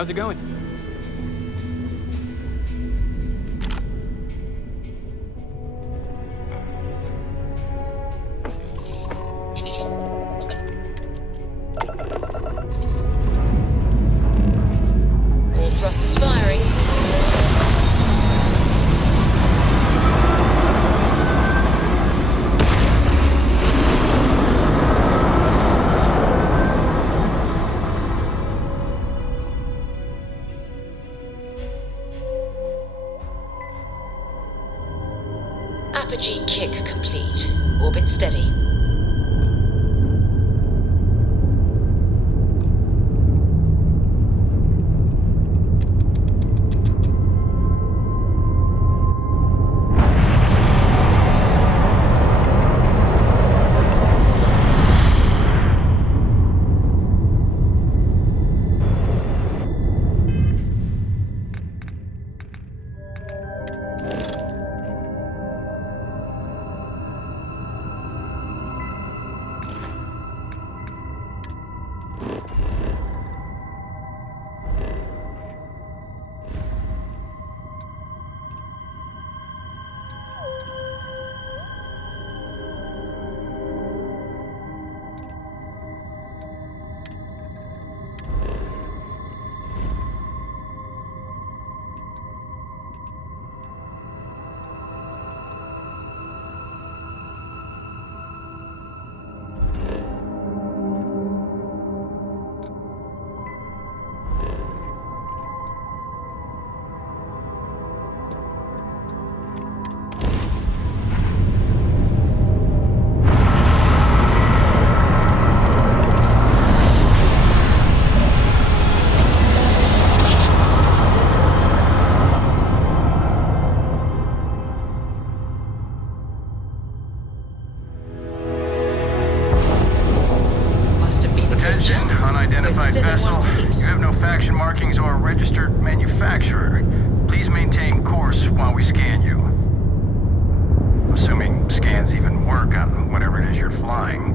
How's it going? All thrusters firing. Apogee kick complete. Orbit steady. Unidentified vessel. You have no faction markings or a registered manufacturer. Please maintain course while we scan you. Assuming scans even work on whatever it is you're flying.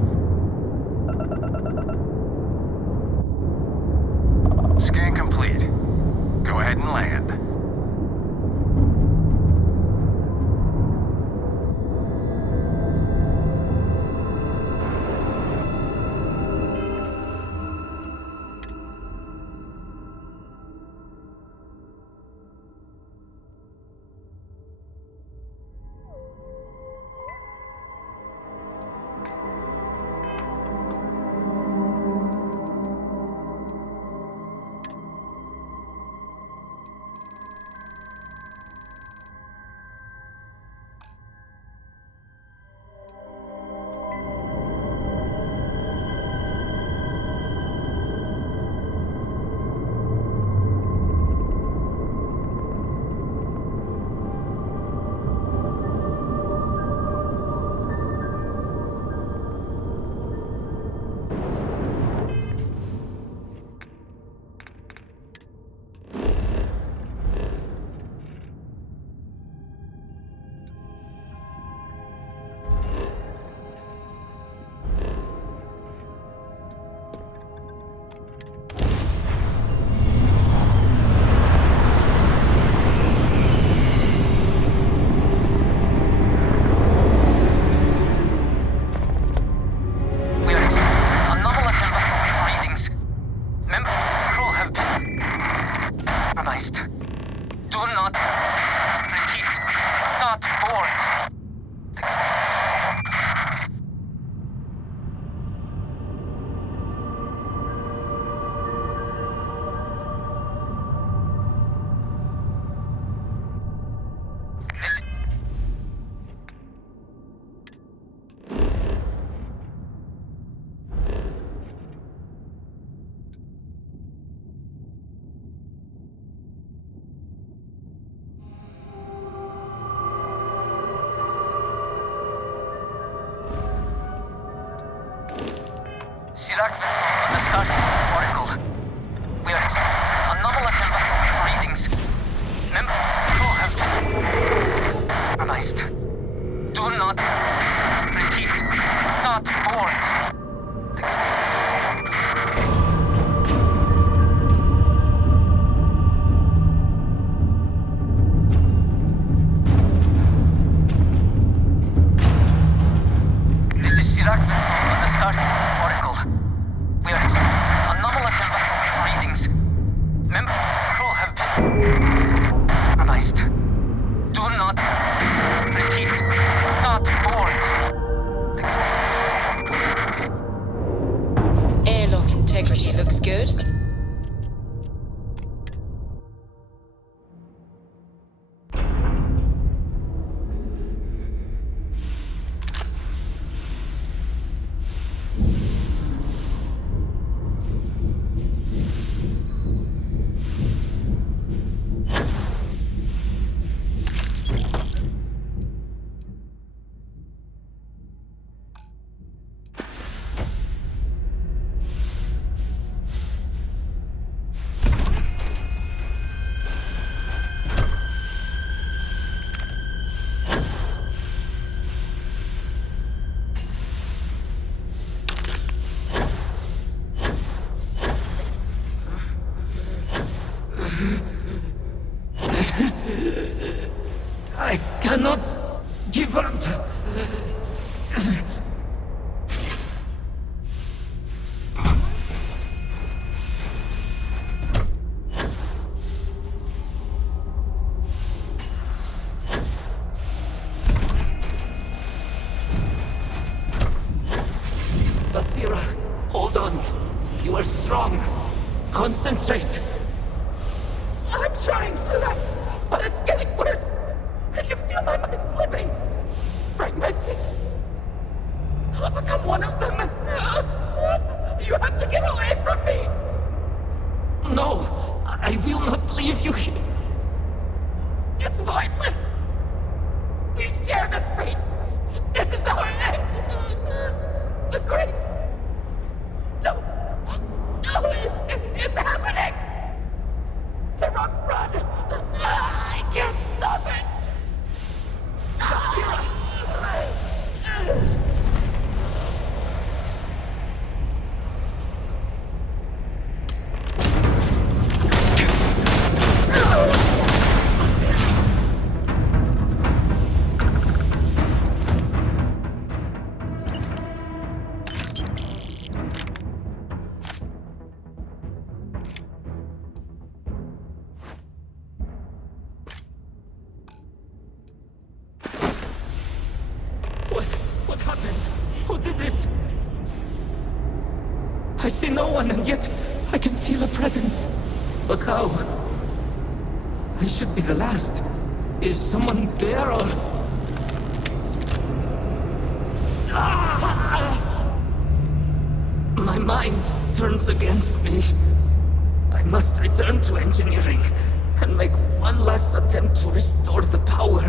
Scan complete. ahead and land. Starfield, the Starfield particle. We are anomalous in readings. Member crew have been compromised. Do not repeat. Not board. This is Sirach on the Starfield particle. We are anomalous in readings. Member crew have been compromised. Do not repeat. Not board. Airlock integrity looks good. I cannot give up. Basira, hold on. You are strong. Concentrate. I'm trying, Surak, but it's getting worse. I can feel my mind slipping. Fragmented. I'll become one of them. You have to get away from me. No, I will not leave you here. It's pointless. We share this fate. This is our end. The great... No. No, it's happening. Sarok, run! I can't stop it! I see no one, and yet I can feel a presence. But how? I should be the last. Is someone there, or... My mind turns against me. I must return to engineering and make one last attempt to restore the power.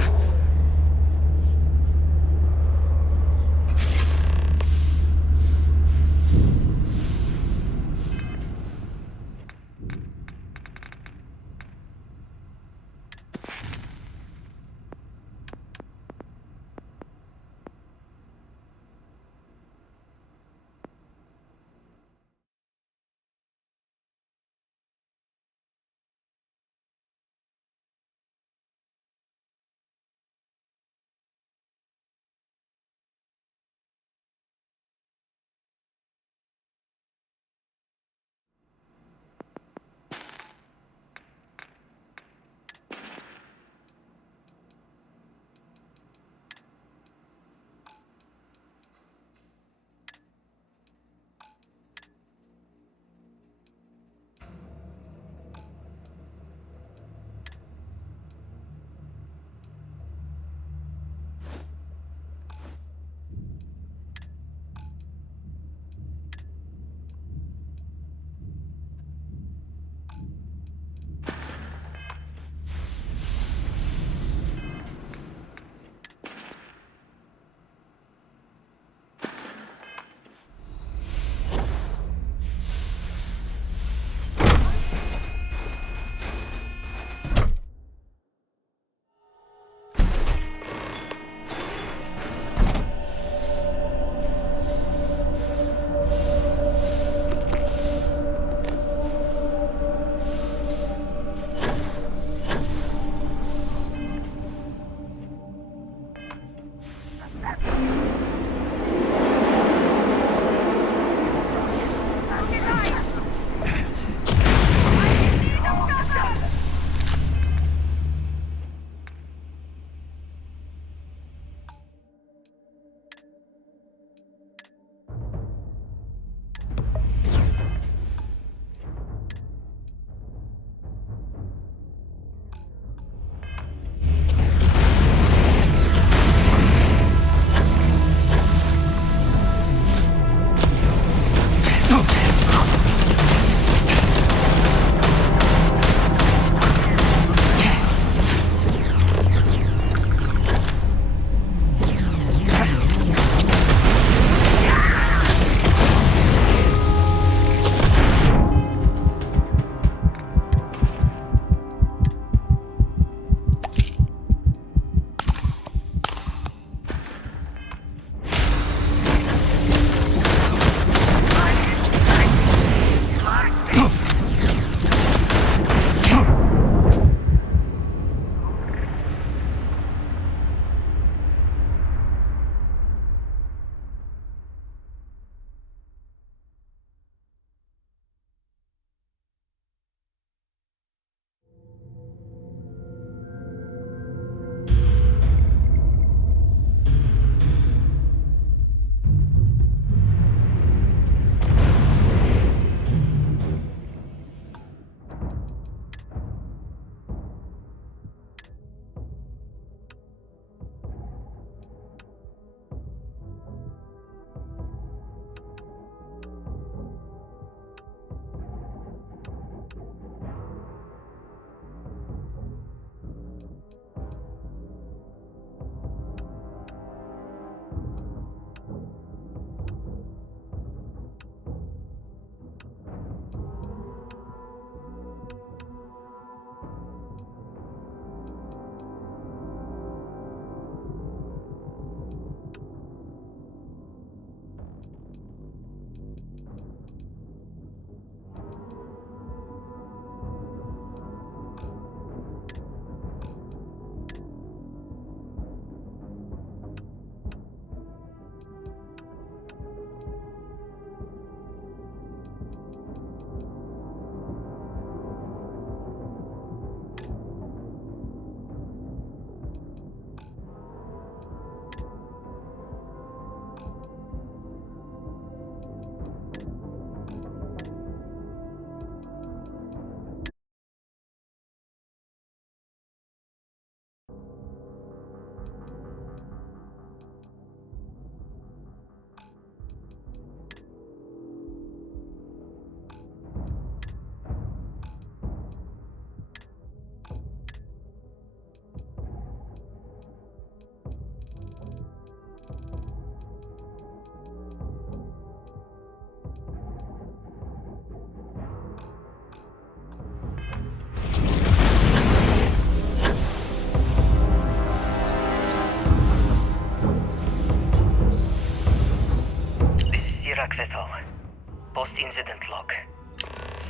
log.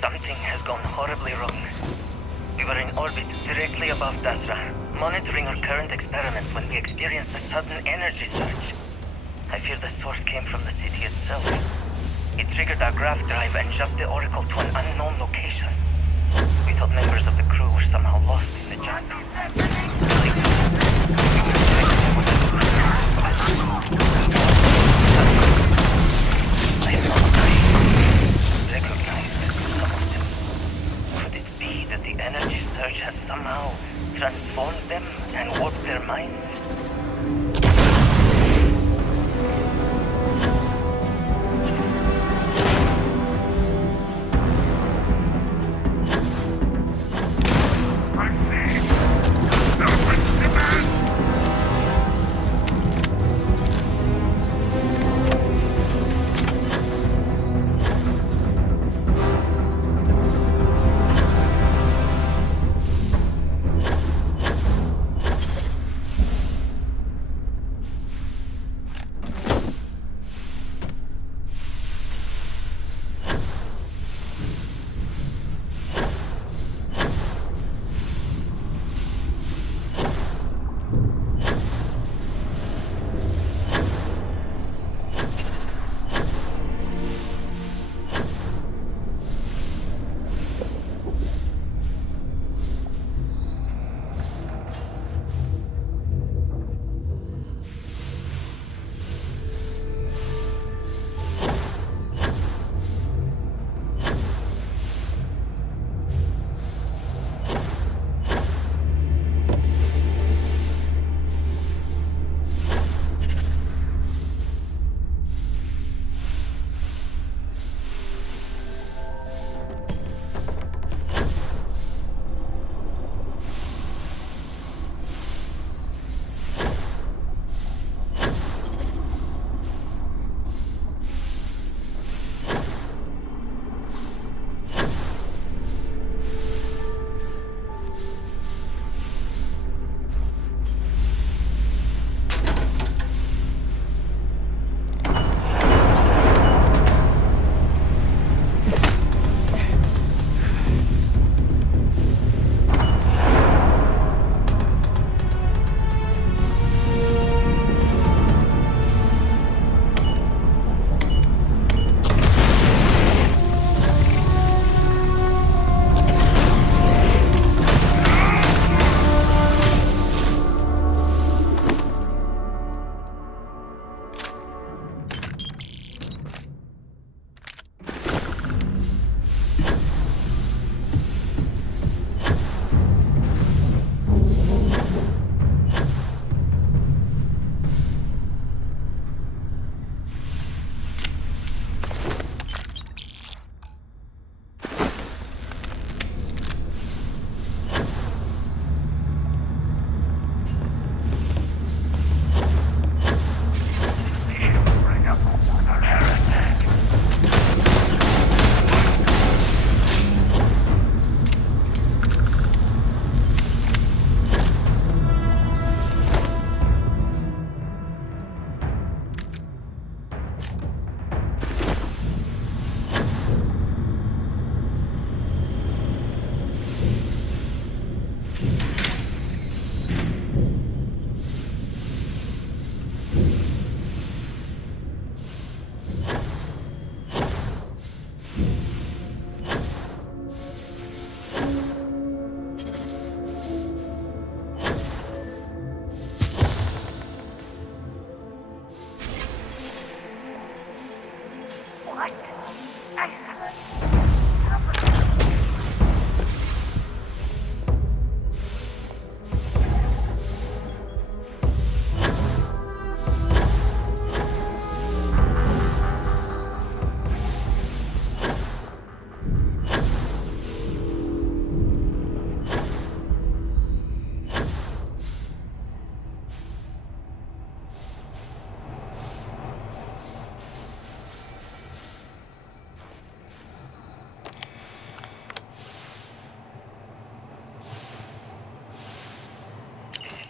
Something has gone horribly wrong. We were in orbit directly above Dasra, monitoring our current experiments when we experienced a sudden energy surge. I fear the source came from the city itself. It triggered our grav drive and shoved the Oracle to an unknown location. We thought members of the crew were somehow lost in the jungle. Could it be that the energy surge has somehow transformed them and warped their minds?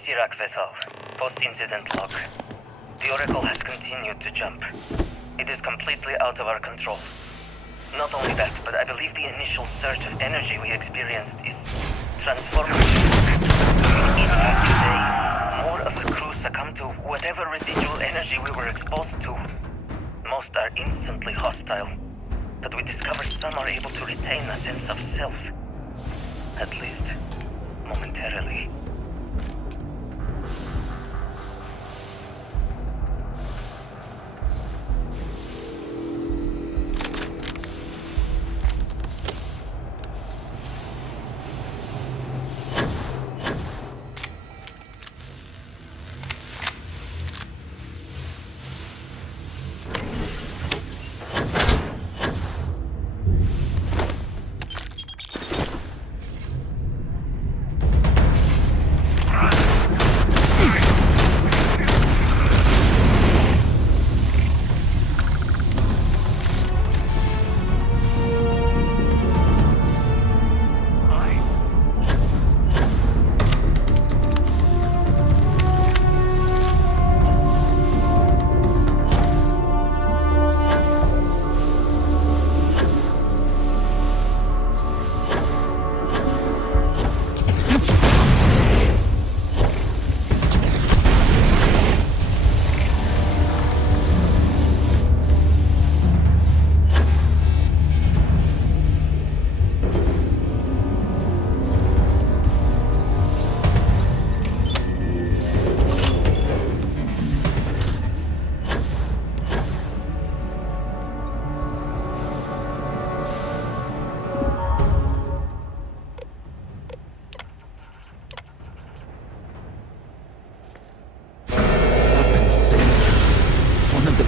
Iraq vessel. Post-incident log. The Oracle has continued to jump. It is completely out of our control. Not only that, but I believe the initial surge of energy we experienced is transformative. Each passing day, more of the crew succumb to whatever residual energy we were exposed to. Most are instantly hostile, but we discovered some are able to retain a sense of self. At least, momentarily.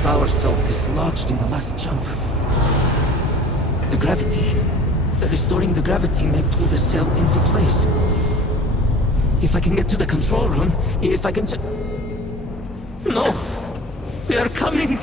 Power cells dislodged in the last jump. The gravity. Restoring the gravity may pull the cell into place. If I can get to the control room, if I can just... No! They are coming!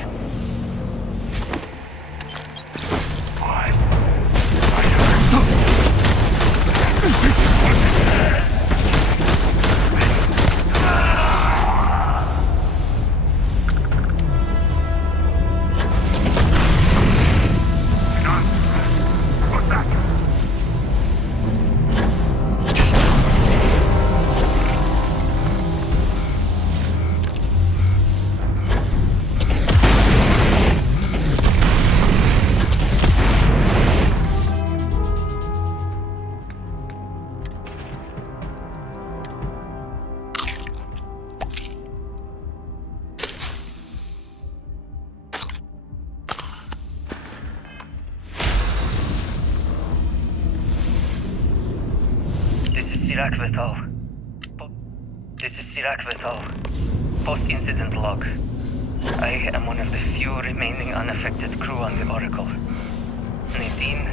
This is Sirach Vital. Post-incident log. I am one of the few remaining unaffected crew on the Oracle. Nadine,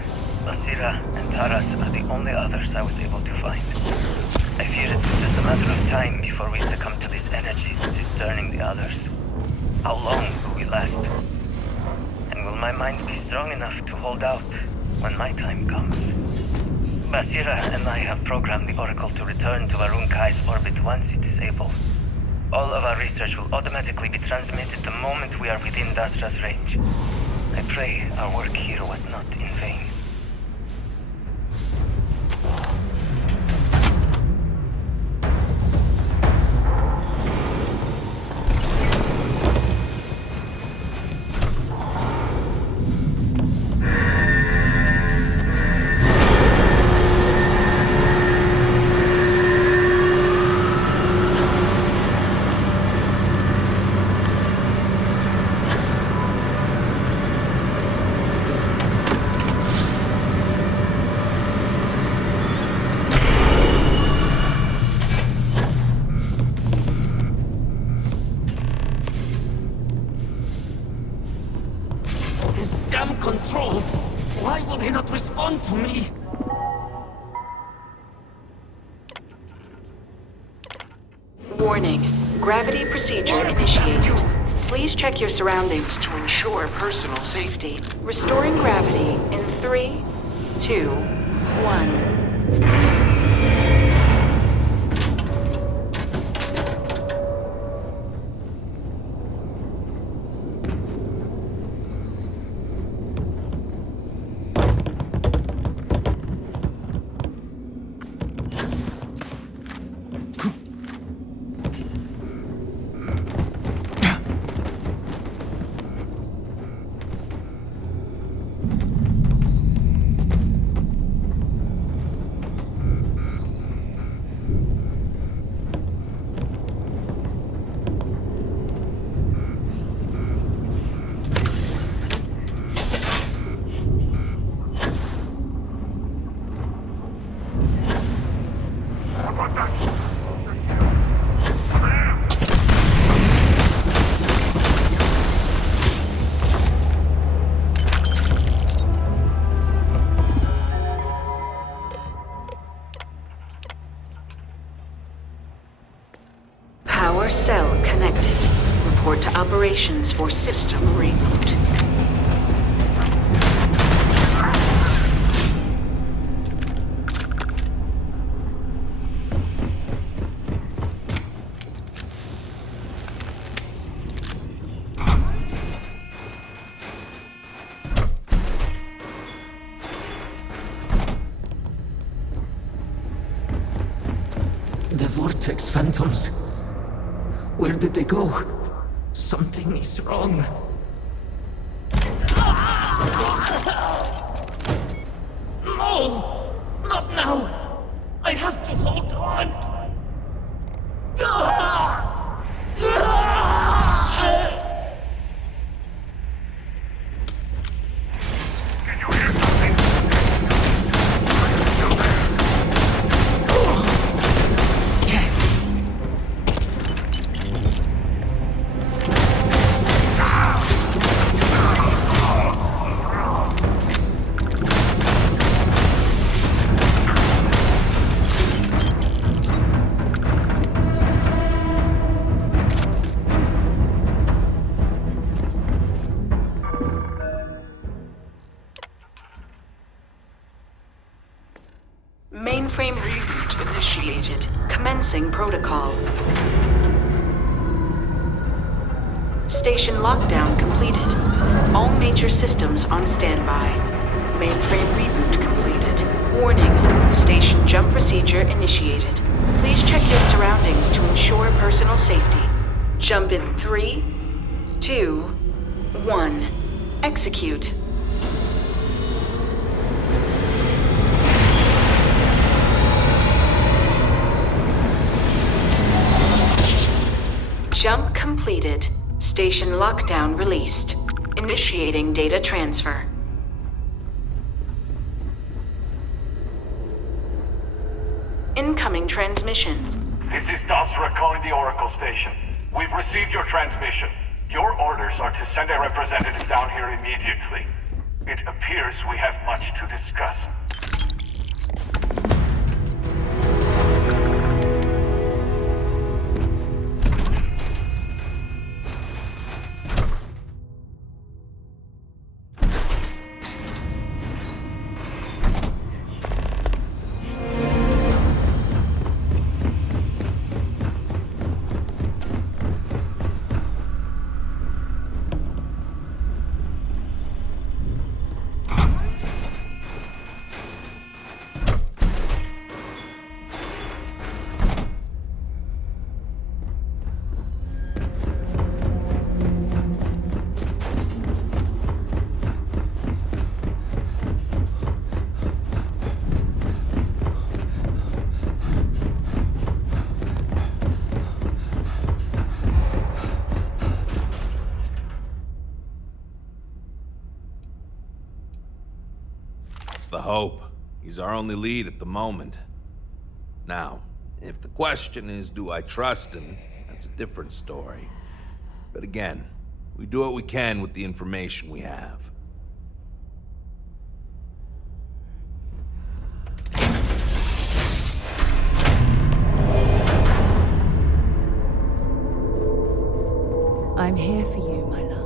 Basira, and Taras are the only others I was able to find. I fear it's just a matter of time before we succumb to these energies discerning the others. How long will we last? And will my mind be strong enough to hold out when my time comes? Basira and I have programmed the Oracle to return to Varun Kai's orbit once it is able. All of our research will automatically be transmitted the moment we are within Dasra's range. I pray our work here was not in vain. Controls! Why will they not respond to me? Warning. Gravity procedure initiated. Please check your surroundings to ensure personal safety. Restoring gravity in 3, 2, 1. Power cell connected. Report to operations for system reboot. The Vortex Phantoms. Where did they go? Something is wrong. No! Not now! I have to hold on! Mainframe reboot initiated. Commencing protocol. Station lockdown completed. All major systems on standby. Mainframe reboot completed. Warning. Station jump procedure initiated. Please check your surroundings to ensure personal safety. Jump in 3, 2, 1. Execute. Jump completed. Station lockdown released. Initiating data transfer. Incoming transmission. This is Dasra calling the Oracle station. We've received your transmission. Your orders are to send a representative down here immediately. It appears we have much to discuss. The hope. He's our only lead at the moment. Now, if the question is, do I trust him, that's a different story. But again, we do what we can with the information we have. I'm here for you, my love.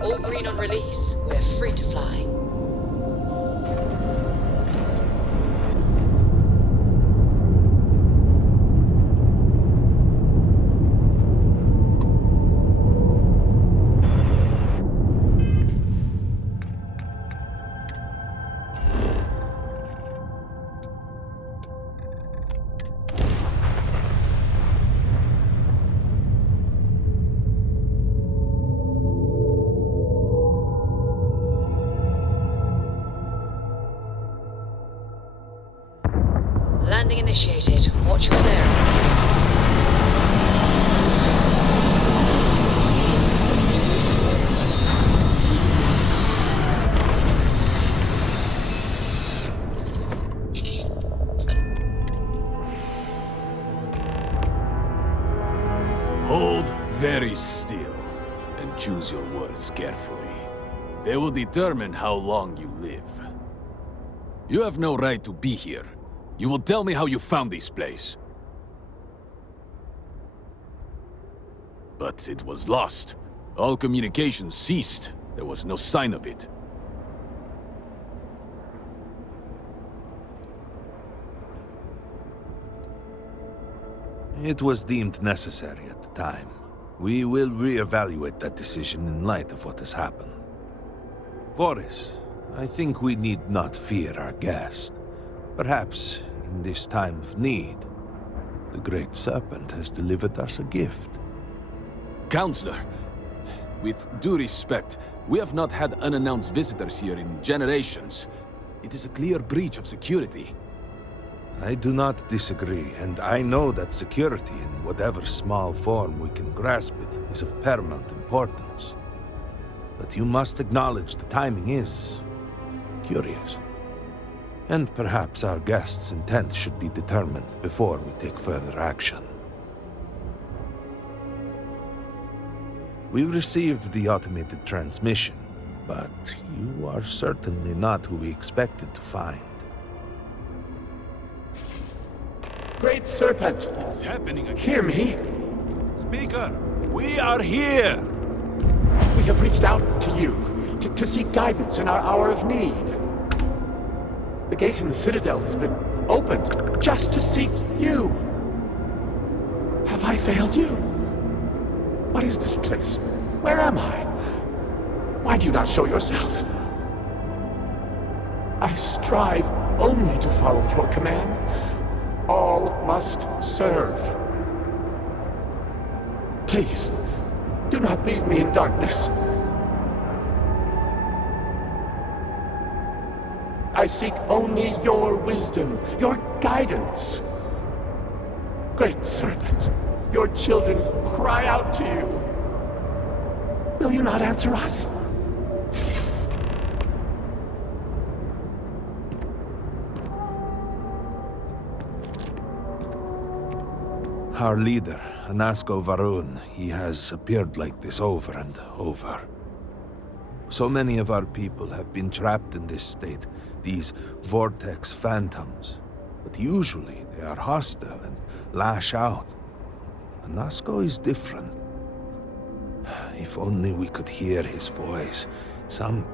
All green on release. We're free to fly. Landing initiated. Watch your bearing. very still and choose your words carefully. They will determine how long you live. You have no right to be here. You will tell me how you found this place. But it was lost. All communication ceased. There was no sign of it. It was deemed necessary at the time. We will reevaluate that decision in light of what has happened. Voris, I think we need not fear our guest. Perhaps, in this time of need, the Great Serpent has delivered us a gift. Counselor, with due respect, we have not had unannounced visitors here in generations. It is a clear breach of security. I do not disagree, and I know that security, in whatever small form we can grasp it, is of paramount importance. But you must acknowledge the timing is curious. And perhaps our guest's intent should be determined before we take further action. We received the automated transmission, but you are certainly not who we expected to find. Great Serpent! It's happening again. Hear me! Speaker, we are here! We have reached out to you to seek guidance in our hour of need. The gate in the Citadel has been opened just to seek you. Have I failed you? What is this place? Where am I? Why do you not show yourself? I strive only to follow your command. All must serve. Please, do not leave me in darkness. I seek only your wisdom, your guidance. Great Serpent, your children cry out to you. Will you not answer us? Our leader, Anasko Varun, he has appeared like this over and over. So many of our people have been trapped in this state, these vortex phantoms. But usually they are hostile and lash out. Anasko is different. If only we could hear his voice, some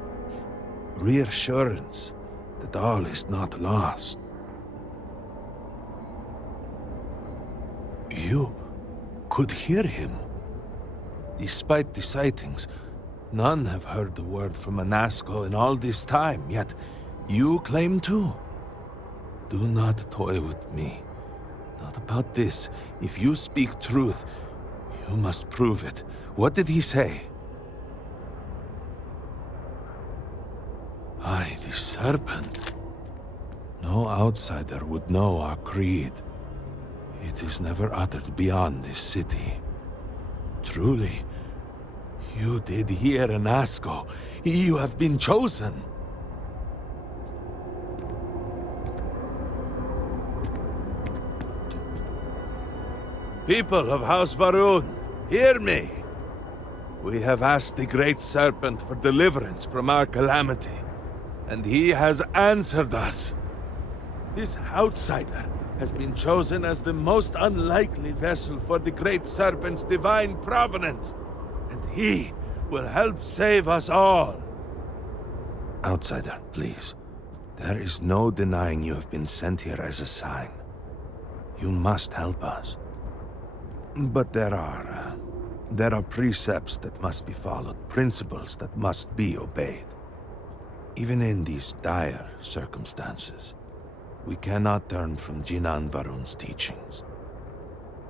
reassurance that all is not lost. You could hear him. Despite the sightings, none have heard the word from Anasko in all this time, yet you claim to. Do not toy with me. Not about this. If you speak truth, you must prove it. What did he say? I, the Serpent. No outsider would know our creed. It is never uttered beyond this city. Truly, you did hear Anasko. You have been chosen. People of House Varun, hear me. We have asked the Great Serpent for deliverance from our calamity, and he has answered us. This outsider has been chosen as the most unlikely vessel for the Great Serpent's divine providence, and he will help save us all. Outsider, please. There is no denying you have been sent here as a sign. You must help us. But there are precepts that must be followed, principles that must be obeyed. Even in these dire circumstances, we cannot turn from Jinan Varun's teachings.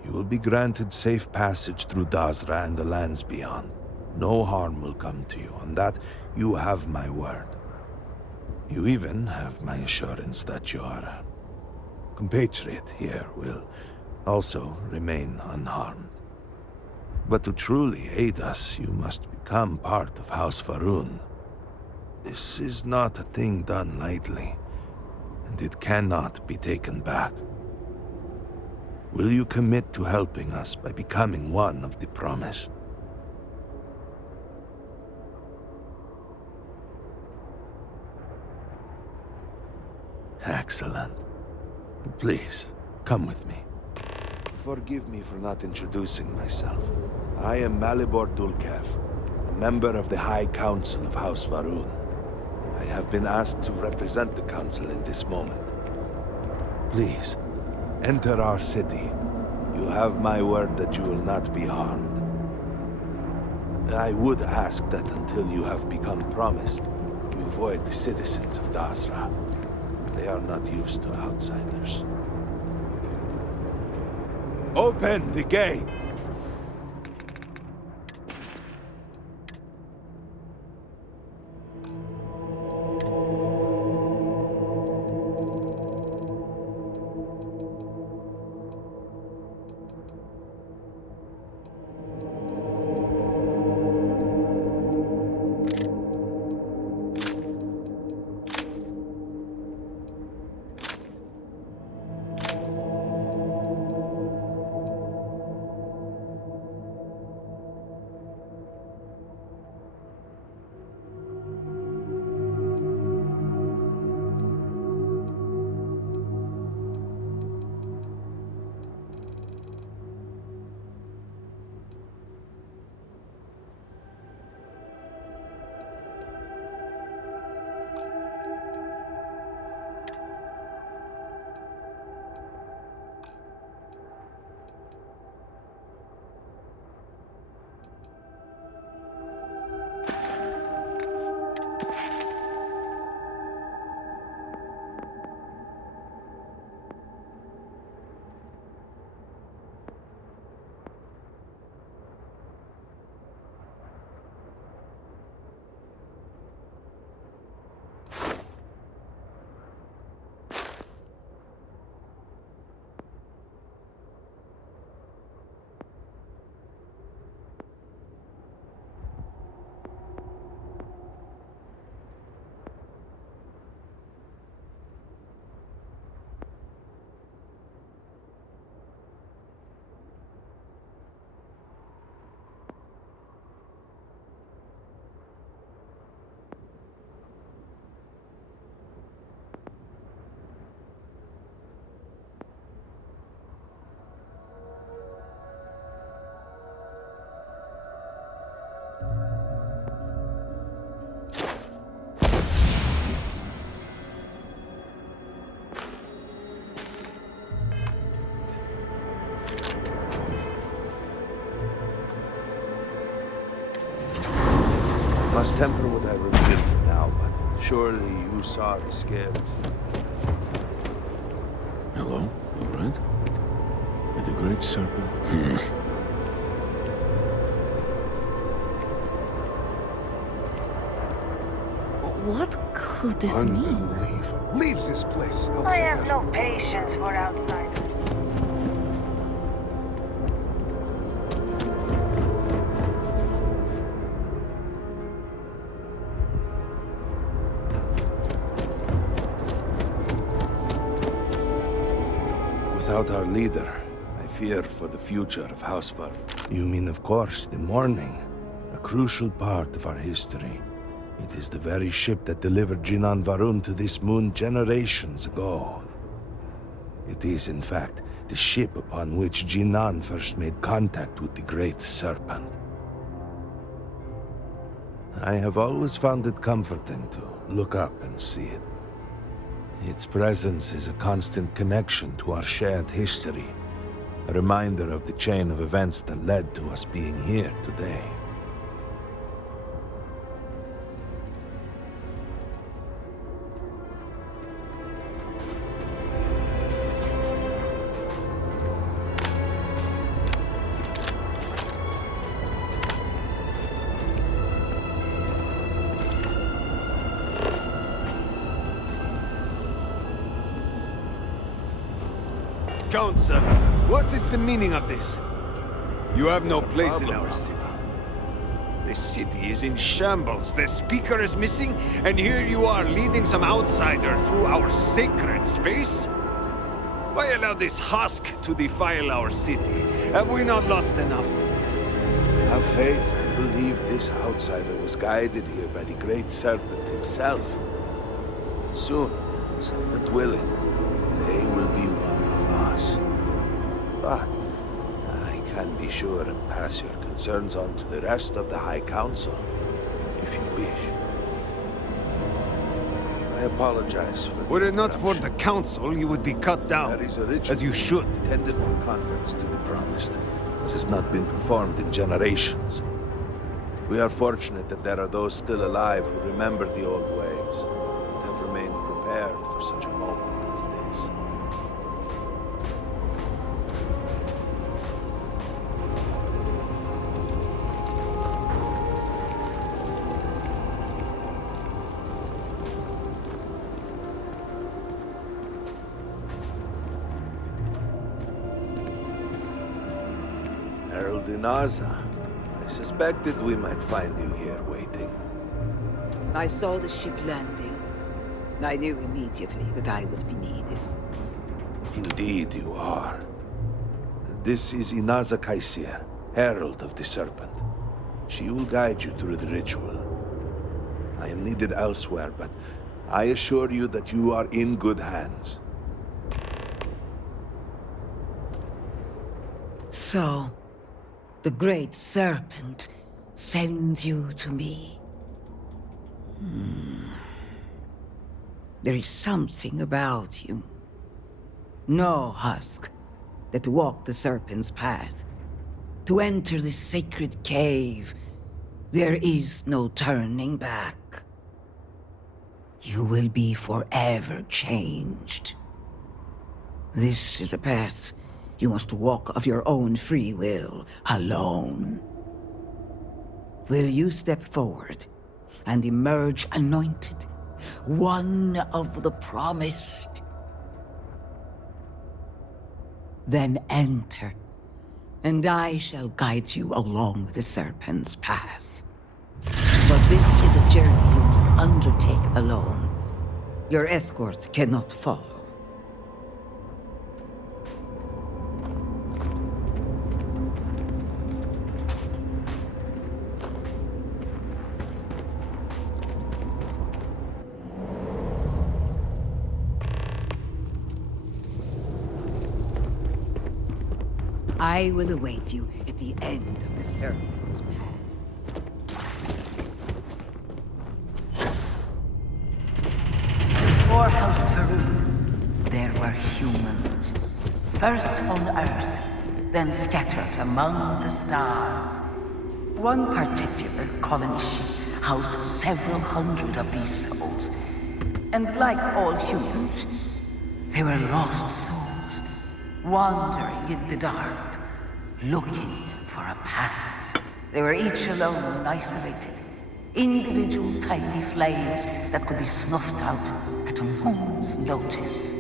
You will be granted safe passage through Dazra and the lands beyond. No harm will come to you. On that, you have my word. You even have my assurance that your compatriot here will also remain unharmed. But to truly aid us, you must become part of House Varun. This is not a thing done lightly, and it cannot be taken back. Will you commit to helping us by becoming one of the promised? Excellent. Please, come with me. Forgive me for not introducing myself. I am Malibor Dulkev, a member of the High Council of House Varun. I have been asked to represent the Council in this moment. Please, enter our city. You have my word that you will not be harmed. I would ask that until you have become promised, you avoid the citizens of Dasra. They are not used to outsiders. Open the gate! Must temper what I reveal for now, but surely you saw the scales. Hello, all right? With the Great Serpent? What could this mean? Unbelievable. Leave this place. I have no patience for outsiders. Without our leader, I fear for the future of House Varun. You mean, of course, the Morning, a crucial part of our history. It is the very ship that delivered Jinan Varun to this moon generations ago. It is, in fact, the ship upon which Jinan first made contact with the Great Serpent. I have always found it comforting to look up and see it. Its presence is a constant connection to our shared history, a reminder of the chain of events that led to us being here today. Council, what is the meaning of this? You have no place in our city. The city is in shambles, the speaker is missing, and here you are leading some outsider through our sacred space? Why allow this husk to defile our city? Have we not lost enough? Have faith. I believe this outsider was guided here by the Great Serpent himself. Soon, Serpent willing, they will be one of us. But I can be sure and pass your concerns on to the rest of the High Council, if you wish. I apologize for Were it not for the Council, you would be cut down, as you should. Intended for converts to the Promised, but has not been performed in generations. We are fortunate that there are those still alive who remember the old ways, and have remained prepared for such a moment as this. Herald Inaza. I suspected we might find you here waiting. I saw the ship landing. I knew immediately that I would be needed. Indeed you are. This is Inaza Kaisir, Herald of the Serpent. She will guide you through the ritual. I am needed elsewhere, but I assure you that you are in good hands. So, the Great Serpent sends you to me. There is something about you. No husk that walk the Serpent's path. To enter this sacred cave, there is no turning back. You will be forever changed. This is a path you must walk of your own free will, alone. Will you step forward and emerge anointed, one of the Promised? Then enter, and I shall guide you along the Serpent's path. But this is a journey you must undertake alone. Your escort cannot follow. I will await you at the end of the Serpent's path. Before House Farouk, there were humans. First on Earth, then scattered among the stars. One particular colony ship housed several hundred of these souls. And like all humans, they were lost souls, wandering in the dark, looking for a path. They were each alone and isolated, individual tiny flames that could be snuffed out at a moment's notice.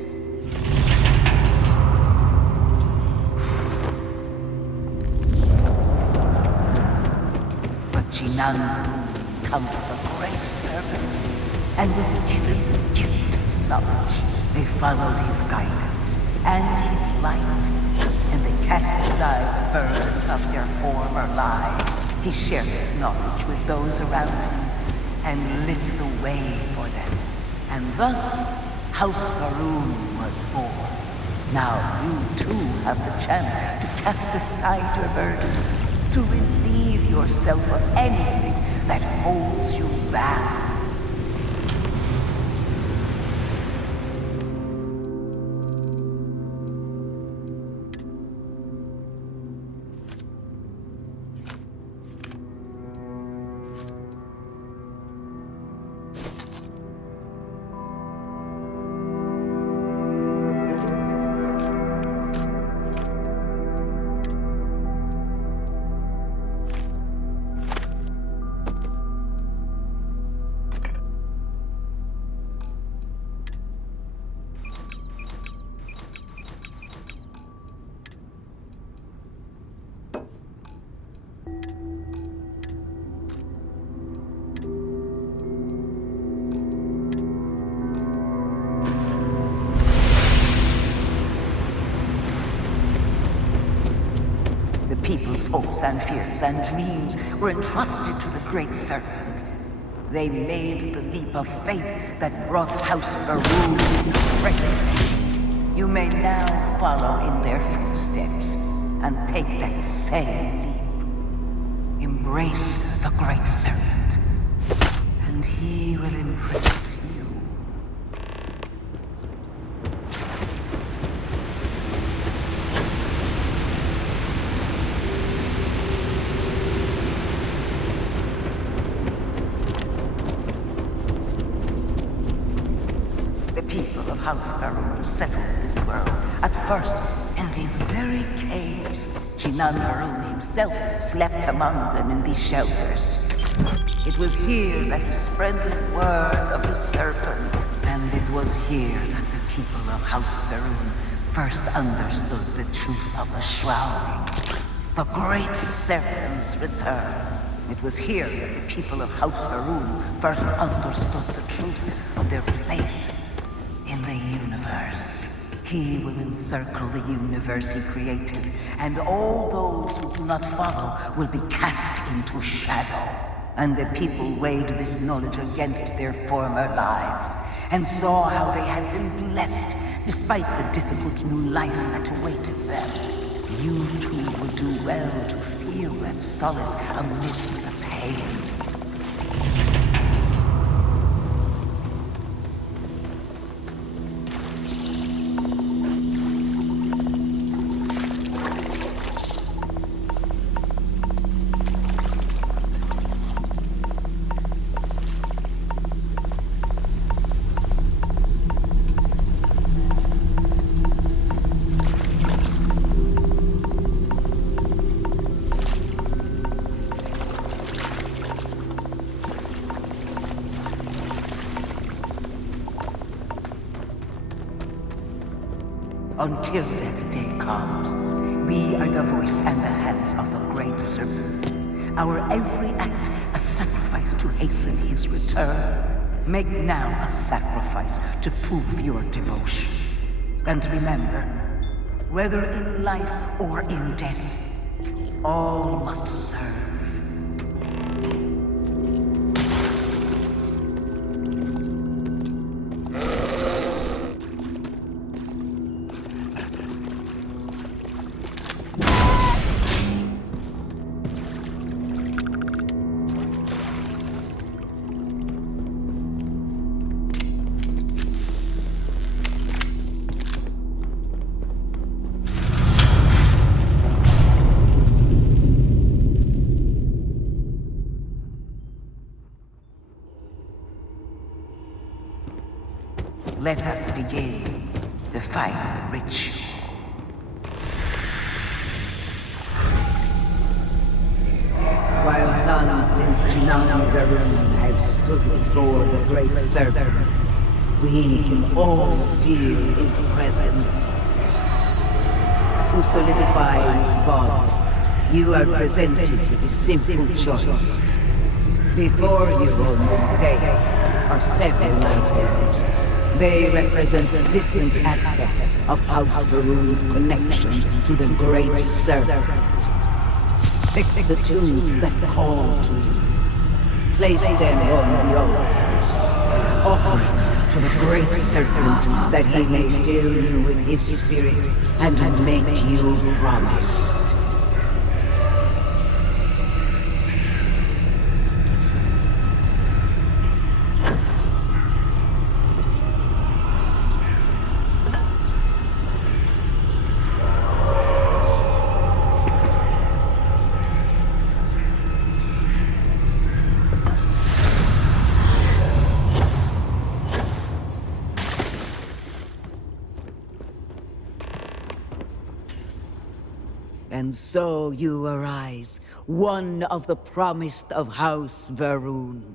But Jinan encountered the Great Serpent and was given the gift of knowledge. They followed his guidance and his light, and they cast aside the burdens of their former lives. He shared his knowledge with those around him and lit the way for them. And thus, House Farouk was born. Now you too have the chance to cast aside your burdens, to relieve yourself of anything that holds you back. people's hopes and fears and dreams were entrusted to the Great Serpent. They made the leap of faith that brought House Varun into greatness. You may now follow in their footsteps and take that same leap. Embrace the Great Serpent, and he will embrace you. People of House Varun settled this world, at first in these very caves. Shinan Varun himself slept among them in these shelters. It was here that he spread the word of the serpent, and it was here that the people of House Varun first understood the truth of the shrouding, the Great Serpent's return. It was here that the people of House Varun first understood the truth of their place in the universe. He will encircle the universe he created, and all those who do not follow will be cast into shadow. And the people weighed this knowledge against their former lives, and saw how they had been blessed despite the difficult new life that awaited them. You too will do well to feel that solace amidst the pain. Until that day comes, we are the voice and the hands of the Great Serpent. Our every act a sacrifice to hasten his return. Make now a sacrifice to prove your devotion. And remember, whether in life or in death, all must serve. Let us begin the final ritual. While none since Shinan Varun have stood before the Great Serpent, we can all feel his presence. To solidify his bond, you are presented with a simple choice. Before you on this dais are several items. They represent different aspects of House Varun's connection to the Great Serpent. Pick the two that call to you. Place them on the altars, offerings to the Great Serpent that he may fill you with his spirit and make you promise. And so you arise, one of the promised of House Varun.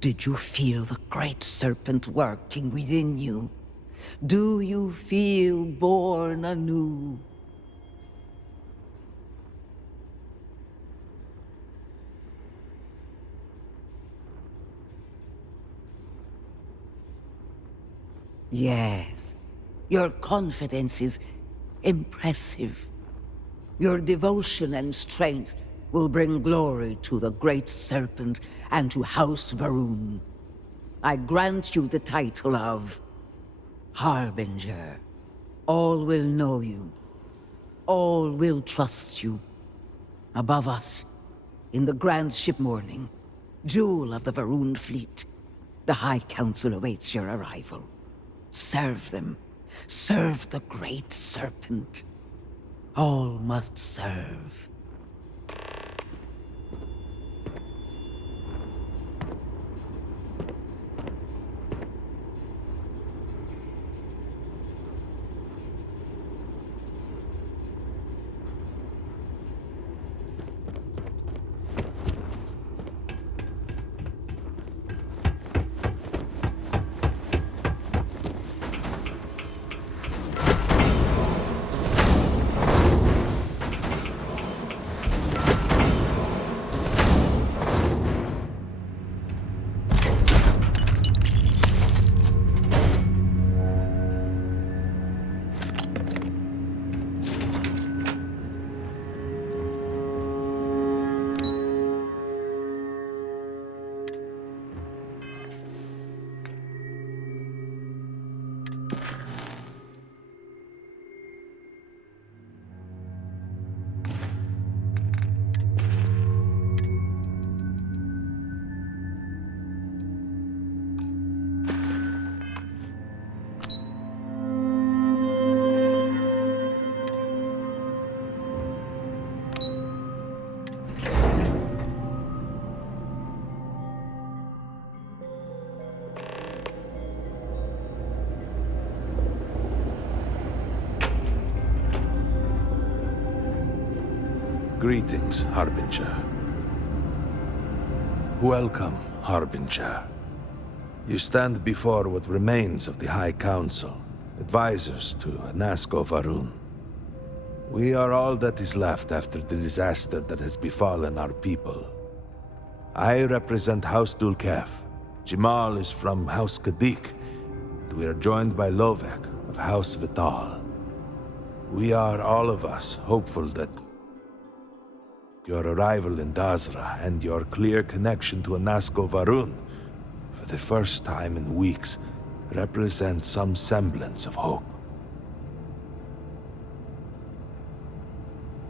Did you feel the Great Serpent working within you? Do you feel born anew? Yes, your confidence is impressive. Your devotion and strength will bring glory to the Great Serpent and to House Varun. I grant you the title of Harbinger. All will know you. All will trust you. Above us, in the grand ship morning, jewel of the Varun fleet, the High Council awaits your arrival. Serve them. Serve the Great Serpent. All must serve. Greetings, Harbinger. Welcome, Harbinger. You stand before what remains of the High Council, advisors to Nasco Varun. We are all that is left after the disaster that has befallen our people. I represent House Dulkef. Jamal is from House Kadik, and we are joined by Lovek of House Vital. We are, all of us, hopeful that your arrival in Dazra and your clear connection to Nasco Varun, for the first time in weeks, represent some semblance of hope.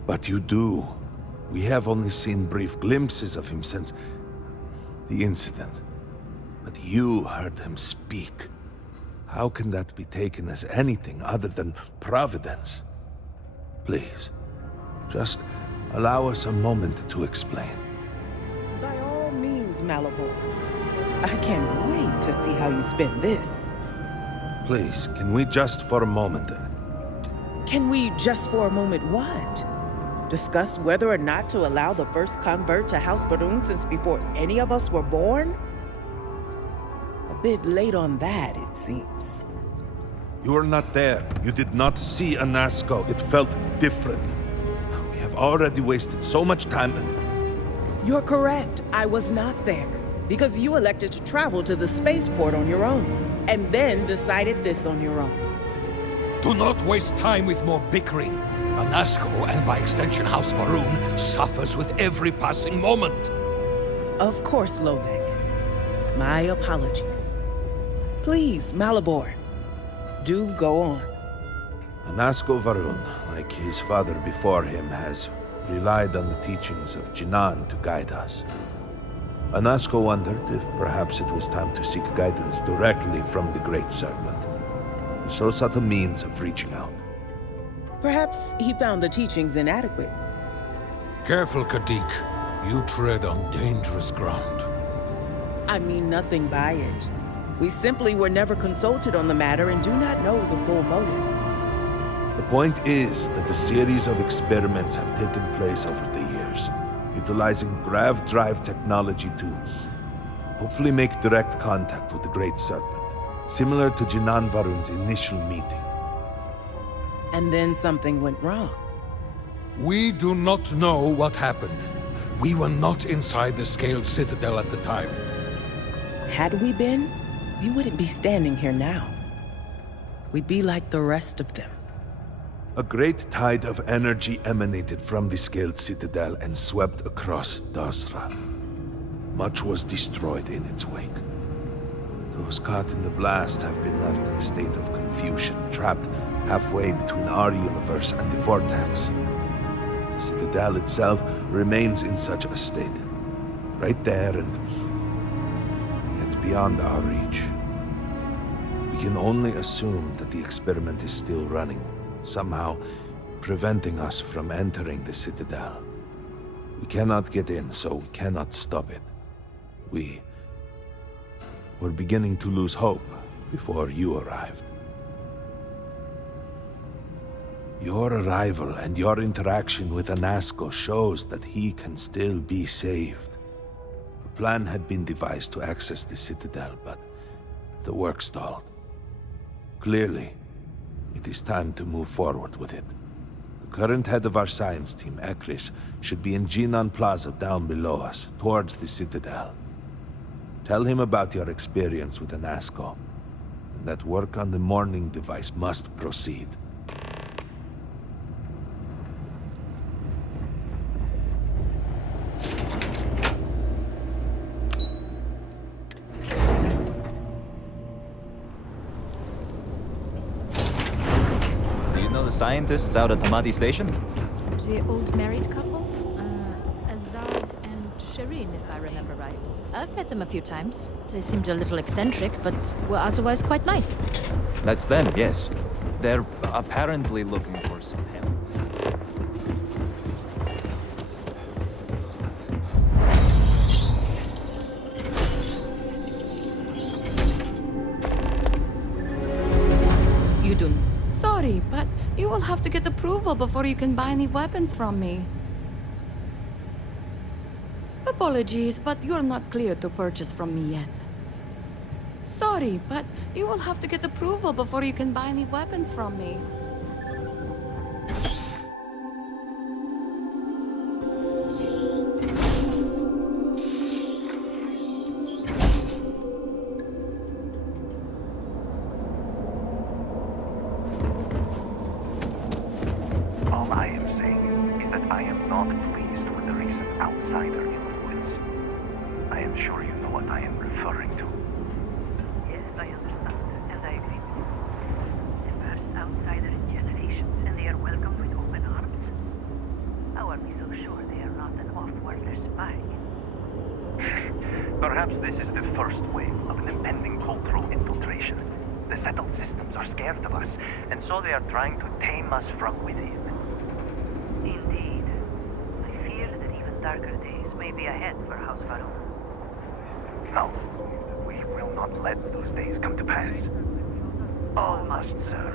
But you do. We have only seen brief glimpses of him since the incident. But you heard him speak. How can that be taken as anything other than providence? Please, just allow us a moment to explain. By all means, Malibor. I can't wait to see how you spin this. Please, can we just for a moment... Can we just for a moment what? Discuss whether or not to allow the first convert to House Varun since before any of us were born? A bit late on that, it seems. You were not there. You did not see a Nasco. It felt different. We have already wasted so much time and... You're correct. I was not there. Because you elected to travel to the spaceport on your own. And then decided this on your own. Do not waste time with more bickering. Anasco, and by extension House Varun, suffers with every passing moment. Of course, Lovek. My apologies. Please, Malibor, do go on. Nasco Varun, like his father before him, has relied on the teachings of Jinan to guide us. Anasco wondered if perhaps it was time to seek guidance directly from the Great Serpent, and so sought a means of reaching out. Perhaps he found the teachings inadequate. Careful, Kadik. You tread on dangerous ground. I mean nothing by it. We simply were never consulted on the matter and do not know the full motive. The point is that a series of experiments have taken place over the years, utilizing grav drive technology to hopefully make direct contact with the Great Serpent, similar to Jinan Varun's initial meeting. And then something went wrong. We do not know what happened. We were not inside the Scaled Citadel at the time. Had we been, we wouldn't be standing here now. We'd be like the rest of them. A great tide of energy emanated from the scaled citadel and swept across Dasra. Much was destroyed in its wake. Those caught in the blast have been left in a state of confusion, trapped halfway between our universe and the Vortex. The citadel itself remains in such a state. Right there and yet beyond our reach. We can only assume that the experiment is still running, somehow preventing us from entering the citadel. We cannot get in, so we cannot stop it. We were beginning to lose hope before you arrived. Your arrival and your interaction with Anasco shows that he can still be saved. A plan had been devised to access the Citadel, but the work stalled. Clearly, it is time to move forward with it. The current head of our science team, Ekris, should be in Jinan Plaza down below us, towards the Citadel. Tell him about your experience with Anasco, and that work on the morning device must proceed. Do you know the scientists out at Hamadi Station? The old married couple? Azad and Shireen, if I remember right. I've met them a few times. They seemed a little eccentric, but were otherwise quite nice. That's them, yes. They're apparently looking for some help. Yudun, sorry, but you will have to get approval before you can buy any weapons from me. Apologies, but you're not clear to purchase from me yet. Sorry, but you will have to get approval before you can buy any weapons from me. All I am saying is that I am not pleased with the recent outsider influence. I am sure you know what I am referring to. Yes, I understand, and I agree with you. The first outsider in generations, and they are welcomed with open arms. How are we so sure they are not an off-worlder spy? Perhaps this is the first wave of an impending cultural infiltration. The settled systems are scared of us, and so they are trying to tame us from within. Indeed. I fear that even darker days may be ahead for House Varun. No, we will not let those days come to pass. All must serve.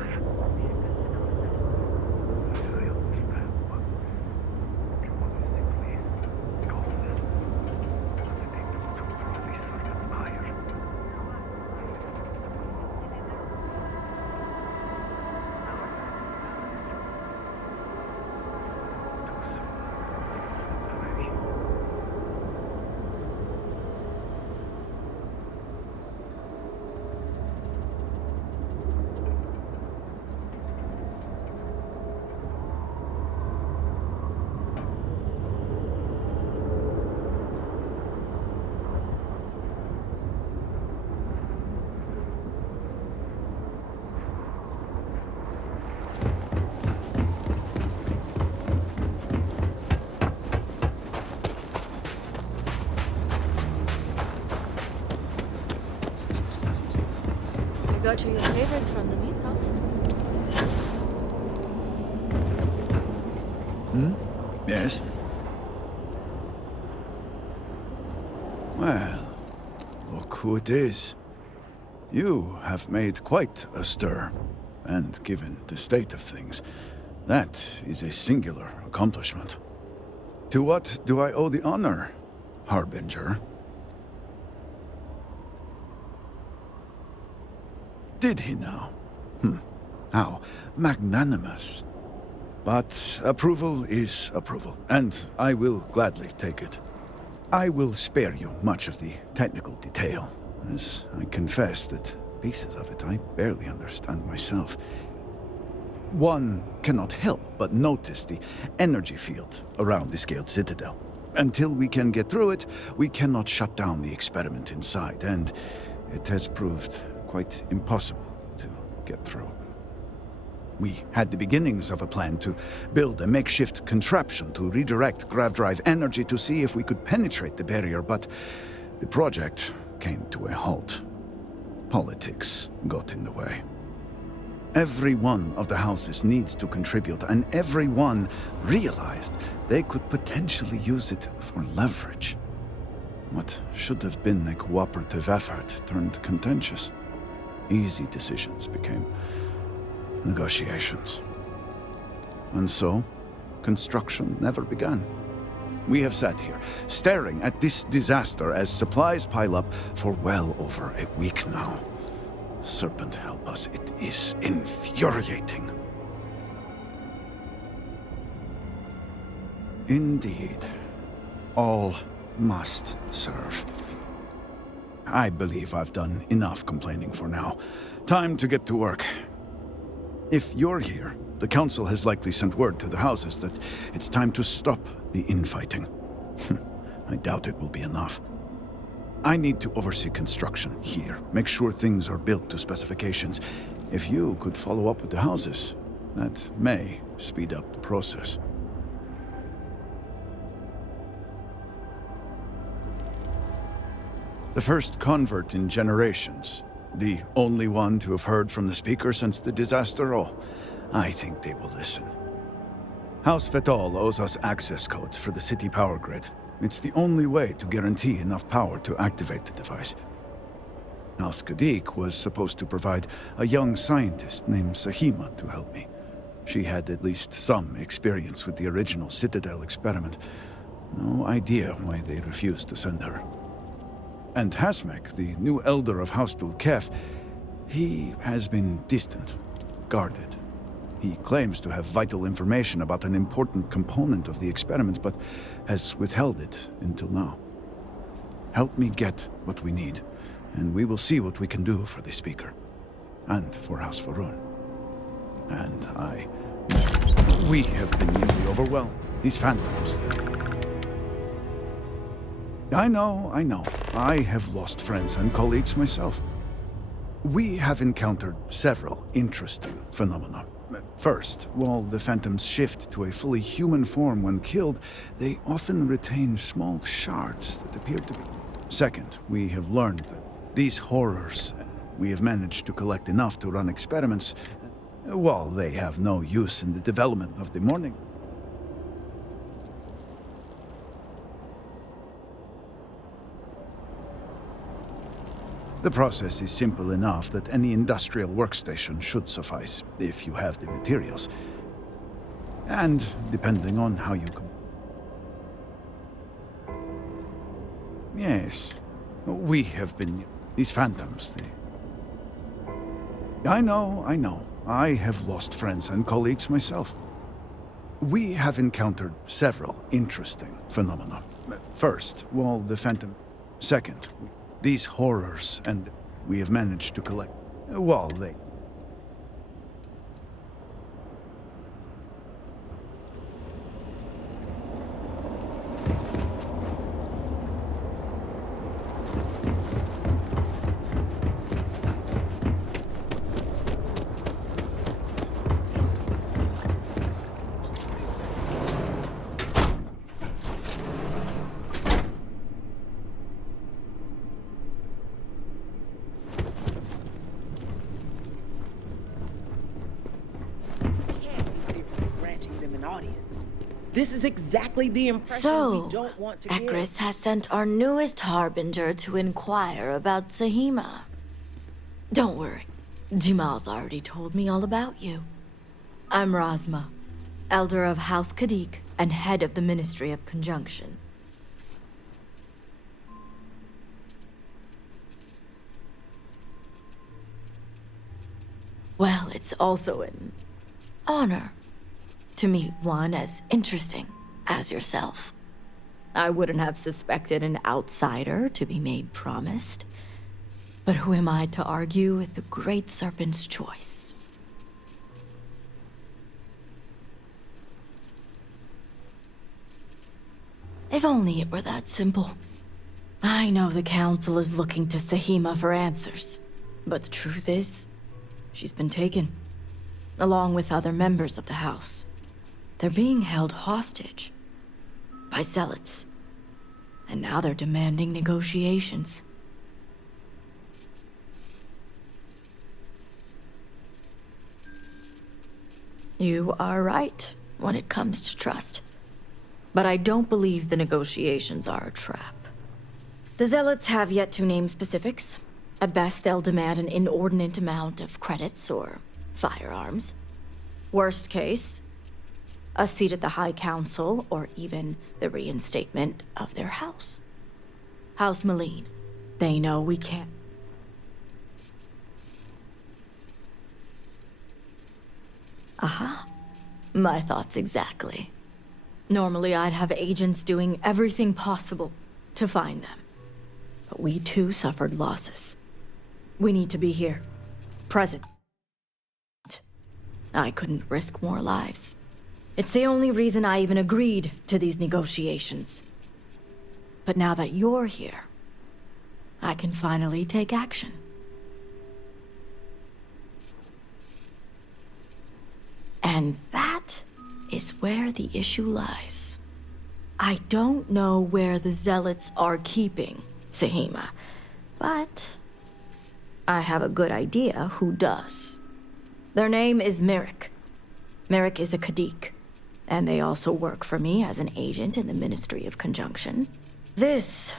Got you your favorite from the meat house. Yes? Well, look who it is. You have made quite a stir. And given the state of things, that is a singular accomplishment. To what do I owe the honor, Harbinger? Did he now? How magnanimous. But approval is approval, and I will gladly take it. I will spare you much of the technical detail, as I confess that pieces of it I barely understand myself. One cannot help but notice the energy field around the scaled citadel. Until we can get through it, we cannot shut down the experiment inside, and it has proved quite impossible to get through. We had the beginnings of a plan to build a makeshift contraption to redirect grav drive energy to see if we could penetrate the barrier, but the project came to a halt. Politics got in the way. Every one of the houses needs to contribute, and everyone realized they could potentially use it for leverage. What should have been a cooperative effort turned contentious. Easy decisions became negotiations. And so, construction never began. We have sat here, staring at this disaster as supplies pile up for well over a week now. Serpent help us, it is infuriating. Indeed. All must serve. I believe I've done enough complaining for now. Time to get to work. If you're here, the Council has likely sent word to the houses that it's time to stop the infighting. I doubt it will be enough. I need to oversee construction here, make sure things are built to specifications. If you could follow up with the houses, that may speed up the process. The first convert in generations. The only one to have heard from the Speaker since the disaster. Oh, I think they will listen. House Fetal owes us access codes for the city power grid. It's the only way to guarantee enough power to activate the device. House Kadik was supposed to provide a young scientist named Sahima to help me. She had at least some experience with the original Citadel experiment. No idea why they refused to send her. And Hasmek, the new elder of House Dulkef, he has been distant, guarded. He claims to have vital information about an important component of the experiment, but has withheld it until now. Help me get what we need, and we will see what we can do for the Speaker. And for House Varun. And we have been nearly overwhelmed. These phantoms. I know. I have lost friends and colleagues myself. We have encountered several interesting phenomena. First, while the phantoms shift to a fully human form when killed, they often retain small shards that appear to be... Second, we have learned that these horrors, we have managed to collect enough to run experiments, while they have no use in the development of the morning. The process is simple enough that any industrial workstation should suffice, if you have the materials. And depending on how you Yes. We have been... These phantoms, I know. I have lost friends and colleagues myself. We have encountered several interesting phenomena. First, while the phantom... Second, these horrors, and we have managed to collect... While they... This is exactly the impression So, we don't want to Ekris has sent our newest harbinger to inquire about Sahima. Don't worry, Jimal's already told me all about you. I'm Razma, elder of House Kadik and head of the Ministry of Conjunction. Well, it's also an honor to meet one as interesting as yourself. I wouldn't have suspected an outsider to be made promised. But who am I to argue with the Great Serpent's choice? If only it were that simple. I know the Council is looking to Sahima for answers, but the truth is, she's been taken, along with other members of the House. They're being held hostage by zealots, and now they're demanding negotiations. You are right when it comes to trust, but I don't believe the negotiations are a trap. The Zealots have yet to name specifics. At best, they'll demand an inordinate amount of credits or firearms. Worst case, a seat at the High Council or even the reinstatement of their house. House Malene. They know we can't. Aha. My thoughts exactly. Normally, I'd have agents doing everything possible to find them. But we too suffered losses. We need to be here. Present. I couldn't risk more lives. It's the only reason I even agreed to these negotiations. But now that you're here, I can finally take action. And that is where the issue lies. I don't know where the Zealots are keeping Sahima, but I have a good idea who does. Their name is Merrick. Merrick is a Kadik, and they also work for me as an agent in the Ministry of Conjunction. This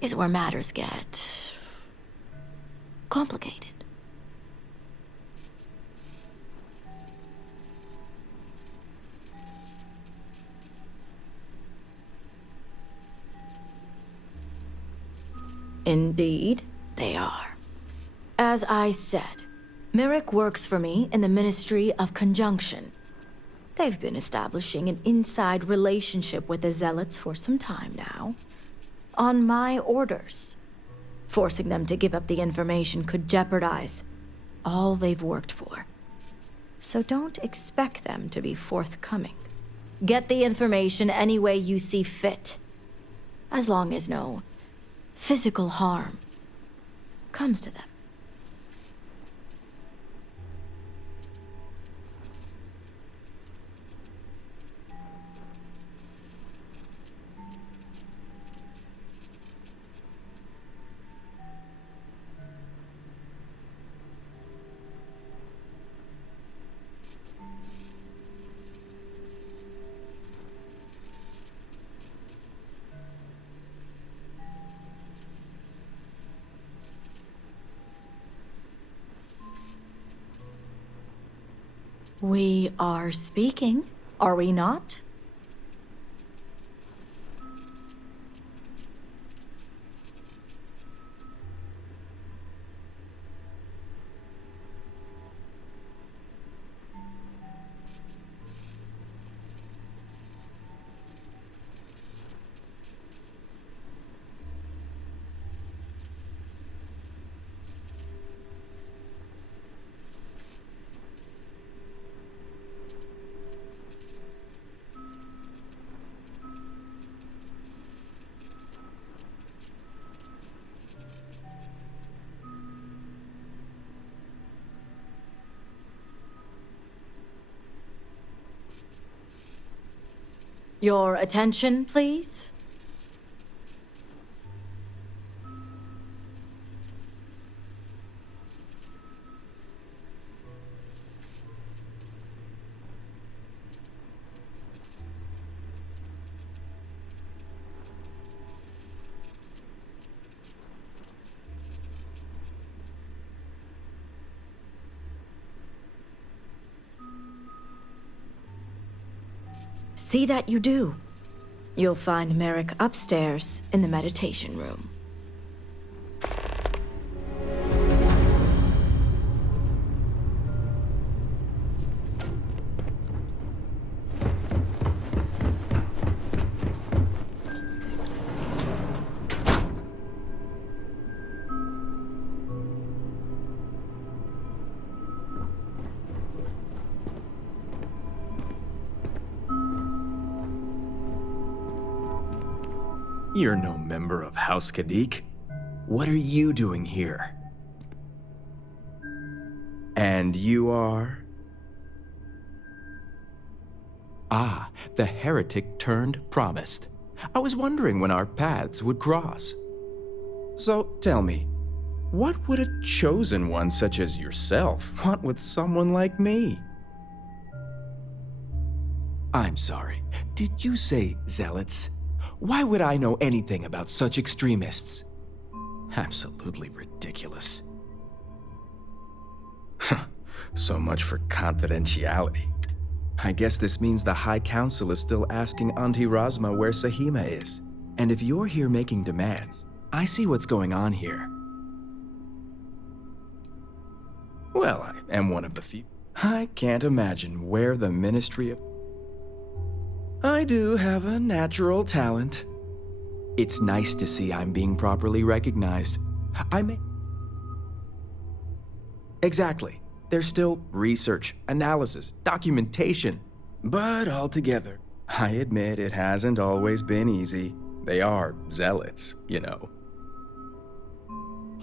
is where matters get complicated. Indeed, they are. As I said, Merrick works for me in the Ministry of Conjunction. They've been establishing an inside relationship with the Zealots for some time now, on my orders. Forcing them to give up the information could jeopardize all they've worked for. So don't expect them to be forthcoming. Get the information any way you see fit, as long as no physical harm comes to them. We are speaking, are we not? Your attention, please? See that you do. You'll find Merrick upstairs in the meditation room. You're no member of House Kadik. What are you doing here? And you are? Ah, the heretic turned promised. I was wondering when our paths would cross. So tell me, what would a chosen one such as yourself want with someone like me? I'm sorry, did you say zealots? Why would I know anything about such extremists? Absolutely ridiculous. So much for confidentiality. I guess this means the High Council is still asking Auntie Razma where Sahima is. And if you're here making demands, I see what's going on here. Well, I am one of the few. I can't imagine where the Ministry of... I do have a natural talent. It's nice to see I'm being properly recognized. I may... Exactly. There's still research, analysis, documentation. But altogether, I admit it hasn't always been easy. They are zealots, you know.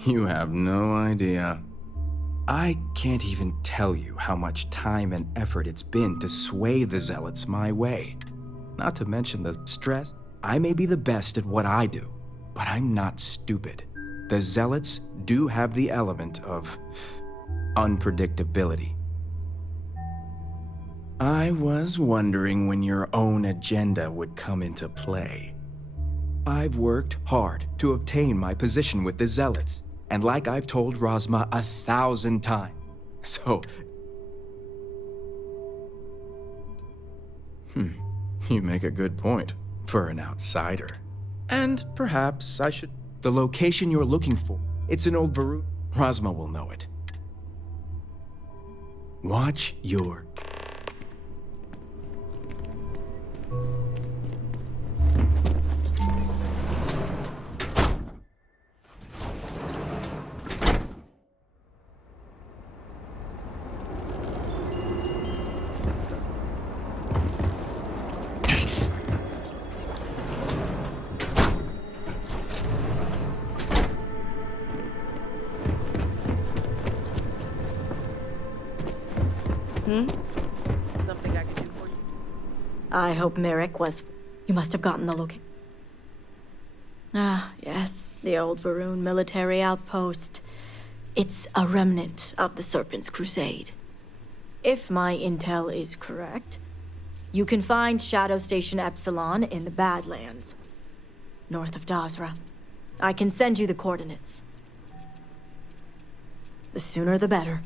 You have no idea. I can't even tell you how much time and effort it's been to sway the zealots my way. Not to mention the stress. I may be the best at what I do, but I'm not stupid. The zealots do have the element of unpredictability. I was wondering when your own agenda would come into play. I've worked hard to obtain my position with the zealots, and like I've told Razma 1,000 times, so... You make a good point for an outsider. And perhaps I should... The location you're looking for, it's an old Varun. Razma will know it. Watch your... Something I can do for you? I hope Merrick was... You must have gotten the location. Ah, yes, the old Varun military outpost. It's a remnant of the Serpent's Crusade. If my intel is correct, you can find Shadow Station Epsilon in the Badlands, north of Dazra. I can send you the coordinates. The sooner the better.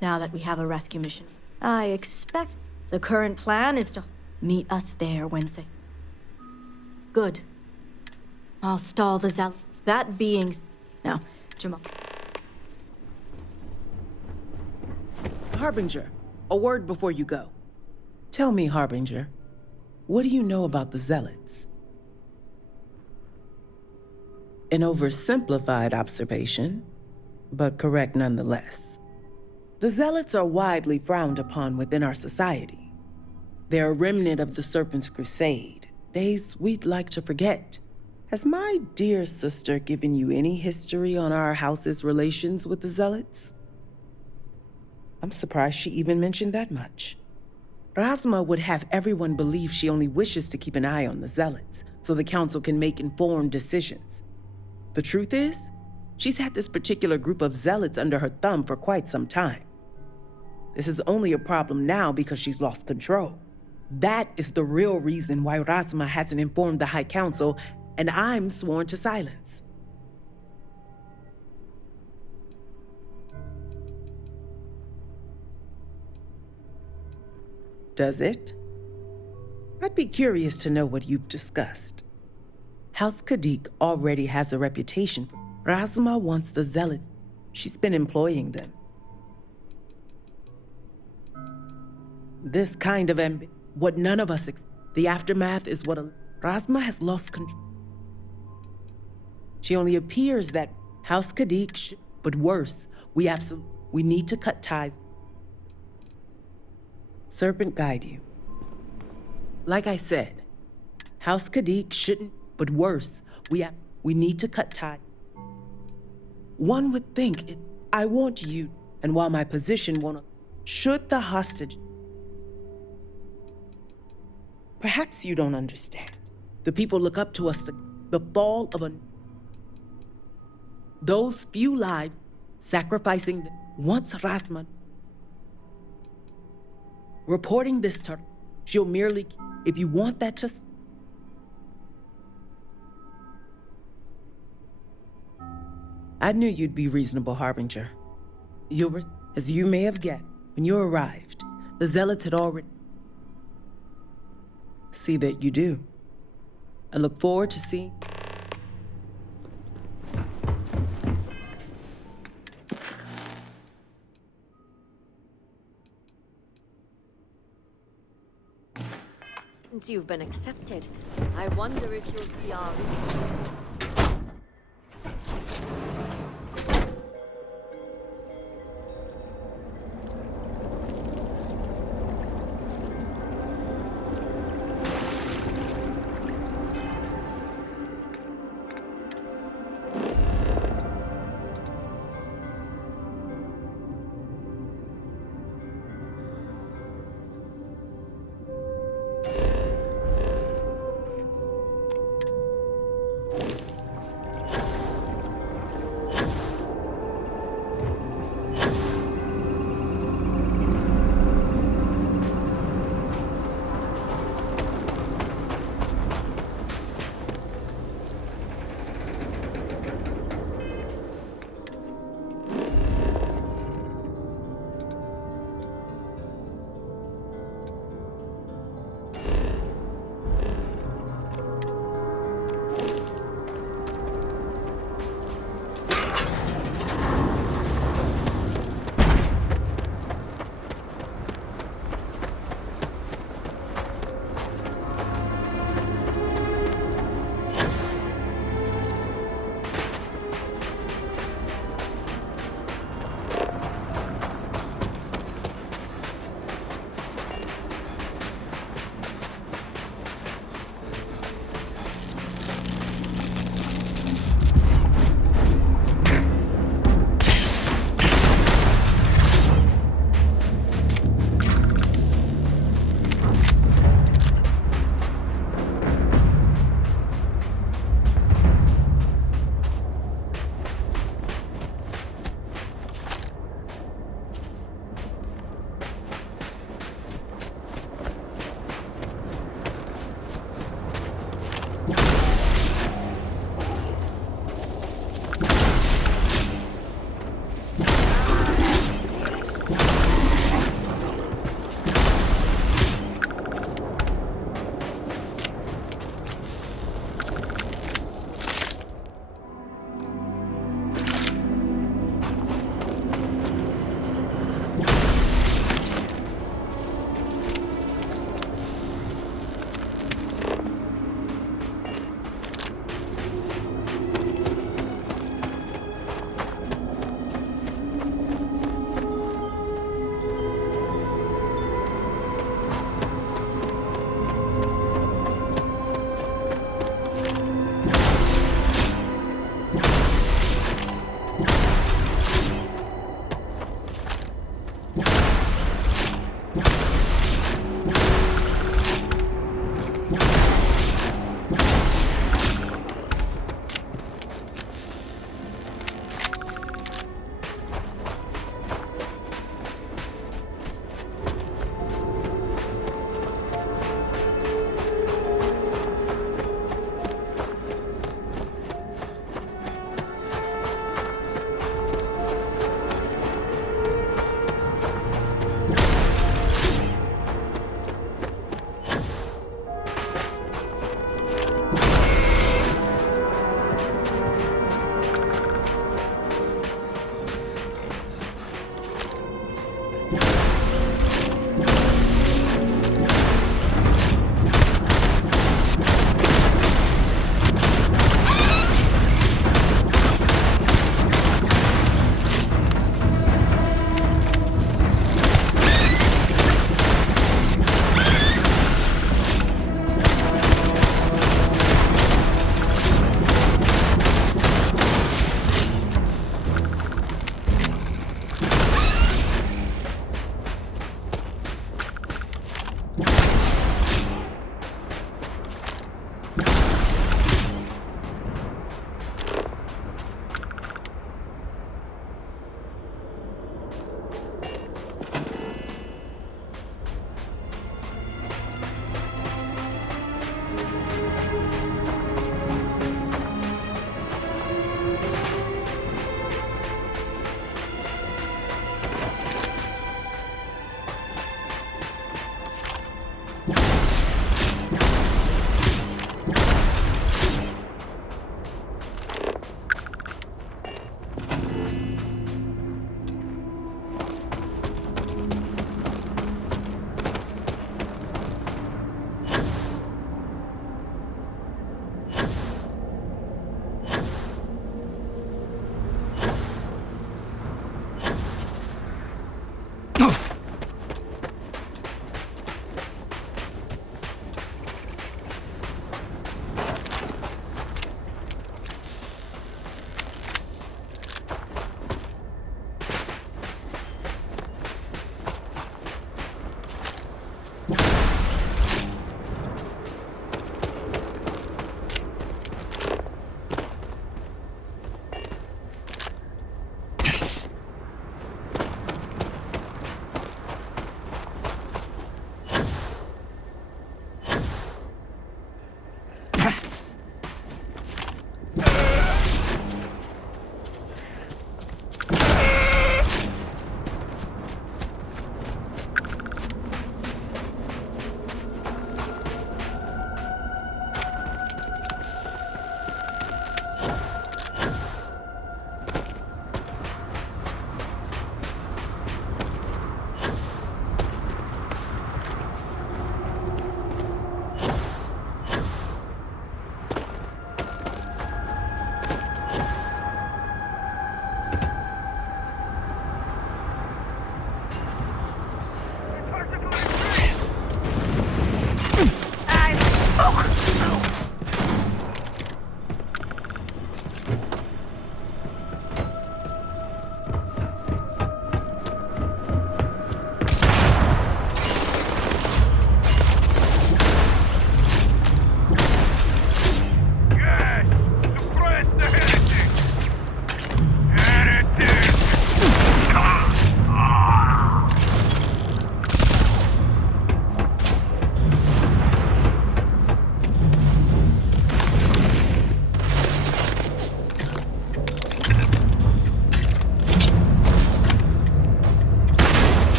Now that we have a rescue mission, I expect the current plan is to meet us there Wednesday. Good. I'll stall the zealot. That being... Now, Jamal... Harbinger, a word before you go. Tell me, Harbinger, what do you know about the Zealots? An oversimplified observation, but correct nonetheless. The Zealots are widely frowned upon within our society. They're a remnant of the Serpent's Crusade, days we'd like to forget. Has my dear sister given you any history on our house's relations with the Zealots? I'm surprised she even mentioned that much. Razma would have everyone believe she only wishes to keep an eye on the Zealots, so the Council can make informed decisions. The truth is, she's had this particular group of Zealots under her thumb for quite some time. This is only a problem now because she's lost control. That is the real reason why Razma hasn't informed the High Council, and I'm sworn to silence. Does it? I'd be curious to know what you've discussed. House Kadik already has a reputation. Razma wants the Zealots. She's been employing them. This kind of what none of us the aftermath is what Razma has lost control. She only appears that House Kadik but worse, we need to cut ties. Serpent guide you. Like I said, House Kadik shouldn't... But worse, we need to cut ties. One would think I want you, and while my position won't, should the hostage. Perhaps you don't understand. The people look up to us, the fall of those few lives, sacrificing once Rasma. Reporting this to her, she'll merely, if you want that to. I knew you'd be reasonable, Harbinger. As you may have guessed, when you arrived, the Zealots had already. See that you do. I look forward to seeing. Since you've been accepted, I wonder if you'll see our...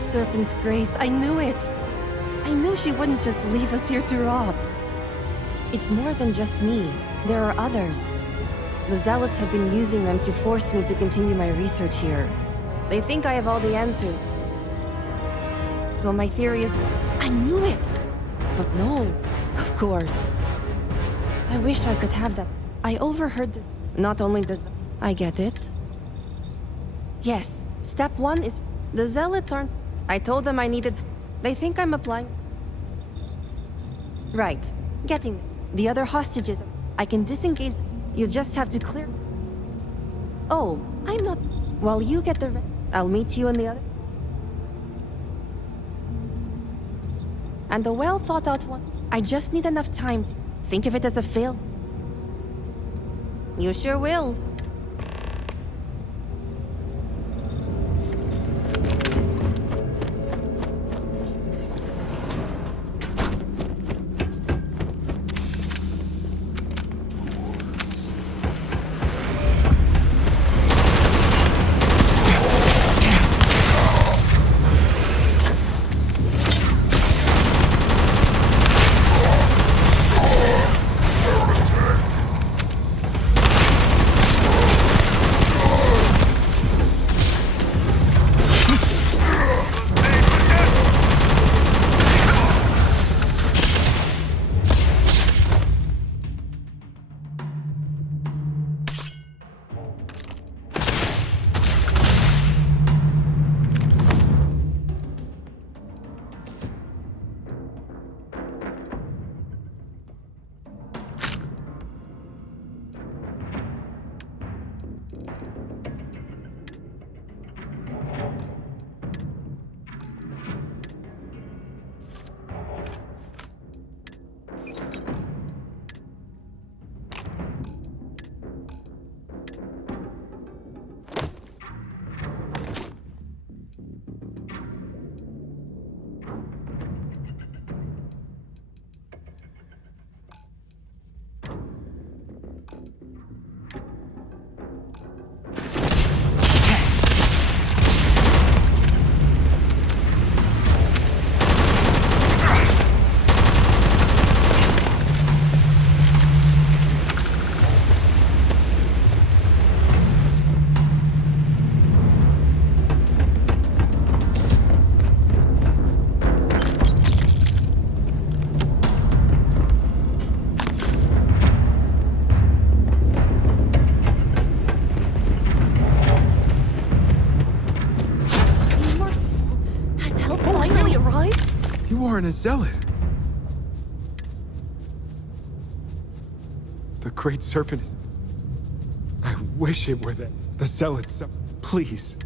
Serpent's grace, I knew it. I knew she wouldn't just leave us here to rot. It's more than just me. There are others. The Zealots have been using them to force me to continue my research here. They think I have all the answers. So my theory is, I knew it! But no, of course. I wish I could have that. I overheard the... Not only does... I get it. Yes, step one is... The Zealots aren't... I told them I needed... They think I'm applying... Right. Getting... The other hostages... I can disengage... You just have to clear... Oh, I'm not... While you get the... I'll meet you in the other... And the well-thought-out one... I just need enough time to... Think of it as a fail... You sure will. A zealot. The Great Serpent is... I wish it were that. The zealots, please.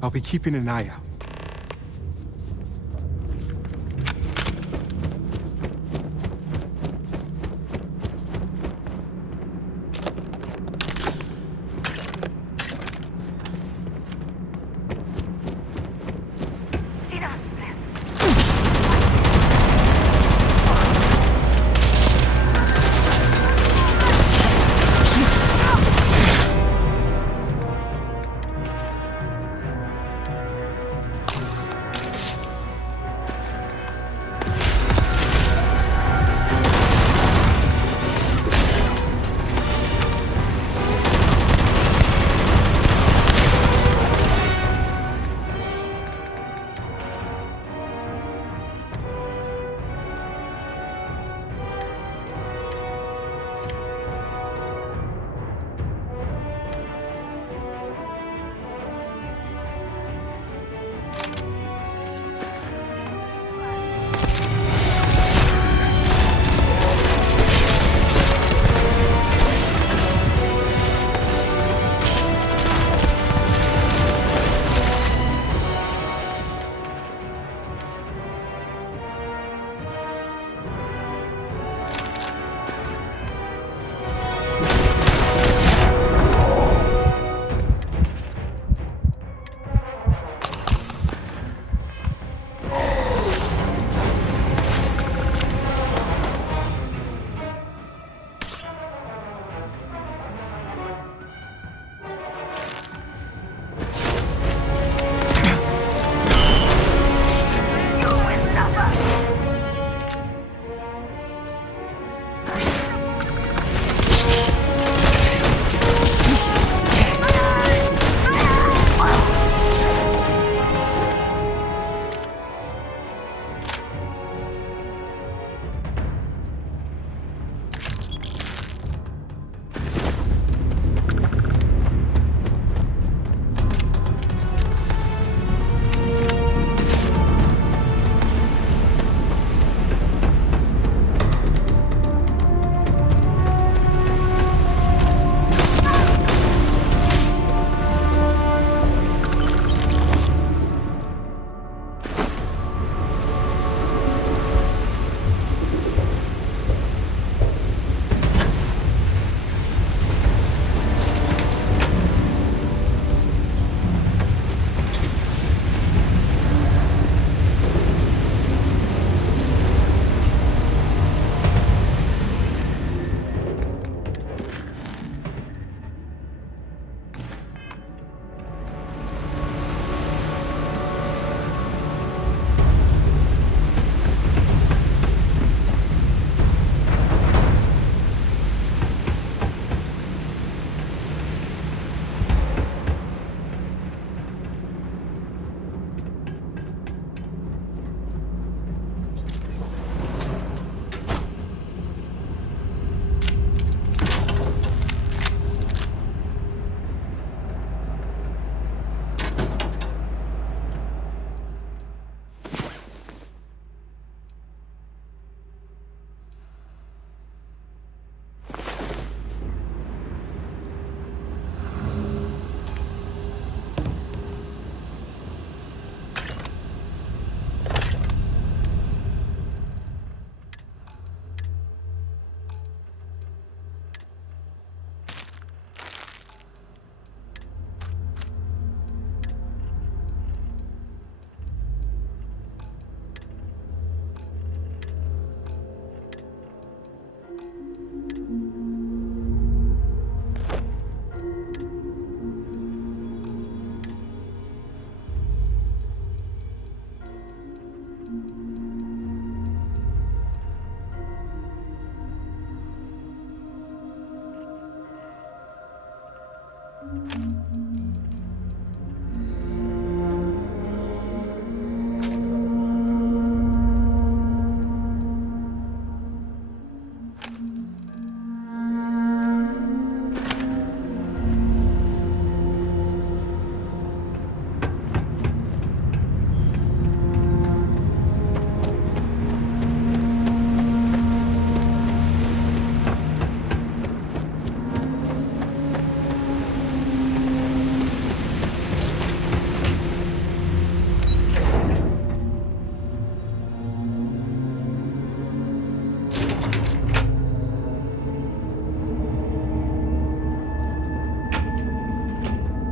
I'll be keeping an eye out.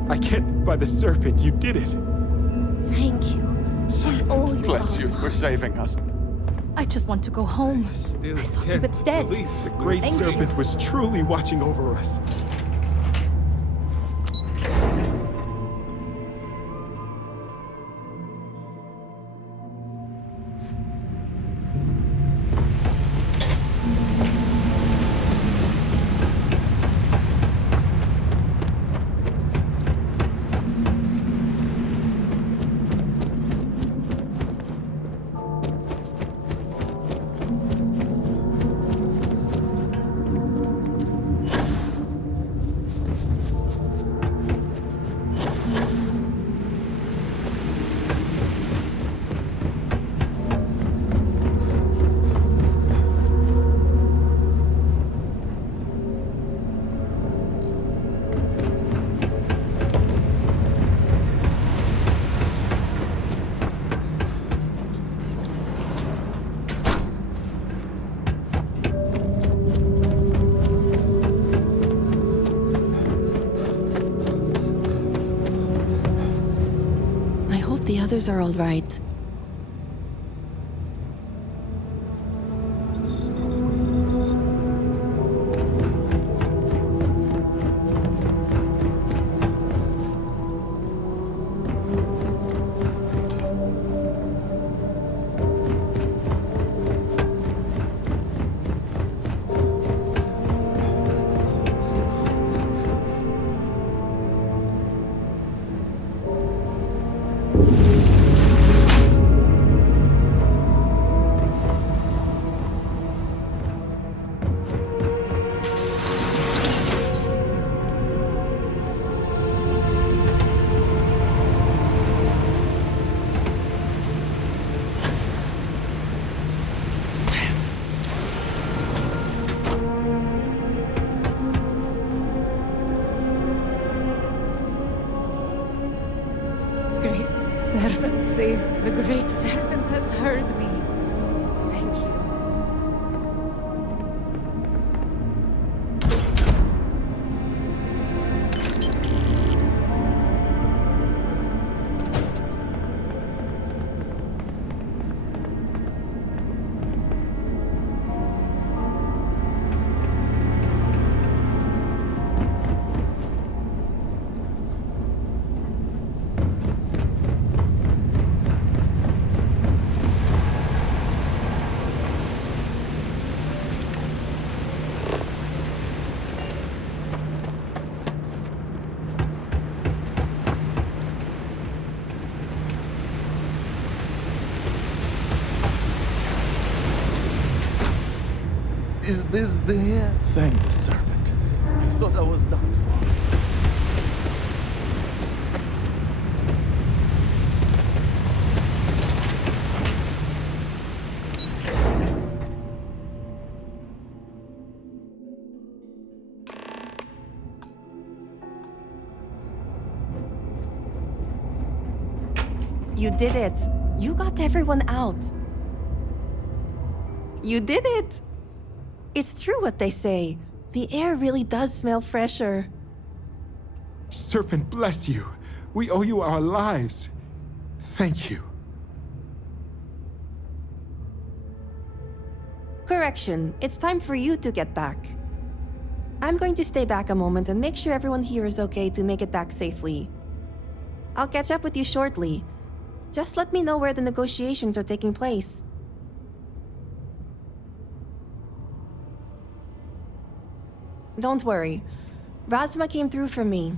I can't by the serpent, you did it. Thank you. Serpent, bless you for saving us. I just want to go home. I thought we were dead. The great Thank serpent you. was truly watching over us. I hope the others are all right. Great serpent, save. The great serpent has heard me. Thank you. Is this the end? Thank the serpent. I thought I was done for. You did it. You got everyone out. You did it! It's true what they say. The air really does smell fresher. Serpent, bless you. We owe you our lives. Thank you. Correction, it's time for you to get back. I'm going to stay back a moment and make sure everyone here is okay to make it back safely. I'll catch up with you shortly. Just let me know where the negotiations are taking place. Don't worry. Razma came through for me.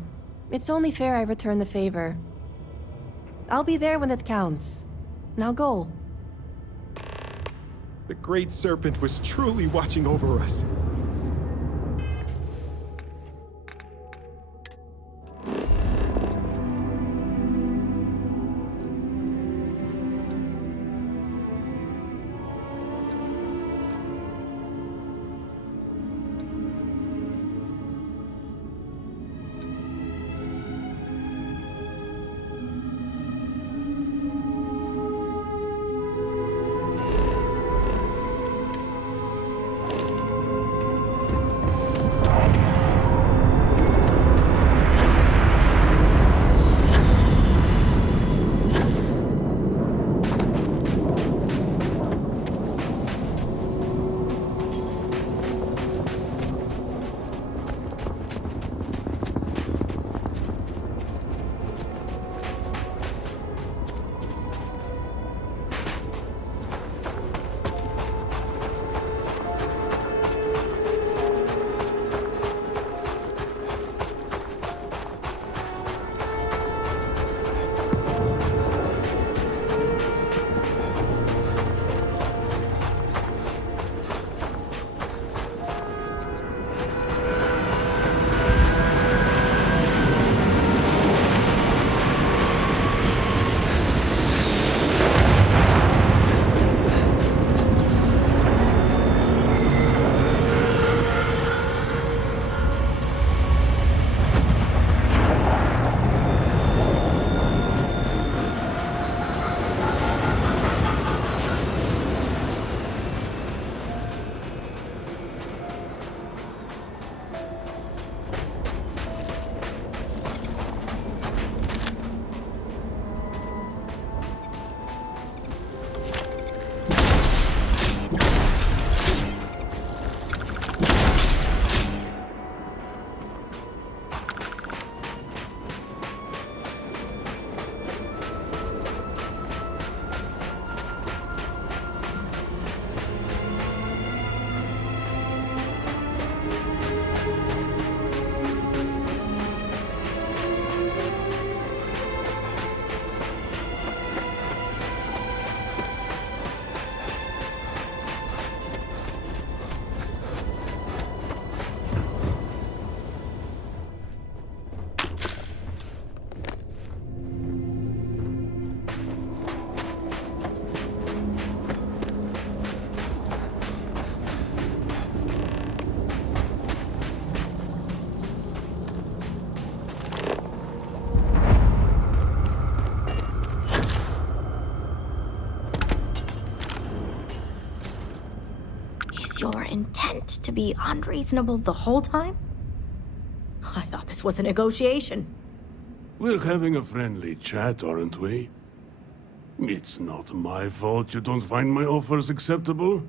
It's only fair I return the favor. I'll be there when it counts. Now go. The Great Serpent was truly watching over us. Your intent to be unreasonable the whole time? I thought this was a negotiation. We're having a friendly chat, aren't we? It's not my fault you don't find my offers acceptable.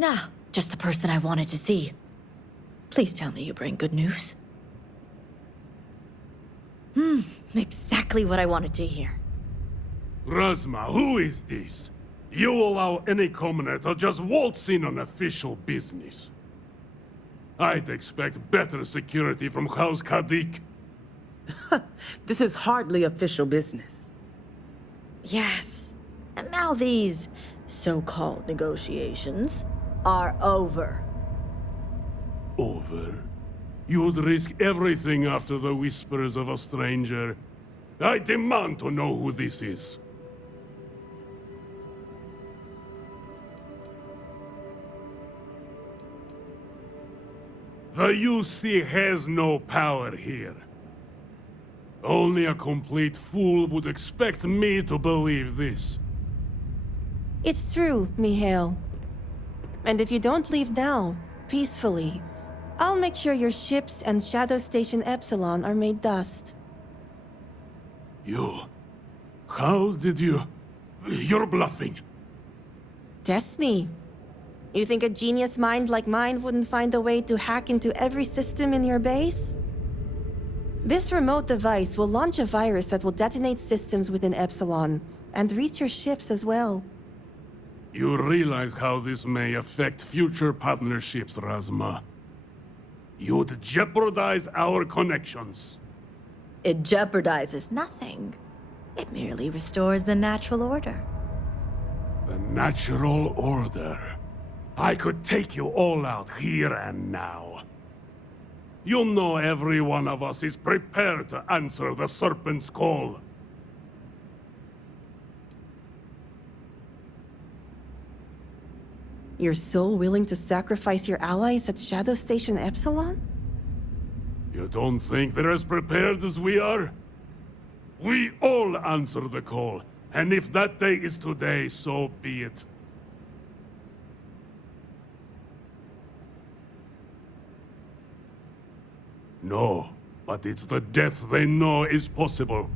Nah, just the person I wanted to see. Please tell me you bring good news. Exactly what I wanted to hear. Razma, who is this? You allow any commoner to just waltz in on official business. I'd expect better security from House Kadik. This is hardly official business. Yes. And now these so-called negotiations are over. Over? You'd risk everything after the whispers of a stranger. I demand to know who this is. The UC has no power here. Only a complete fool would expect me to believe this. It's true, Mihail. And if you don't leave now, peacefully, I'll make sure your ships and Shadow Station Epsilon are made dust. You... How did you... You're bluffing. Test me. You think a genius mind like mine wouldn't find a way to hack into every system in your base? This remote device will launch a virus that will detonate systems within Epsilon, and reach your ships as well. You realize how this may affect future partnerships, Razma. You'd jeopardize our connections. It jeopardizes nothing. It merely restores the natural order. The natural order. I could take you all out here and now. You know every one of us is prepared to answer the Serpent's call. You're so willing to sacrifice your allies at Shadow Station Epsilon? You don't think they're as prepared as we are? We all answer the call, and if that day is today, so be it. No, but it's the death they know is possible.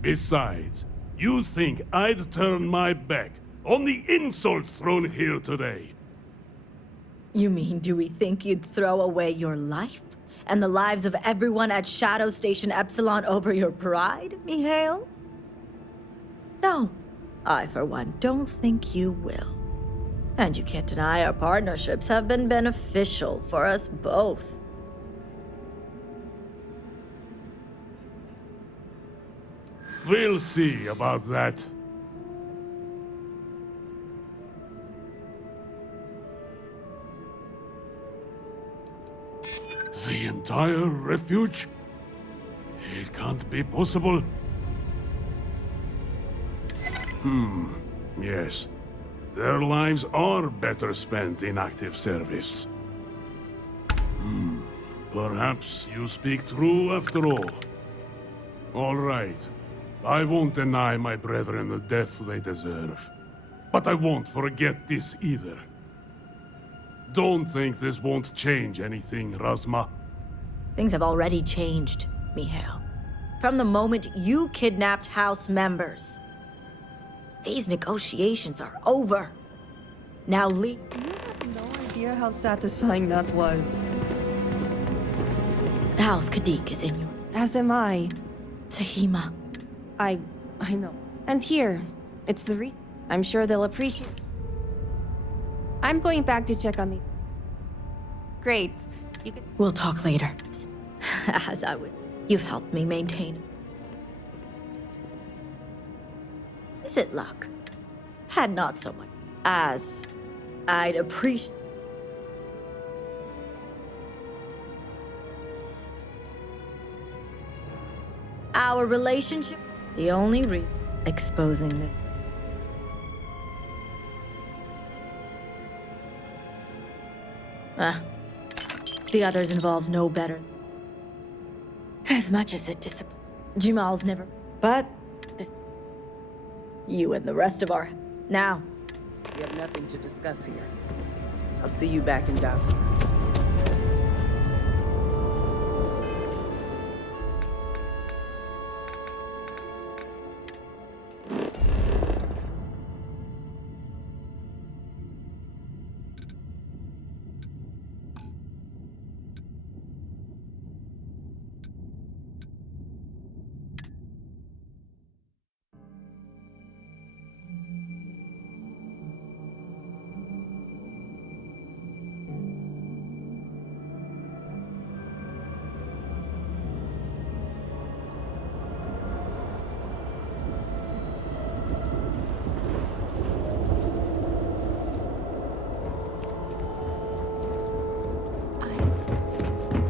Besides, you think I'd turn my back on the insults thrown here today? You mean, do we think you'd throw away your life and the lives of everyone at Shadow Station Epsilon over your pride, Mihail? No, I, for one, don't think you will. And you can't deny our partnerships have been beneficial for us both. We'll see about that. The entire refuge? It can't be possible. Yes. Their lives are better spent in active service. Perhaps you speak true after all. All right. I won't deny my brethren the death they deserve. But I won't forget this either. Don't think this won't change anything, Razma. Things have already changed, Mihail. From the moment you kidnapped House members. These negotiations are over. Now leave. You have no idea how satisfying that was. House Kadik is in your... As am I. Sahima. I know. And here, it's the I'm sure they'll appreciate. I'm going back to check on the... Great. You can... We'll talk later. As I was... You've helped me maintain... Is it luck? Had not so much as I'd appreciate... Our relationship... The only reason exposing this... The others involved no better. As much as it disappoints... Jamal's never... But... This... You and the rest of our... Now. We have nothing to discuss here. I'll see you back in Dawson.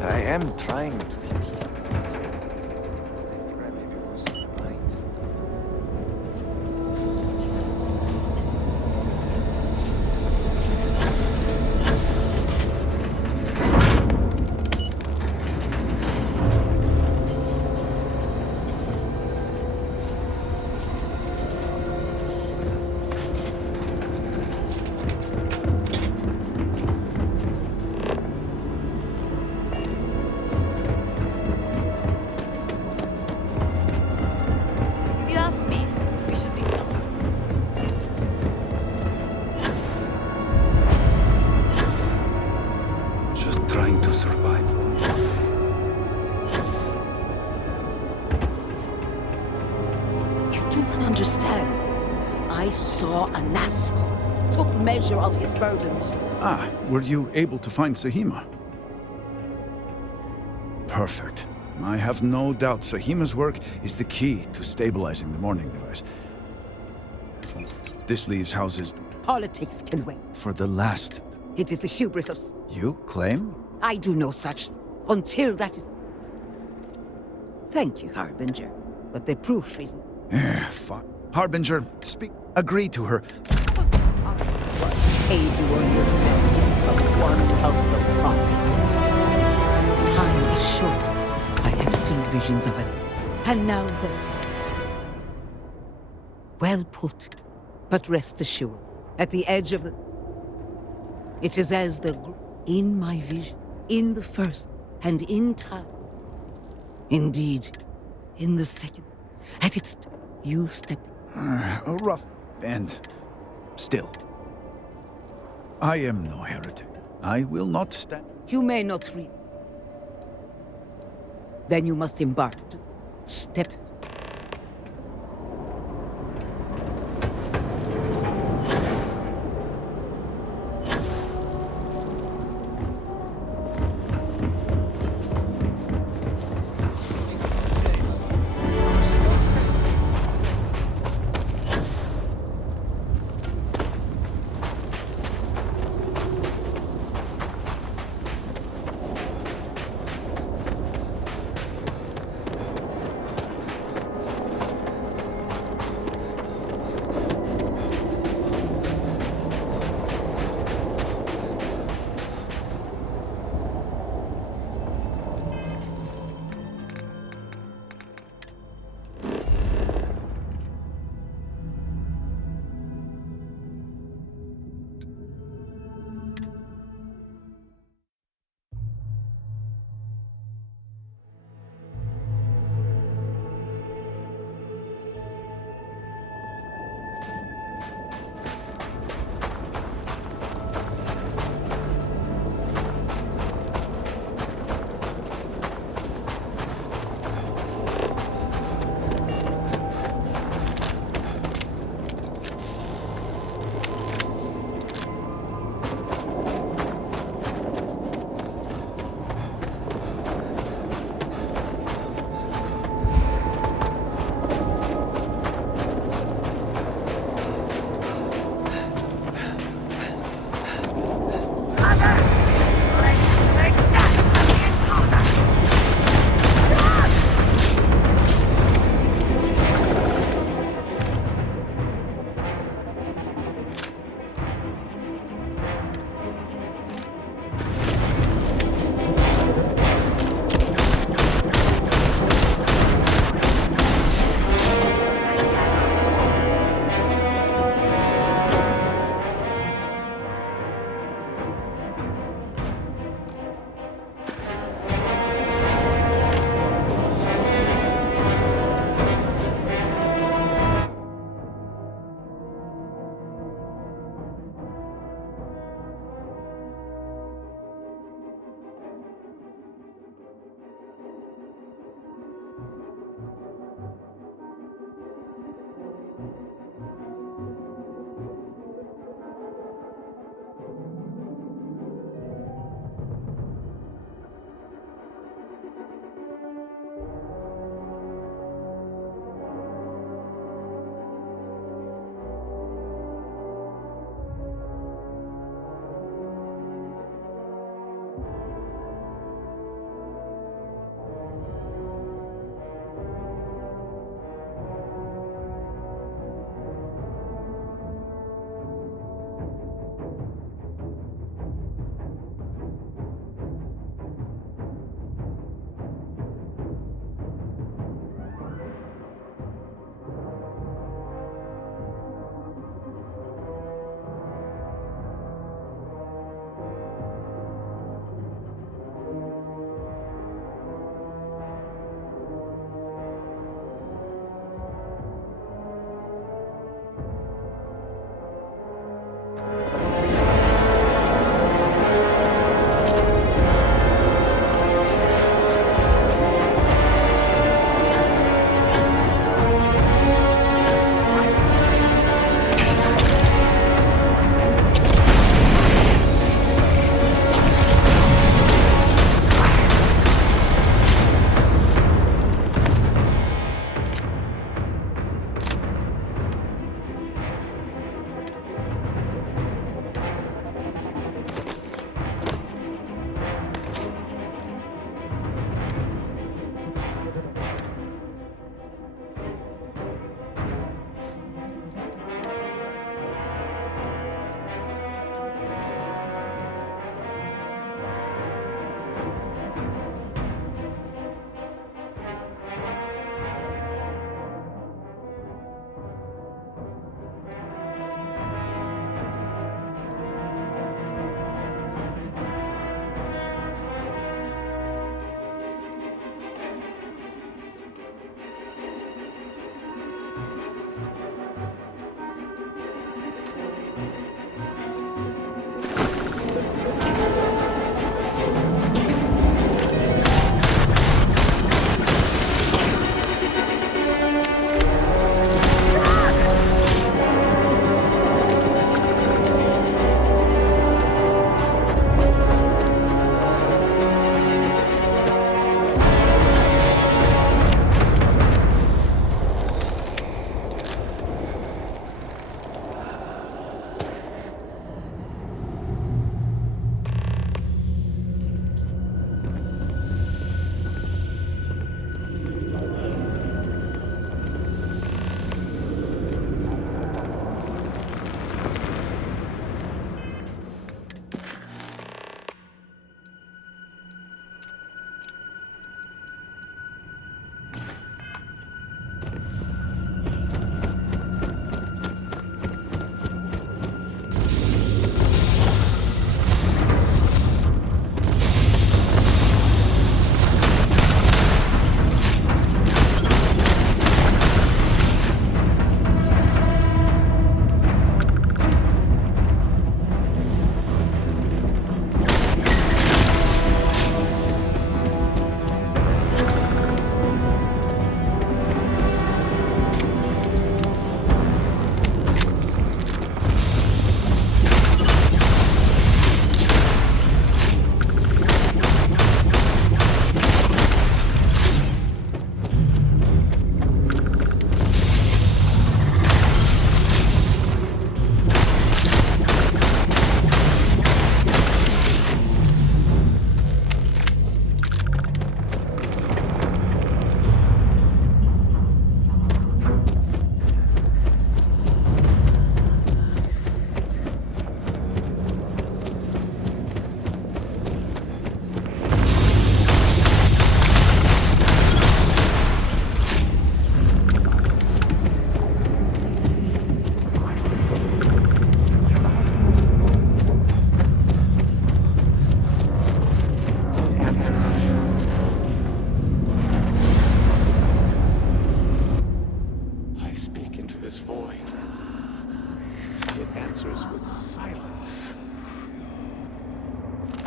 I am trying to hear something. I think I may be losing my mind. If you ask me, we should be Just trying to survive one. You do not understand. I saw a Nazgul, took measure of his burdens. Ah, were you able to find Sahima? Perfect. I have no doubt Sahima's work is the key to stabilizing the mourning device. This leaves houses Politics can wait. for the last. It is the hubris of... You claim? I do no such... until that is... Thank you, Harbinger. But the proof is... Fine. Harbinger, speak. Agree to her. Aid you on your path to become one of the honest. Time is short. I have seen visions of it. And now the... Well put. But rest assured, at the edge of the... It is as the... In my vision, in the first, and in time. Indeed, in the second, at its... You stepped... A rough end. Still. I am no heretic. I will not stand. You may not read. Then you must embark. Step.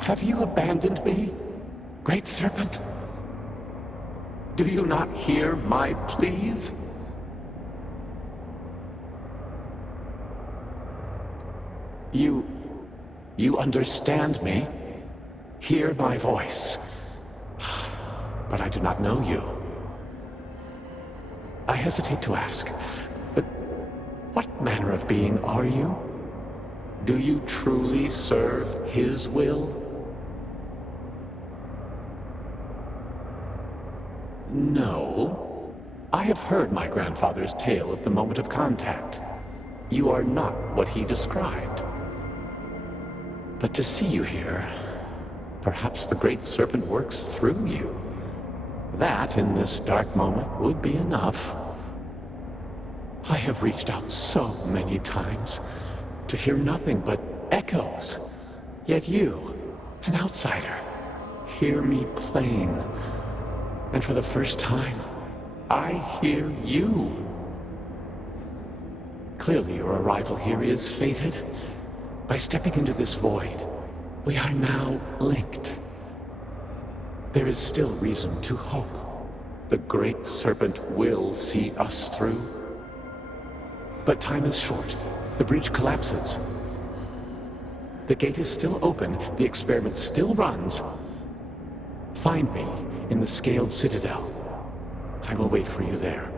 Have you abandoned me, Great Serpent? Do you not hear my pleas? You understand me? Hear my voice. But I do not know you. I hesitate to ask, but what manner of being are you? Do you truly serve his will? No. I have heard my grandfather's tale of the moment of contact. You are not what he described. But to see you here, perhaps the Great Serpent works through you. That, in this dark moment, would be enough. I have reached out so many times to hear nothing but echoes. Yet you, an outsider, hear me plain. And for the first time, I hear you. Clearly your arrival here is fated. By stepping into this void, we are now linked. There is still reason to hope. The Great Serpent will see us through. But time is short. The bridge collapses. The gate is still open. The experiment still runs. Find me in the Scaled Citadel. I will wait for you there.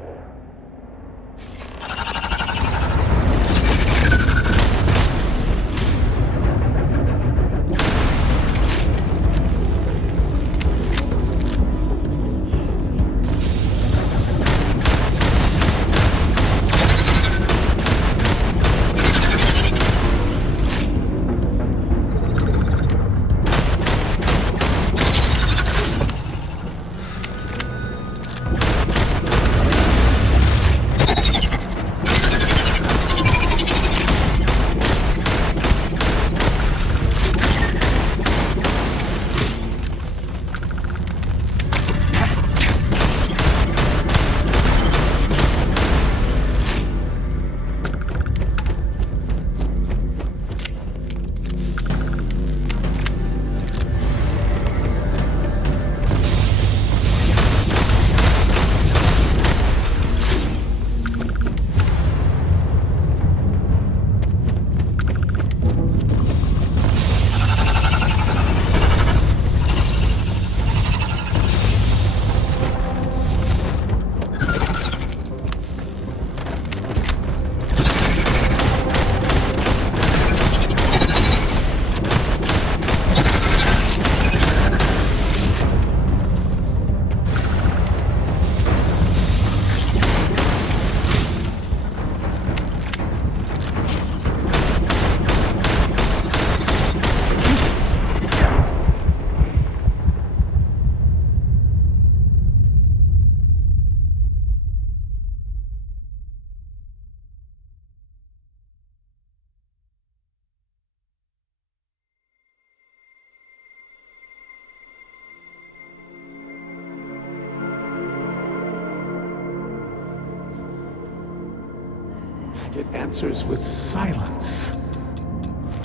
It answers with silence.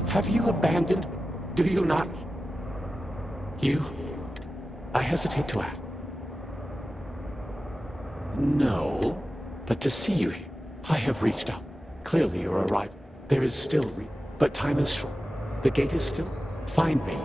Have you abandoned? Do you not? You? I hesitate to ask. No, but to see you here, I have reached out. Clearly your arrival. There is still but time is short. The gate is still. Find me.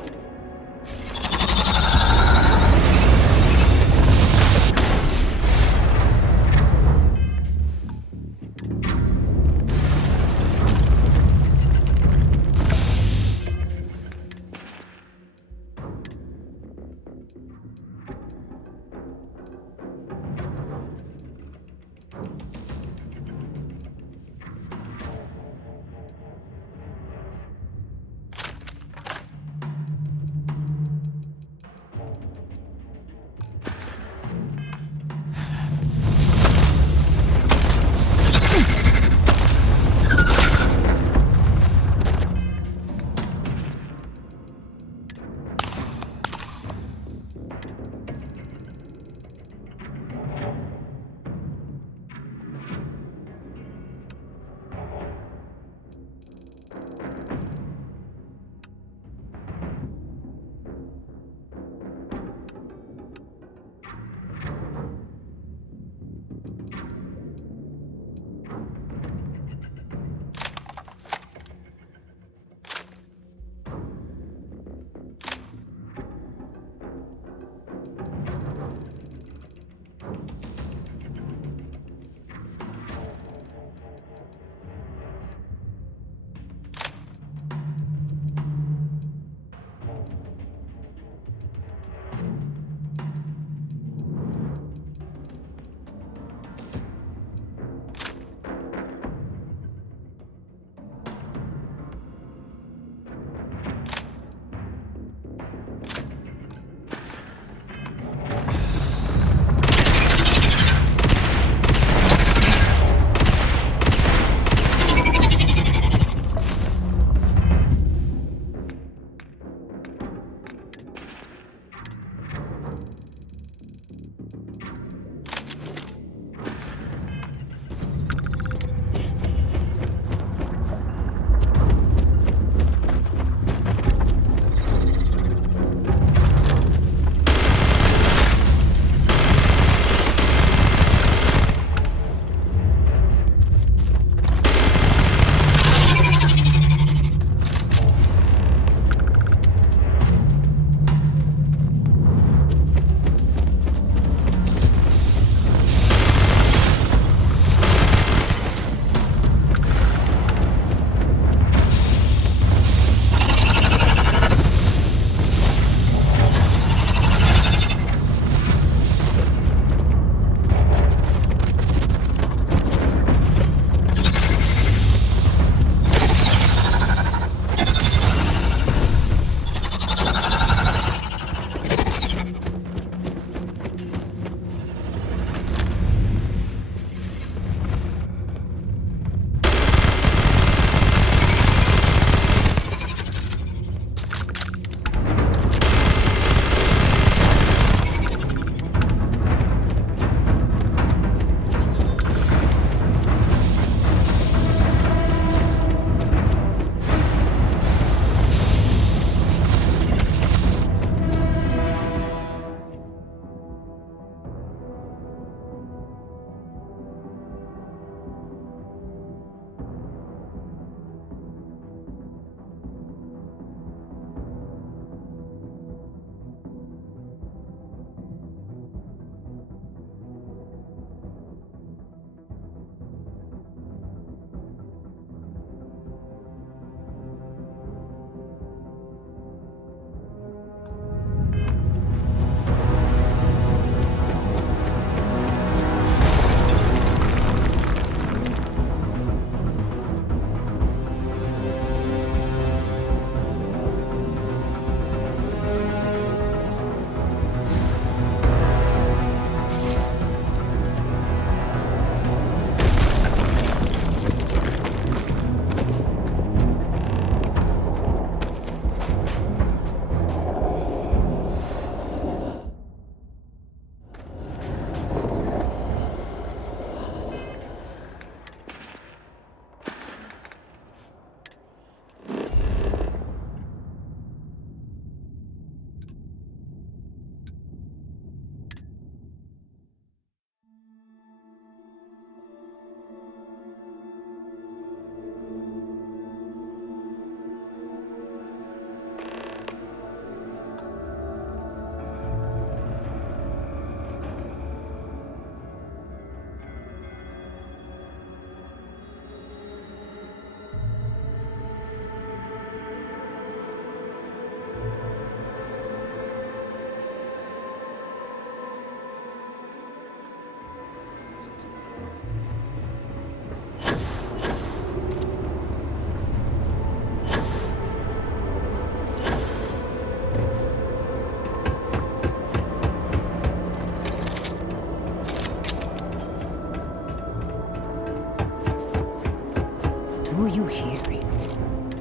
Do you hear it?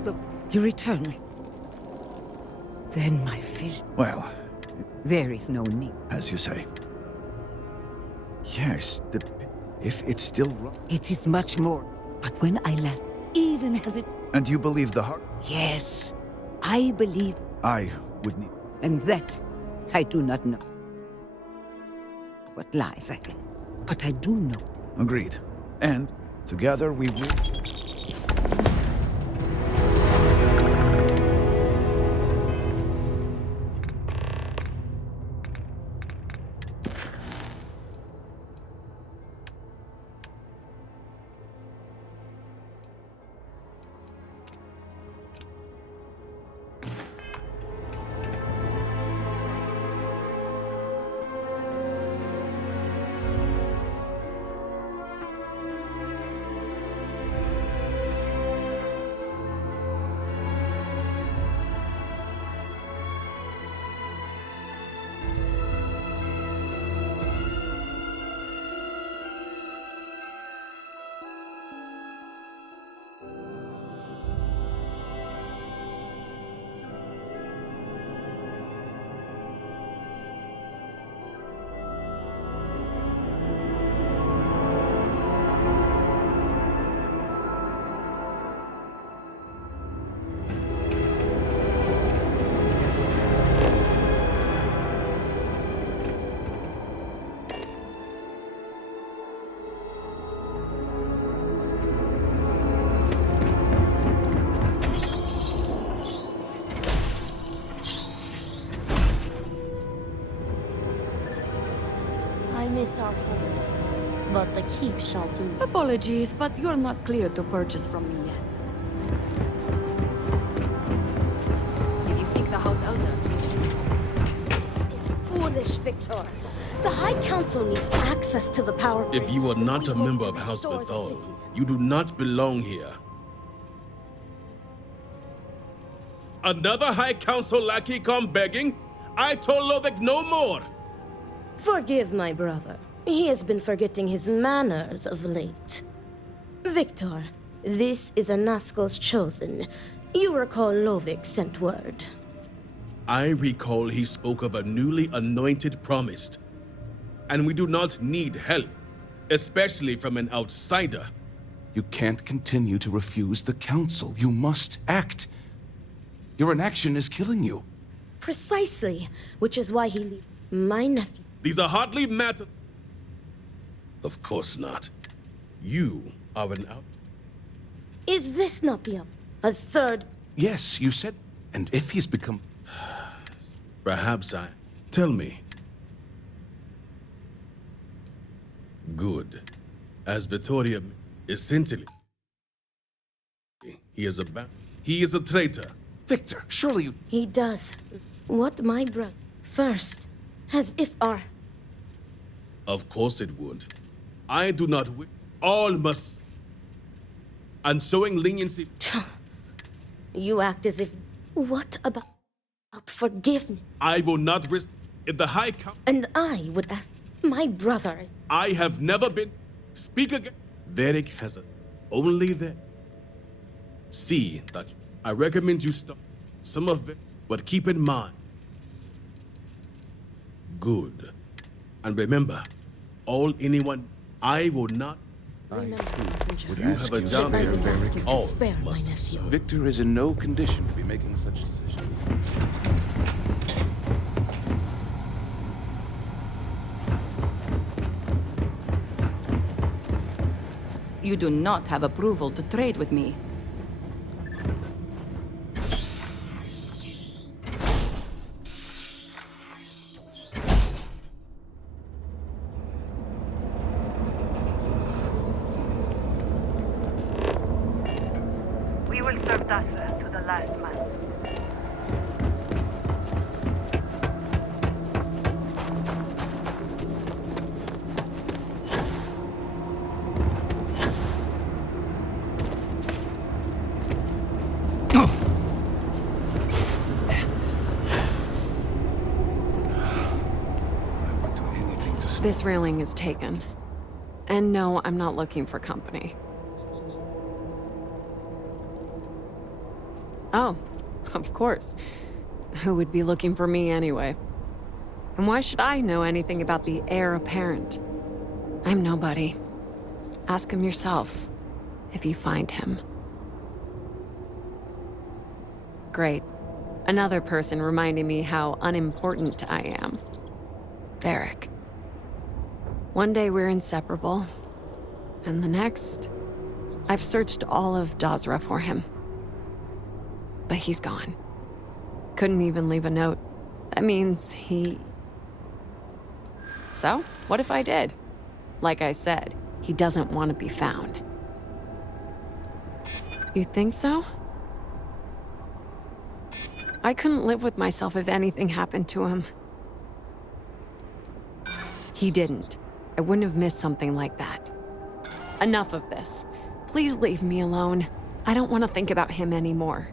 Look, you return. Then my vision. Well, There is no need. as you say. Yes, if it's still wrong. It is much more. But when I last, even as it. And you believe the heart? Yes, I believe. I would need. And that I do not know. What lies ahead. But I do know. Agreed. And together we will. I miss our home, but the keep shall do. Apologies, but you're not clear to purchase from me yet. If you seek the House Elder, This is foolish, Victor. The High Council needs access to the power grid. If you are not a We member hope of to House restore the Bethel, city. you do not belong here. Another High Council lackey come begging? I told Lovick no more! Forgive my brother. He has been forgetting his manners of late. Victor, this is Anaskel's chosen. You recall Lovick sent word. I recall he spoke of a newly anointed promised. And we do not need help, especially from an outsider. You can't continue to refuse the council. You must act. Your inaction is killing you. Precisely, which is why he my nephew. These are hardly matters. Of course not. You are an out. Is this not a third? Yes, you said. And if he's become. Perhaps I. Tell me. Good. As Vittoria is scintillating. He is he is a traitor. Victor, surely you. He does. What my brother. First, as if our. Of course it would. I do not wish. All must. And showing leniency. You act as if. What about forgiveness? I will not risk. If the High Council. And I would ask my brother. I have never been. Speak again. Varric has a. Only that. See that. I recommend you stop. Some of it, but keep in mind. Good. And remember, all anyone. I will not. Remember, You have a job to do. ask you to All spare my must nephew. serve. Victor is in no condition to be making such decisions. You do not have approval to trade with me. We will serve Dasa to the last man. This railing is taken. And no, I'm not looking for company. Oh, of course. Who would be looking for me anyway? And why should I know anything about the heir apparent? I'm nobody. Ask him yourself, if you find him. Great. Another person reminding me how unimportant I am. Varric. One day we're inseparable, and the next, I've searched all of Dazra for him. But he's gone. Couldn't even leave a note. That means he... So, what if I did? Like I said, he doesn't want to be found. You think so? I couldn't live with myself if anything happened to him. He didn't. I wouldn't have missed something like that. Enough of this. Please leave me alone. I don't want to think about him anymore.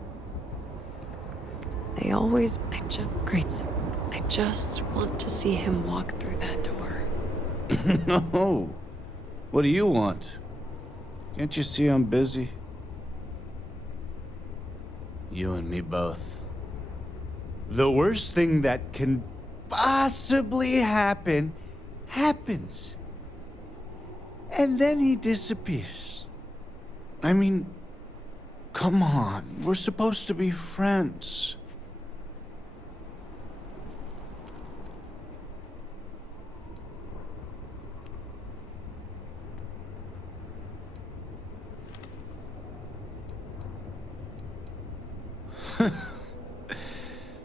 I just want to see him walk through that door. No. What do you want? Can't you see I'm busy? You and me both. The worst thing that can possibly happen, happens. And then he disappears. I mean, come on, we're supposed to be friends.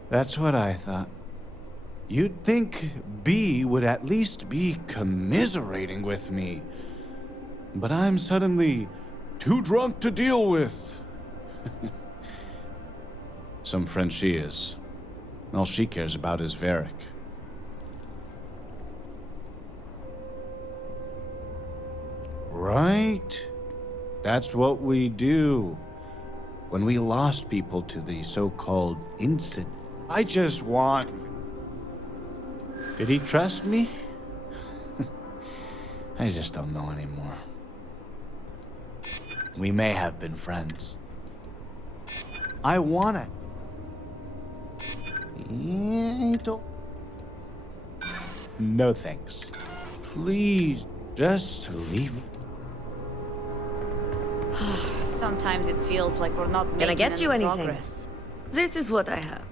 That's what I thought. You'd think B would at least be commiserating with me. But I'm suddenly too drunk to deal with. Some friend she is. All she cares about is Varric. Right? That's what we do. When we lost people to the so-called incident. I just want... Did he trust me? I just don't know anymore. We may have been friends. I want it. Yeah, I don't... No thanks. Please, just leave me. Sometimes it feels like we're not making Can I get you any anything? progress. This is what I have.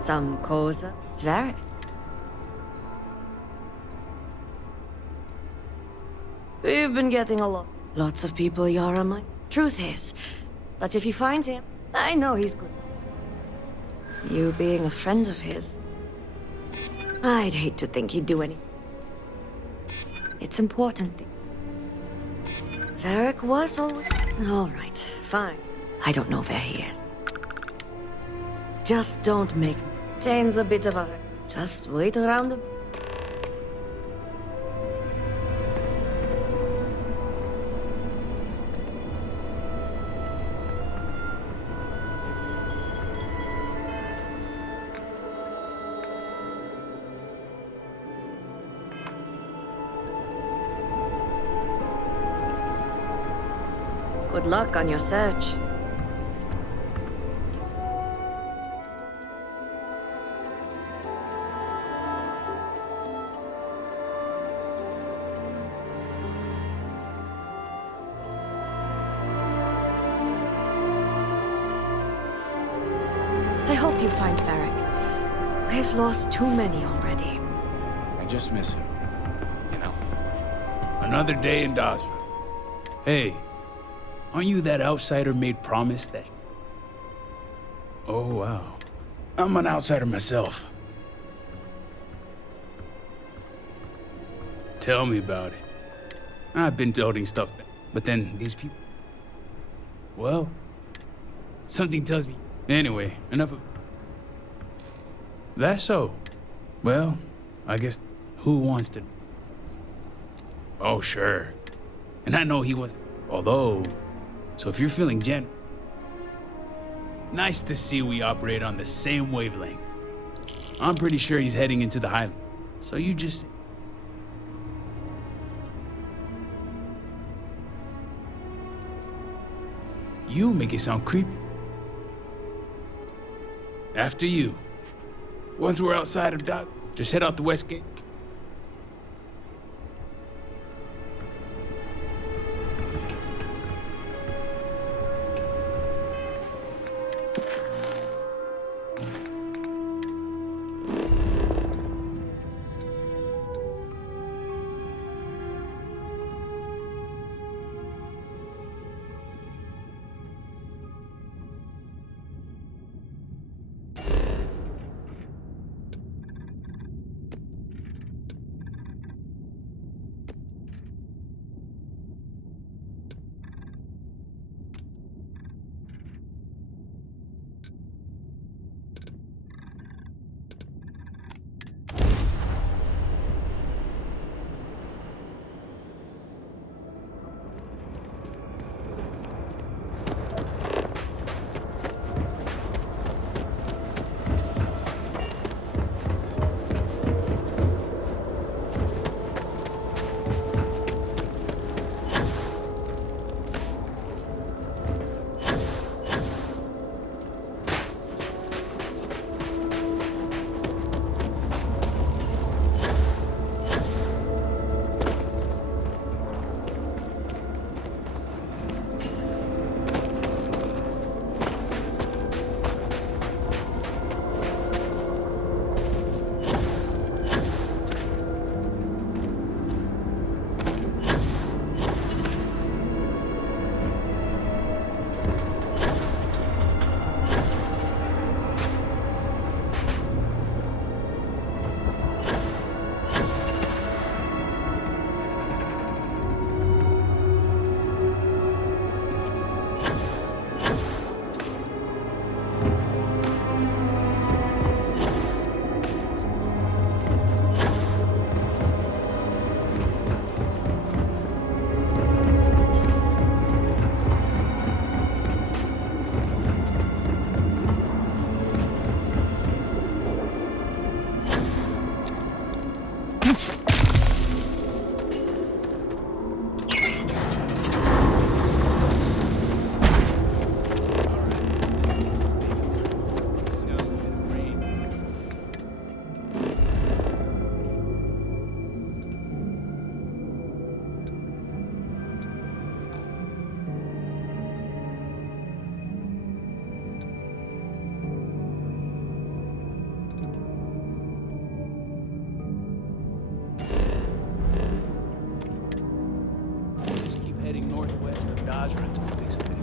Some cosa? Varric. We've been getting a lot. Lots of people, Yara, my truth is. But if you find him, I know he's good. You being a friend of his, I'd hate to think he'd do anything. It's important. Varric was always... All right, fine. I don't know where he is. Just don't make me. Tane's a bit of a... Just wait around a... Good luck on your search. I hope you find Varric. We've lost too many already. I just miss him. You know? Another day in Dazra. Hey, aren't you that outsider made promise that... Oh, wow. I'm an outsider myself. Tell me about it. I've been toting stuff, but then these people... Well, something tells me... Anyway, enough of... That's so. Well, I guess who wants to... Oh, sure. And I know he wasn't. Although, so if you're feeling nice to see we operate on the same wavelength. I'm pretty sure he's heading into the Highlands. So you just... You make it sound creepy. After you. Once we're outside of Dock, just head out the west gate. Heading northwest of Dazra until we pick something.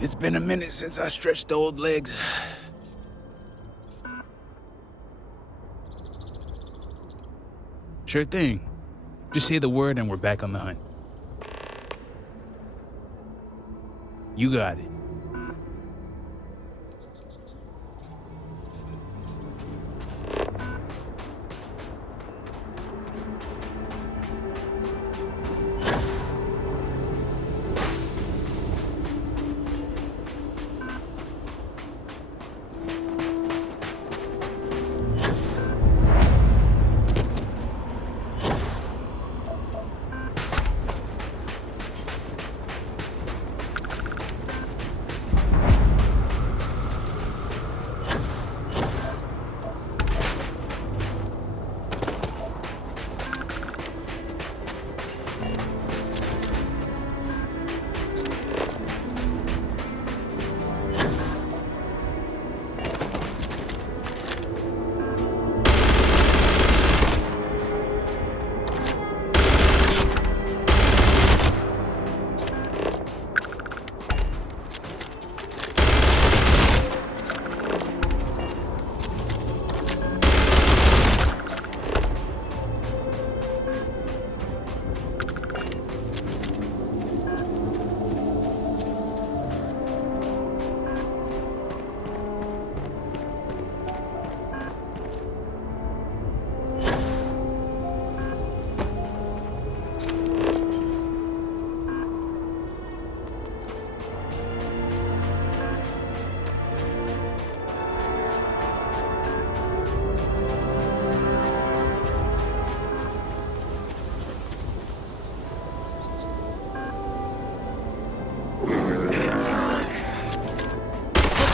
It's been a minute since I stretched the old legs. Sure thing. Just say the word and we're back on the hunt. You got it.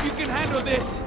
You can handle this.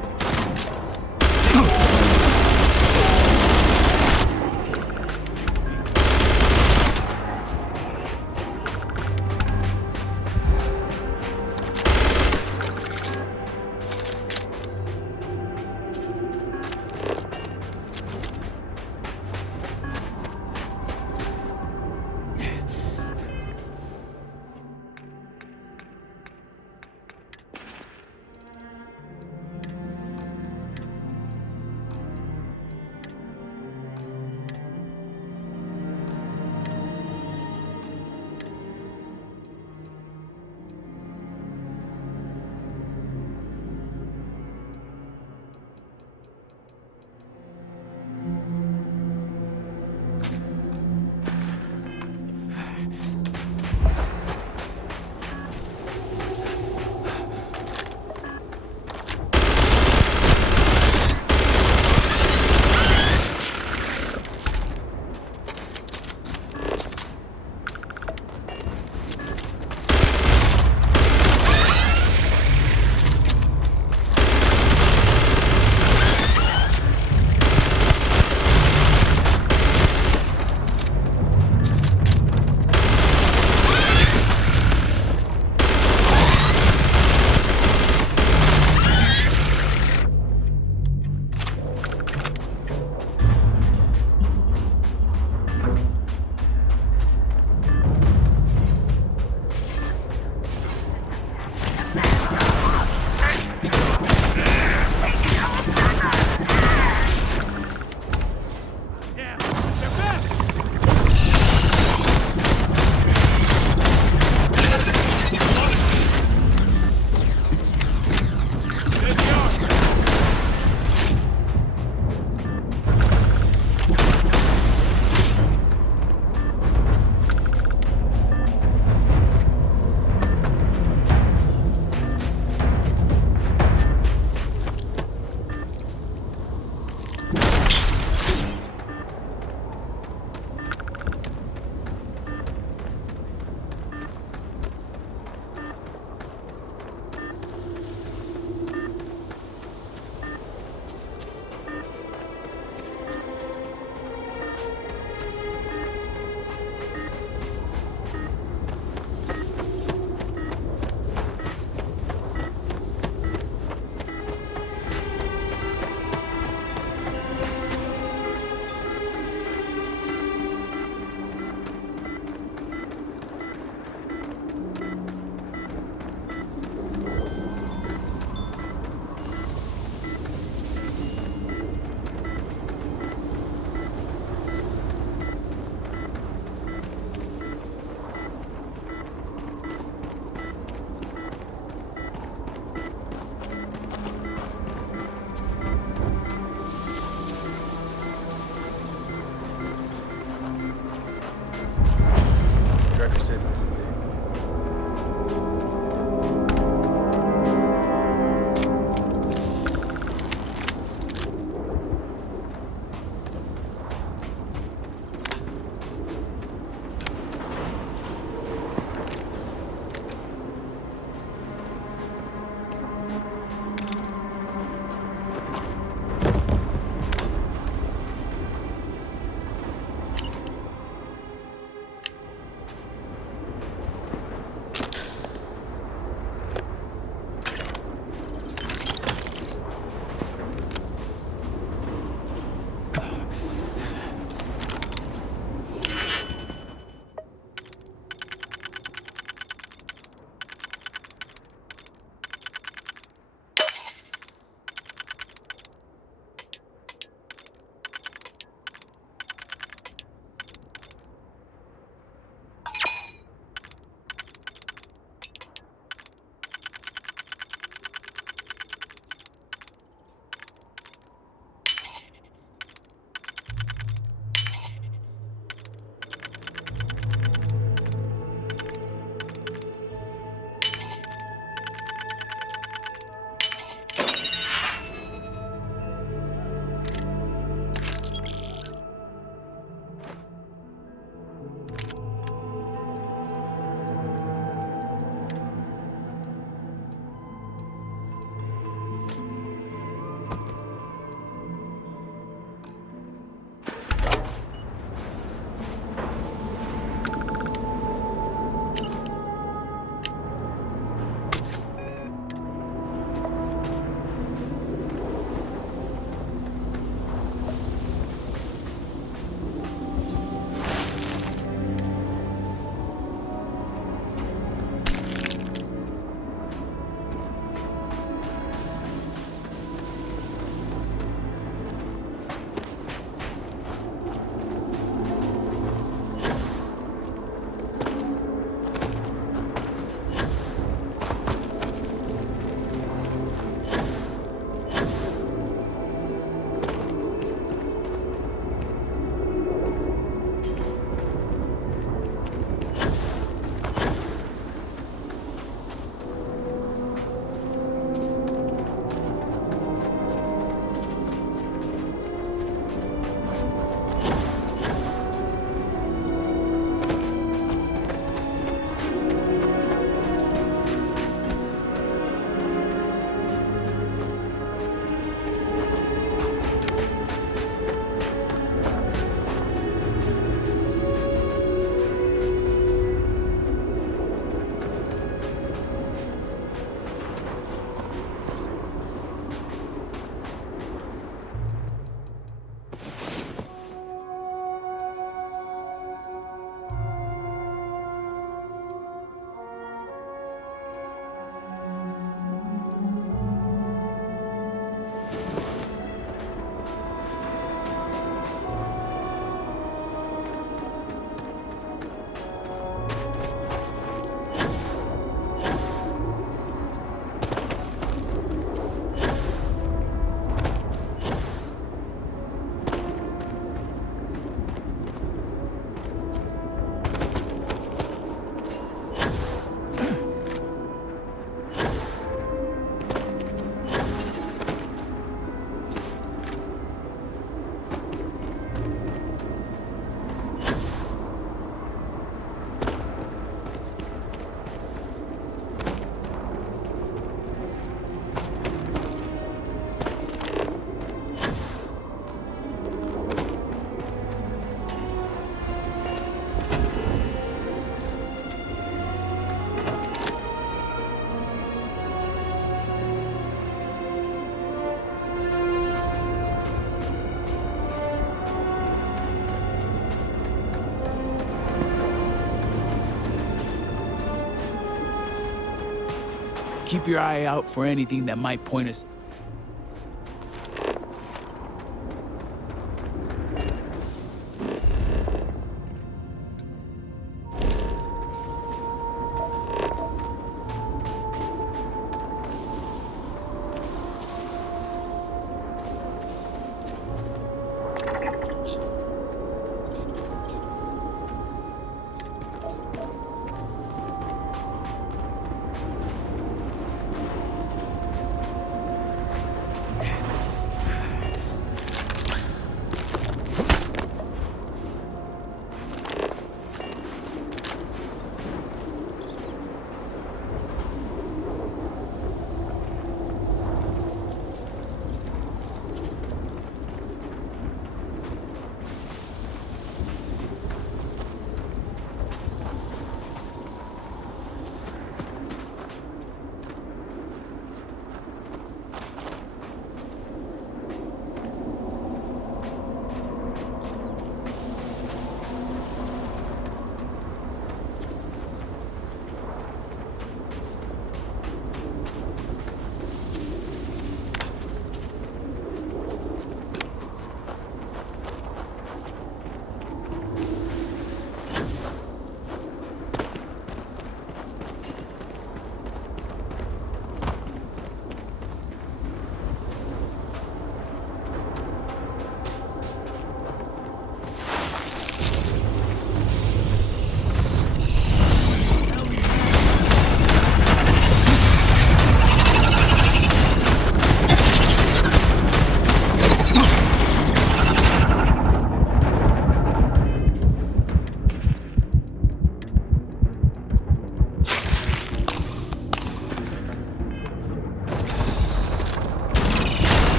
keep your eye out for anything that might point us.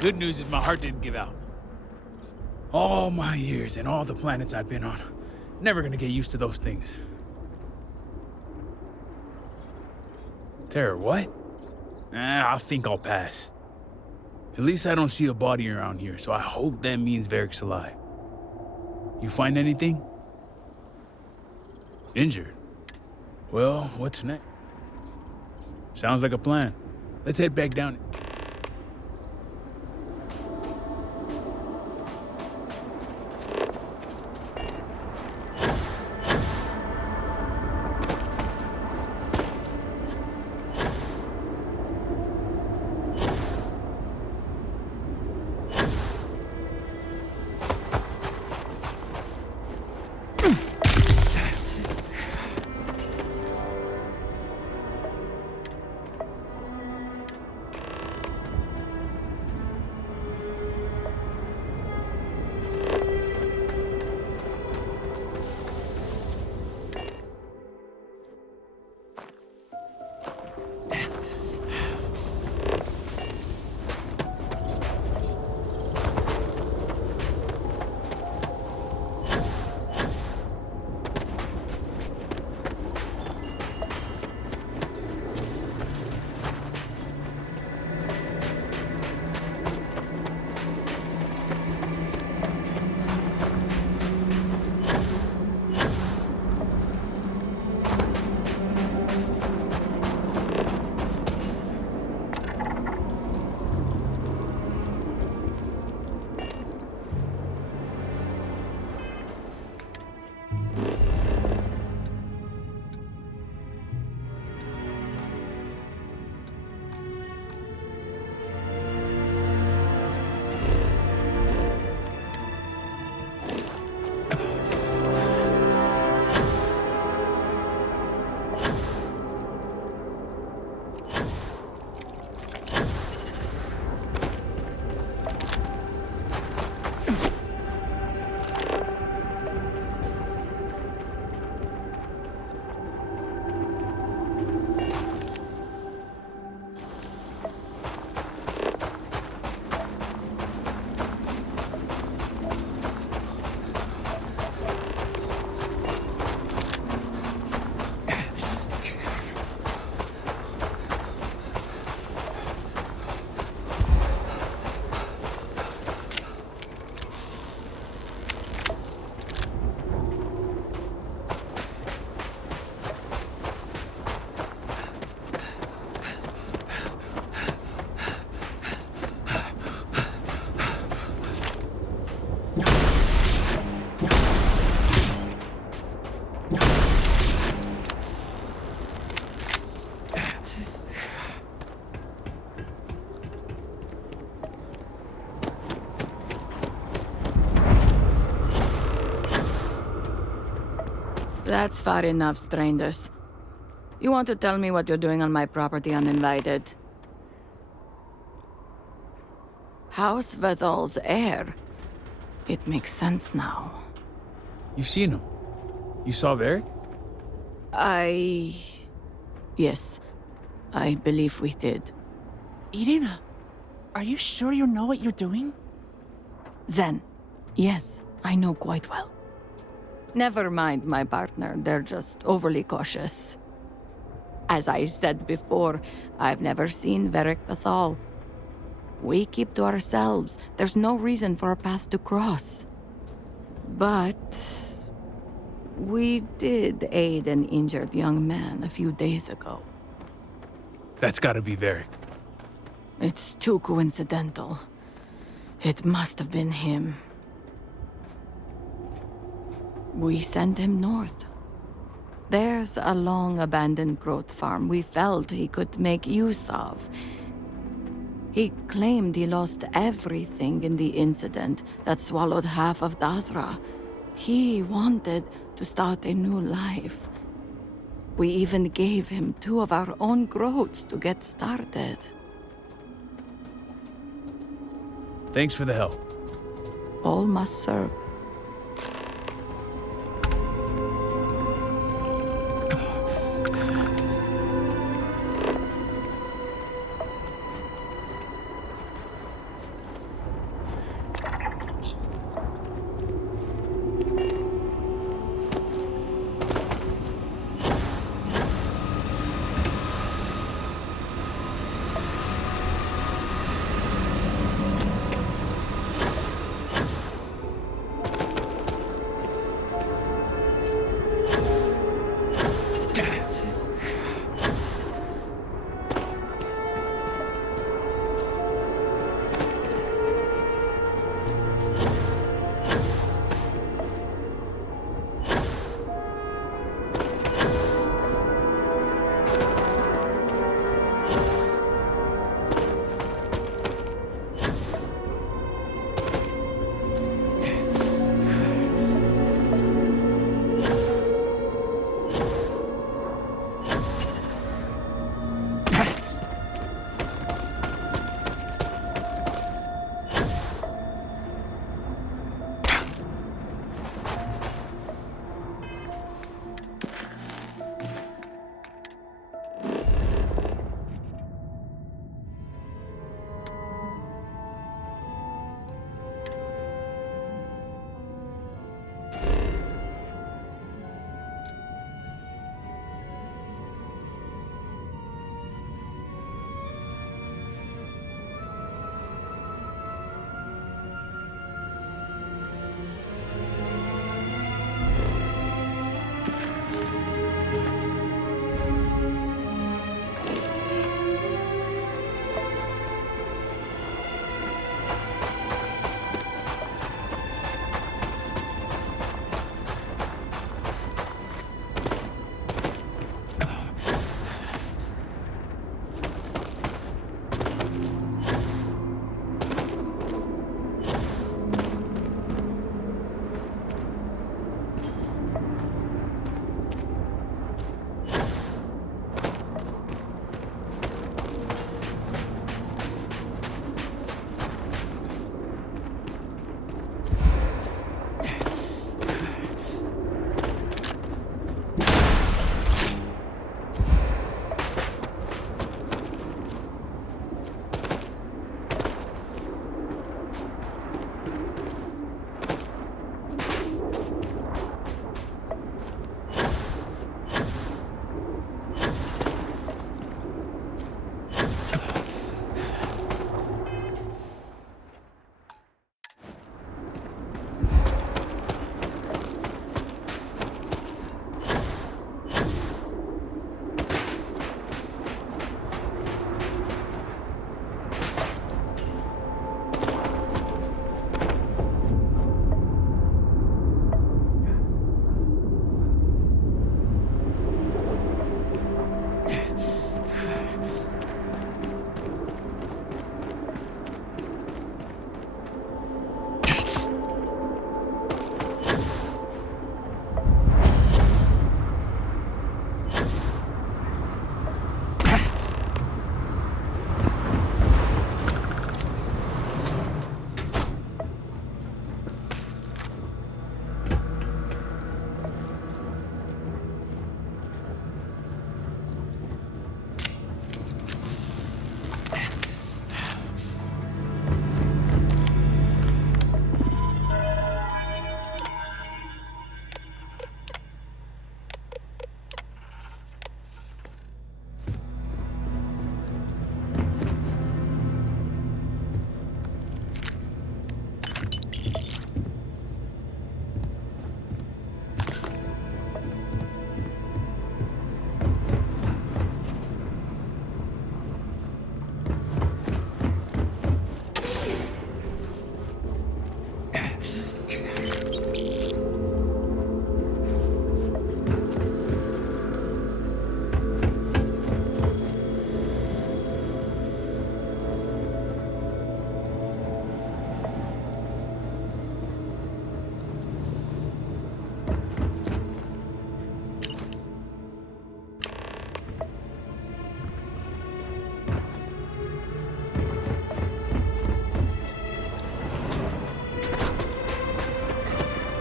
Good news is my heart didn't give out. All my years and all the planets I've been on, never gonna get used to those things. Terror, what? I think I'll pass. At least I don't see a body around here, so I hope that means Varric's alive. You find anything? Injured? Well, what's next? Sounds like a plan. Let's head back down. That's far enough, strangers. You want to tell me what you're doing on my property uninvited? House Vethal's heir. It makes sense now. You've seen him. You saw Varric? Yes. I believe we did. Irina, are you sure you know what you're doing? Zen. Yes, I know quite well. Never mind my partner, they're just overly cautious. As I said before, I've never seen Varric Vethal. We keep to ourselves. There's no reason for a path to cross. But we did aid an injured young man a few days ago. That's gotta be Varric. It's too coincidental. It must have been him. We sent him north. There's a long-abandoned growth farm we felt he could make use of. He claimed he lost everything in the incident that swallowed half of Dazra. He wanted to start a new life. We even gave him 2 of our own groats to get started. Thanks for the help. All must serve.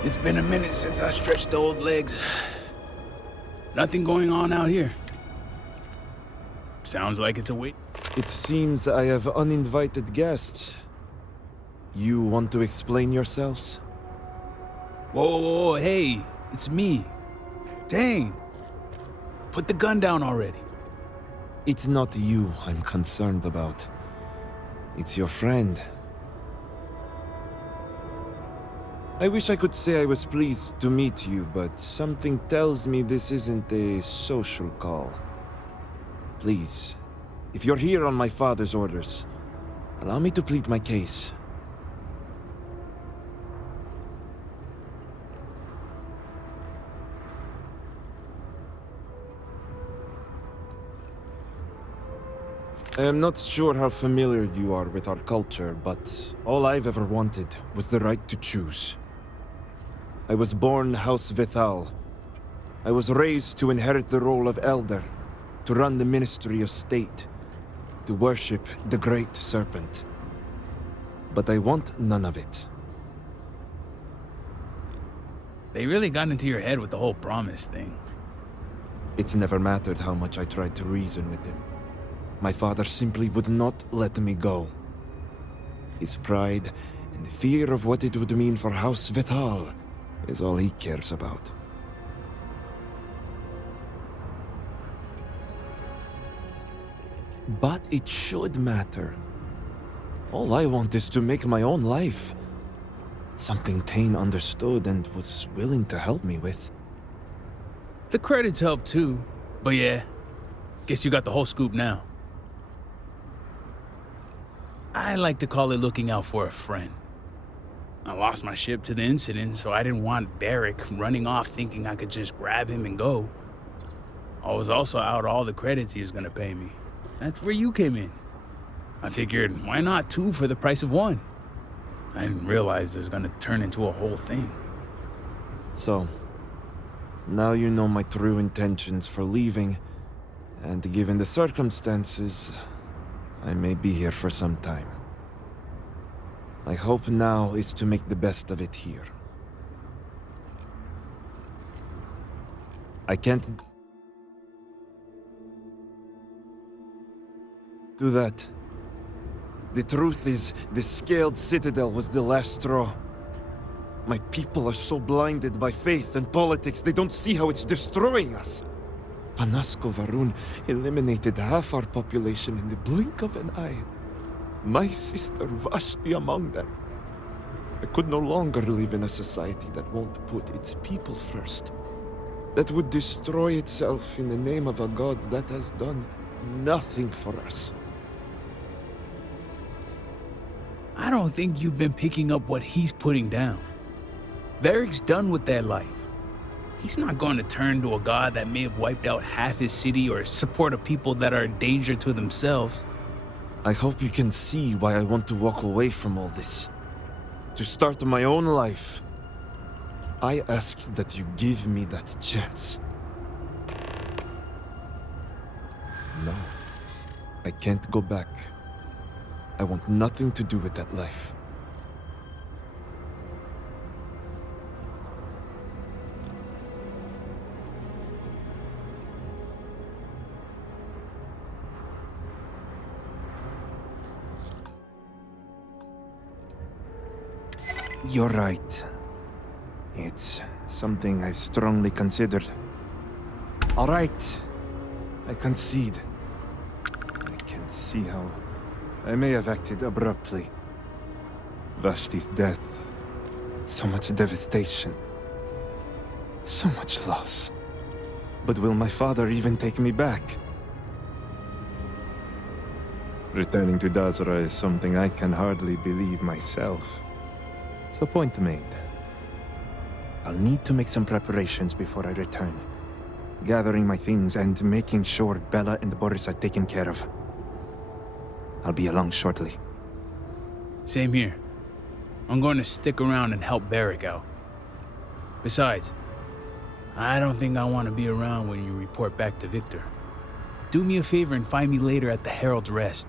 It's been a minute since I stretched the old legs. Nothing going on out here. Sounds like it's a wait. It seems I have uninvited guests. You want to explain yourselves? Whoa, hey, it's me. Dang. Put the gun down already. It's not you I'm concerned about. It's your friend. I wish I could say I was pleased to meet you, but something tells me this isn't a social call. Please, if you're here on my father's orders, allow me to plead my case. I am not sure how familiar you are with our culture, but all I've ever wanted was the right to choose. I was born House Vithal. I was raised to inherit the role of elder, to run the Ministry of State, to worship the Great Serpent. But I want none of it. They really got into your head with the whole promise thing. It's never mattered how much I tried to reason with him. My father simply would not let me go. His pride and the fear of what it would mean for House Vithal is all he cares about. But it should matter. All I want is to make my own life. Something Tane understood and was willing to help me with. The credits help too, but yeah, guess you got the whole scoop now. I like to call it looking out for a friend. I lost my ship to the incident, so I didn't want Barrick running off thinking I could just grab him and go. I was also out all the credits he was gonna pay me. That's where you came in. I figured, why not 2 for the price of 1? I didn't realize it was gonna turn into a whole thing. So, now you know my true intentions for leaving, and given the circumstances, I may be here for some time. My hope now is to make the best of it here. I can't do that. The truth is, the scaled citadel was the last straw. My people are so blinded by faith and politics, they don't see how it's destroying us. Anasko Varun eliminated half our population in the blink of an eye. My sister Vashti among them. I could no longer live in a society that won't put its people first. That would destroy itself in the name of a god that has done nothing for us. I don't think you've been picking up what he's putting down. Barrick's done with that life. He's not going to turn to a god that may have wiped out half his city or support a people that are a danger to themselves. I hope you can see why I want to walk away from all this. To start my own life. I ask that you give me that chance. No, I can't go back. I want nothing to do with that life. You're right. It's something I've strongly considered. All right. I concede. I can see how I may have acted abruptly. Vashti's death. So much devastation. So much loss. But will my father even take me back? Returning to Dazra is something I can hardly believe myself. So point made. I'll need to make some preparations before I return. Gathering my things and making sure Bella and Boris are taken care of. I'll be along shortly. Same here. I'm going to stick around and help Barrick out. Besides, I don't think I want to be around when you report back to Victor. Do me a favor and find me later at the Herald's Rest.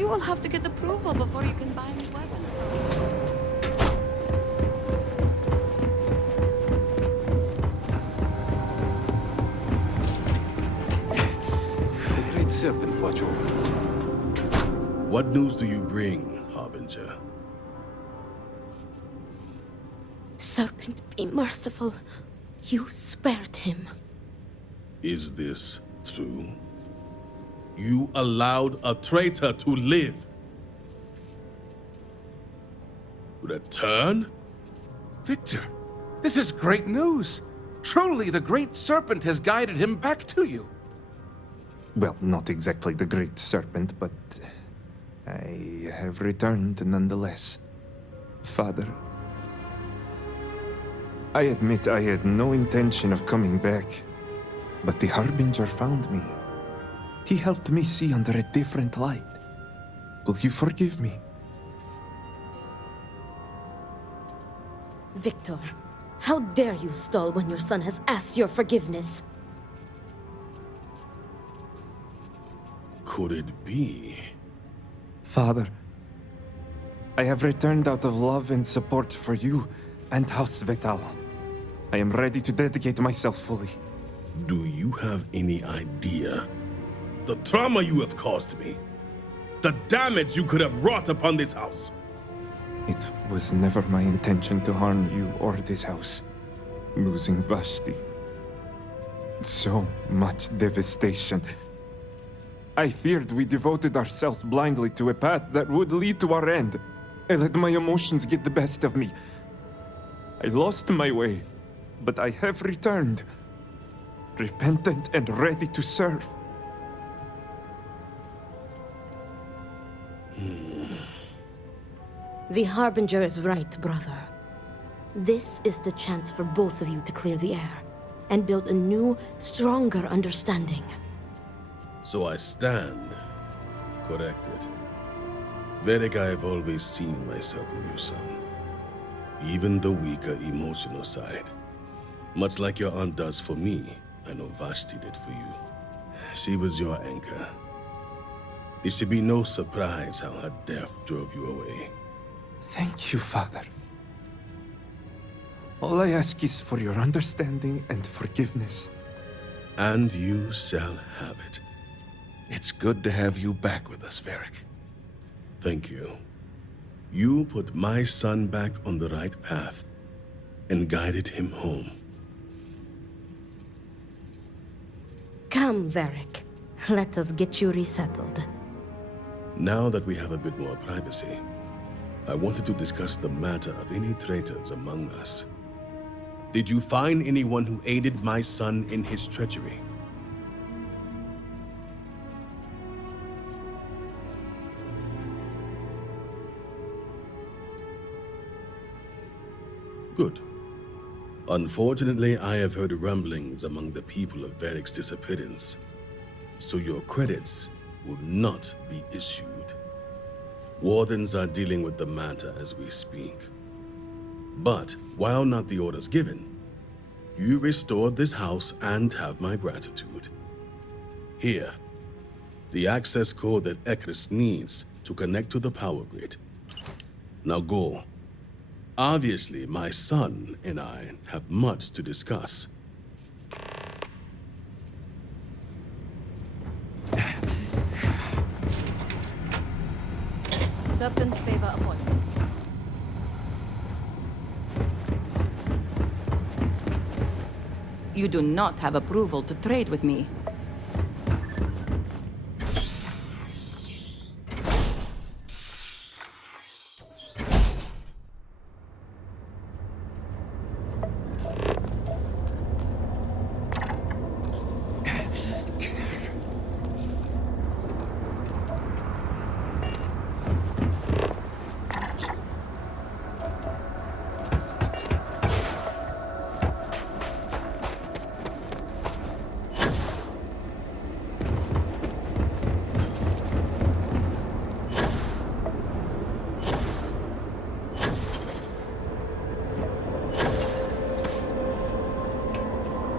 You will have to get approval before you can buy any weapons. The Great Serpent watch over. What news do you bring, Harbinger? Serpent, be merciful. You spared him. Is this true? You allowed a traitor to live. Return? Victor, this is great news. Truly, the Great Serpent has guided him back to you. Well, not exactly the Great Serpent, but I have returned nonetheless. Father, I admit I had no intention of coming back, but the Harbinger found me. He helped me see under a different light. Will you forgive me? Victor, how dare you stall when your son has asked your forgiveness? Could it be? Father, I have returned out of love and support for you and House Vetal. I am ready to dedicate myself fully. Do you have any idea the trauma you have caused me? The damage you could have wrought upon this house? It was never my intention to harm you or this house. Losing Vashti. So much devastation. I feared we devoted ourselves blindly to a path that would lead to our end. I let my emotions get the best of me. I lost my way, but I have returned. Repentant and ready to serve. The Harbinger is right, brother. This is the chance for both of you to clear the air and build a new, stronger understanding. So I stand corrected. Vedic, I have always seen myself in you, son. Even the weaker emotional side. Much like your aunt does for me, I know Vashti did for you. She was your anchor. It should be no surprise how her death drove you away. Thank you, Father. All I ask is for your understanding and forgiveness. And you shall have it. It's good to have you back with us, Varric. Thank you. You put my son back on the right path and guided him home. Come, Varric. Let us get you resettled. Now that we have a bit more privacy, I wanted to discuss the matter of any traitors among us. Did you find anyone who aided my son in his treachery? Good. Unfortunately, I have heard rumblings among the people of Varric's disappearance, so your credits will not be issued. Wardens are dealing with the matter as we speak. But, while not the orders given, you restored this house and have my gratitude. Here, the access code that Ekris needs to connect to the power grid. Now go. Obviously, my son and I have much to discuss. Serpent's favor appointment. You do not have approval to trade with me.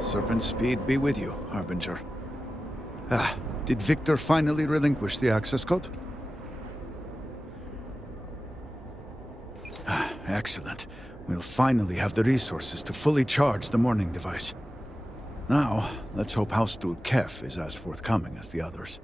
Serpent speed be with you, Harbinger. Did Victor finally relinquish the access code? Excellent. We'll finally have the resources to fully charge the morning device. Now, let's hope House Steward Kef is as forthcoming as the others.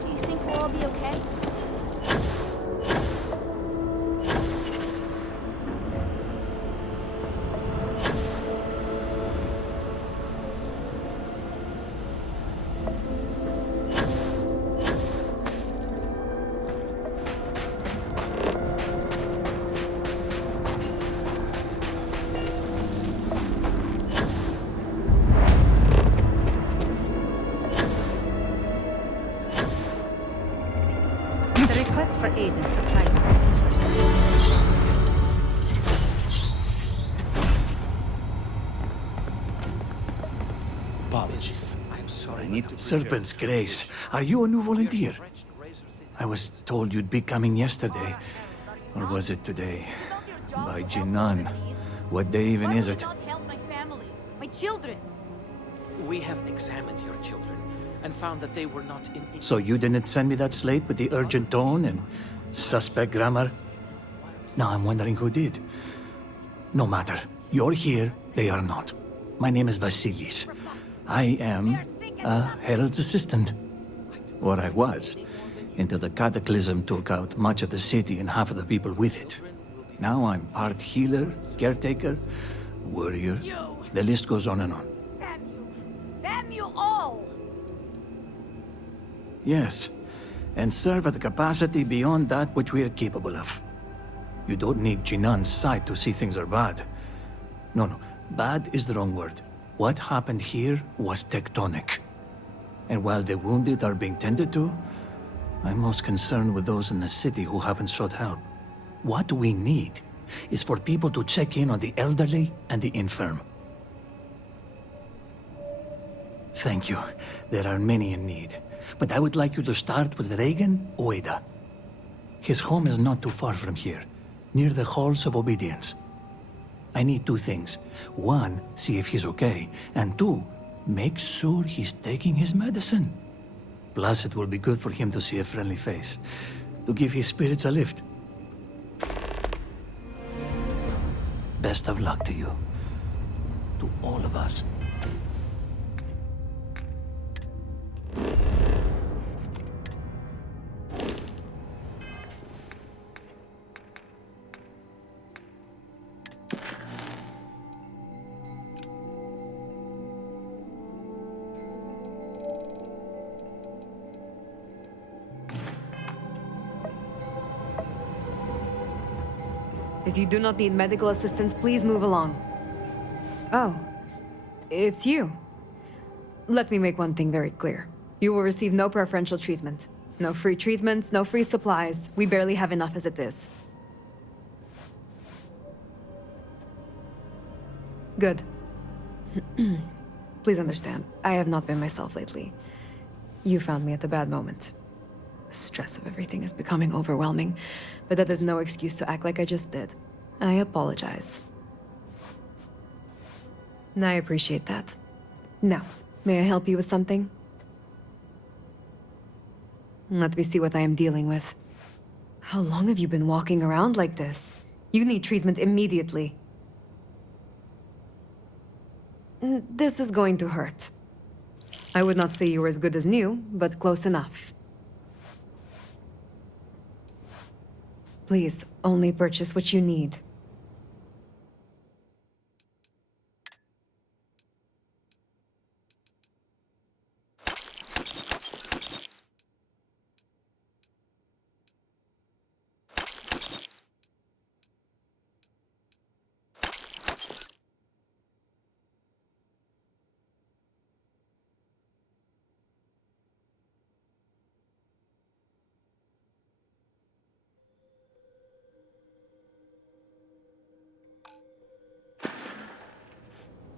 Do you think we'll all be okay? The request for aid and supplies. Apologies. I'm sorry. I need to. Serpent's Grace, are you a new volunteer? I was told you'd be coming yesterday. Or was it today? By Jinan. What day even is it? Help my family, my children. We have examined your children and found that they were not in. So you didn't send me that slate with the urgent tone and suspect grammar? Now I'm wondering who did. No matter. You're here, they are not. My name is Vasilis. I am a herald's assistant. Or I was, until the cataclysm took out much of the city and half of the people with it. Now I'm part healer, caretaker, warrior. The list goes on and on. Damn you all! Yes, and serve at a capacity beyond that which we are capable of. You don't need Jinan's sight to see things are bad. No, bad is the wrong word. What happened here was tectonic. And while the wounded are being tended to, I'm most concerned with those in the city who haven't sought help. What we need is for people to check in on the elderly and the infirm. Thank you. There are many in need. But I would like you to start with Reagan Ueda. His home is not too far from here, near the Halls of Obedience. I need two things. One, see if he's okay. And two, make sure he's taking his medicine. Plus, it will be good for him to see a friendly face, to give his spirits a lift. Best of luck to you. To all of us. If you do not need medical assistance, please move along. Oh, it's you. Let me make one thing very clear. You will receive no preferential treatment. No free treatments, no free supplies. We barely have enough as it is. Good. Please understand, I have not been myself lately. You found me at the bad moment. The stress of everything is becoming overwhelming, but that is no excuse to act like I just did. I apologize. I appreciate that. Now, may I help you with something? Let me see what I am dealing with. How long have you been walking around like this? You need treatment immediately. This is going to hurt. I would not say you were as good as new, but close enough. Please, only purchase what you need.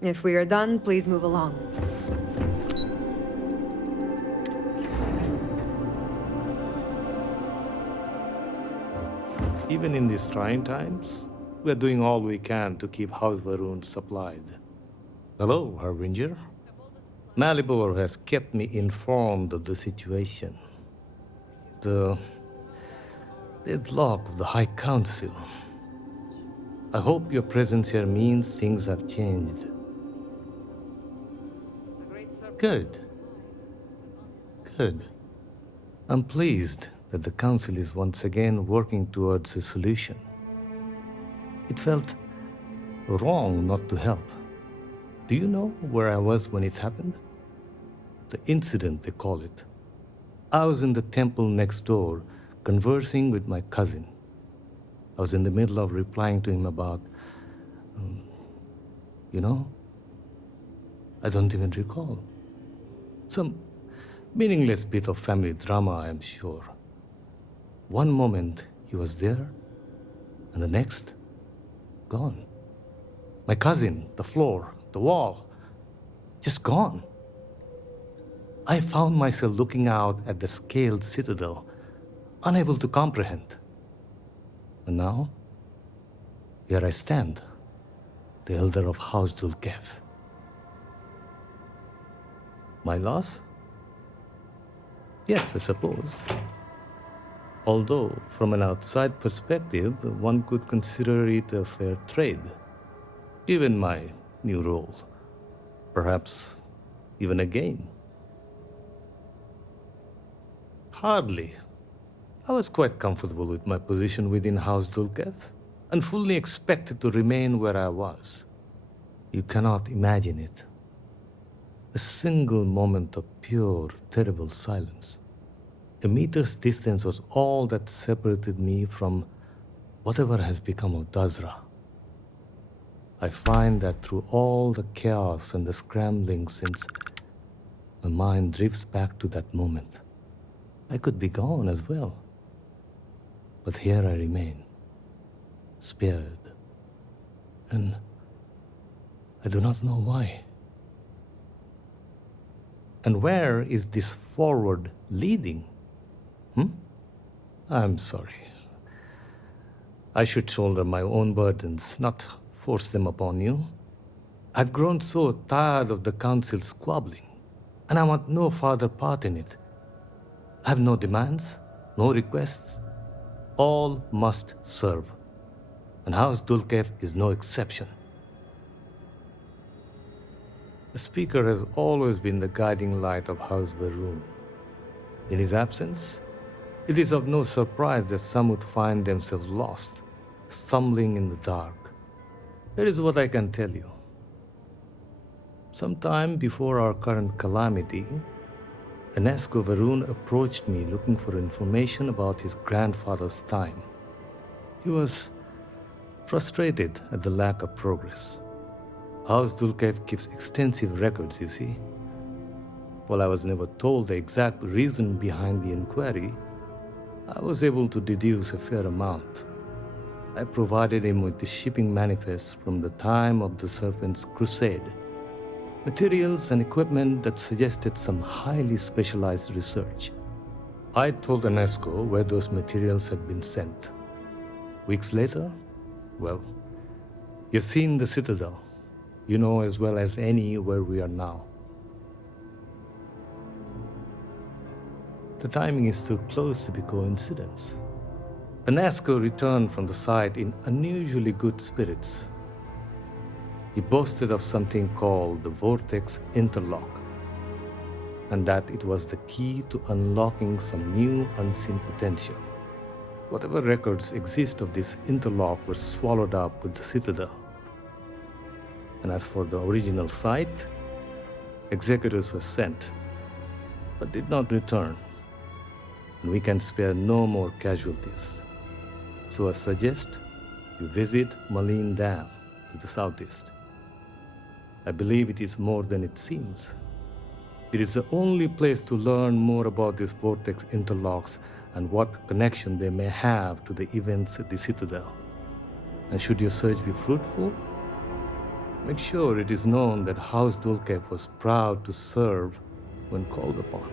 If we are done, please move along. Even in these trying times, we're doing all we can to keep House Varun supplied. Hello, Harbinger. Malibor has kept me informed of the situation. The deadlock of the High Council. I hope your presence here means things have changed. Good. Good. I'm pleased that the Council is once again working towards a solution. It felt wrong not to help. Do you know where I was when it happened? The incident, they call it. I was in the temple next door, conversing with my cousin. I was in the middle of replying to him about, I don't even recall. Some meaningless bit of family drama, I am sure. One moment he was there, and the next, gone. My cousin, the floor, the wall, just gone. I found myself looking out at the scaled citadel, unable to comprehend. And now, here I stand, the elder of House Dulkev. My loss? Yes, I suppose. Although, from an outside perspective, one could consider it a fair trade, given my new role. Perhaps even a gain. Hardly. I was quite comfortable with my position within House Dulkev, and fully expected to remain where I was. You cannot imagine it. A single moment of pure, terrible silence. A meter's distance was all that separated me from whatever has become of Dazra. I find that through all the chaos and the scrambling since, my mind drifts back to that moment. I could be gone as well. But here I remain, spared. And I do not know why. And where is this forward leading? I'm sorry. I should shoulder my own burdens, not force them upon you. I've grown so tired of the Council squabbling, and I want no further part in it. I have no demands, no requests. All must serve. And House Dulkev is no exception. The Speaker has always been the guiding light of House Varun. In his absence, it is of no surprise that some would find themselves lost, stumbling in the dark. Here is what I can tell you. Sometime before our current calamity, Enesco Varun approached me looking for information about his grandfather's time. He was frustrated at the lack of progress. House Dulkev keeps extensive records, you see. While I was never told the exact reason behind the inquiry, I was able to deduce a fair amount. I provided him with the shipping manifest from the time of the Serpent's Crusade, materials and equipment that suggested some highly specialized research. I told Enesco where those materials had been sent. Weeks later, well, you've seen the Citadel. You know as well as any where we are now. The timing is too close to be coincidence. Enesco returned from the site in unusually good spirits. He boasted of something called the Vortex Interlock, and that it was the key to unlocking some new unseen potential. Whatever records exist of this interlock were swallowed up with the Citadel. And as for the original site, executors were sent, but did not return. And we can spare no more casualties. So I suggest you visit Malin Dam to the southeast. I believe it is more than it seems. It is the only place to learn more about these vortex interlocks and what connection they may have to the events at the Citadel. And should your search be fruitful, make sure it is known that House Dulcev was proud to serve when called upon.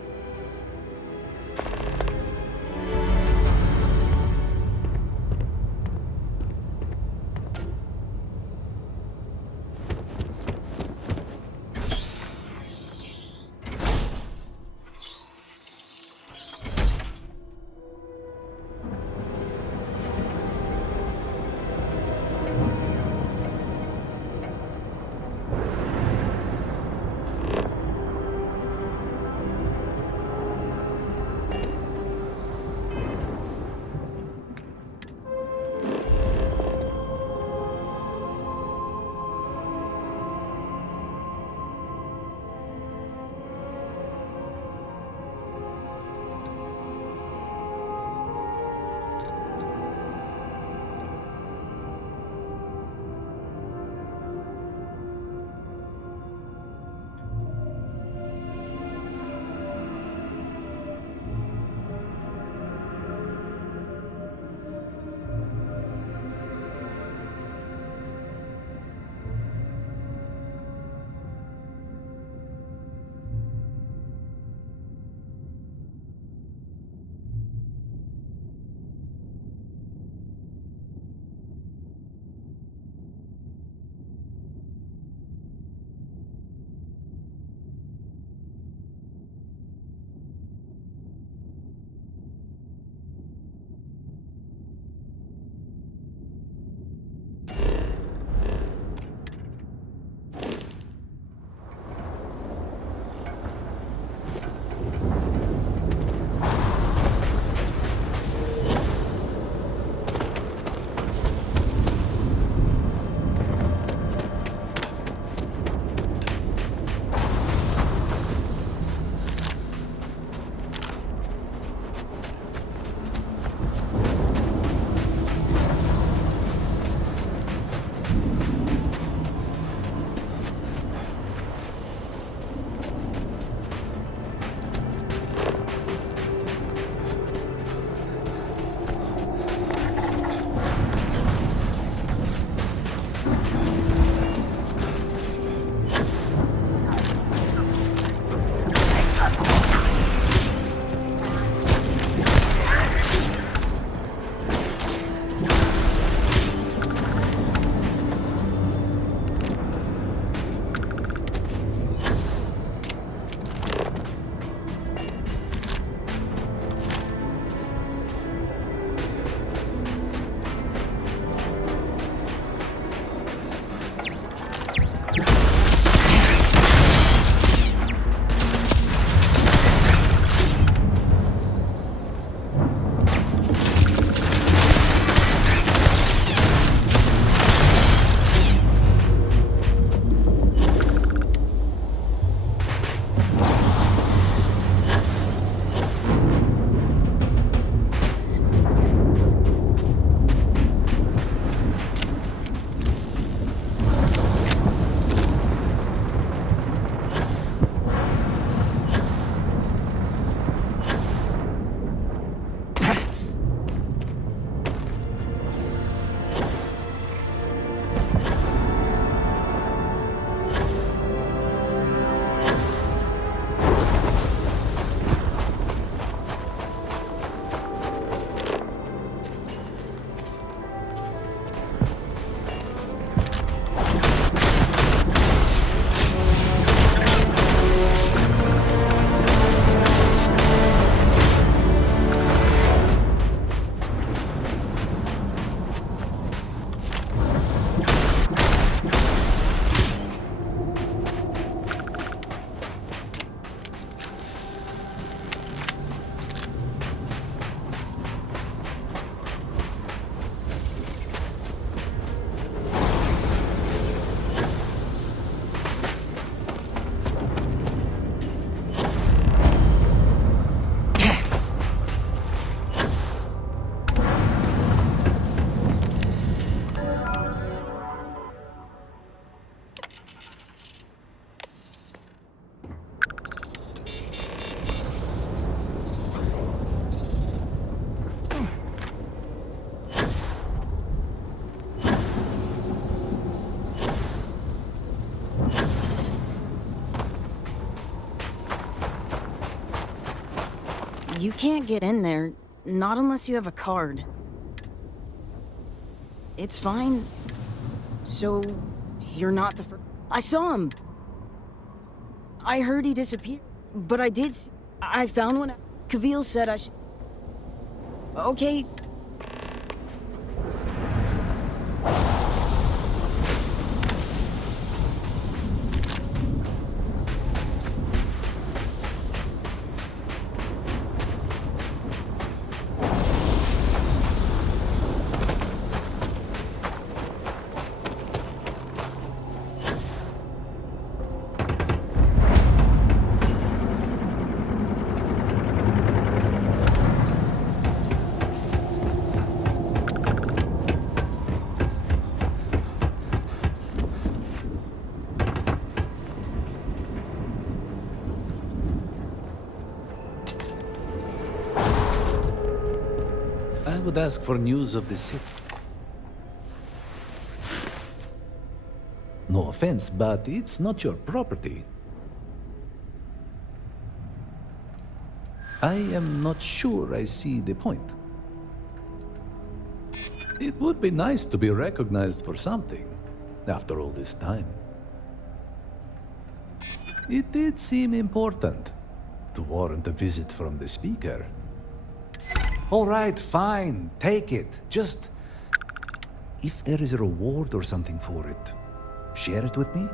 can't get in there, not unless you have a card. It's fine. So, you're not the first. I saw him! I heard he disappeared, but I did. I found one. Kavil said I should. Okay. I would ask for news of the city. No offense, but it's not your property. I am not sure I see the point. It would be nice to be recognized for something, after all this time. It did seem important to warrant a visit from the speaker. All right, fine, take it. Just, if there is a reward or something for it, share it with me.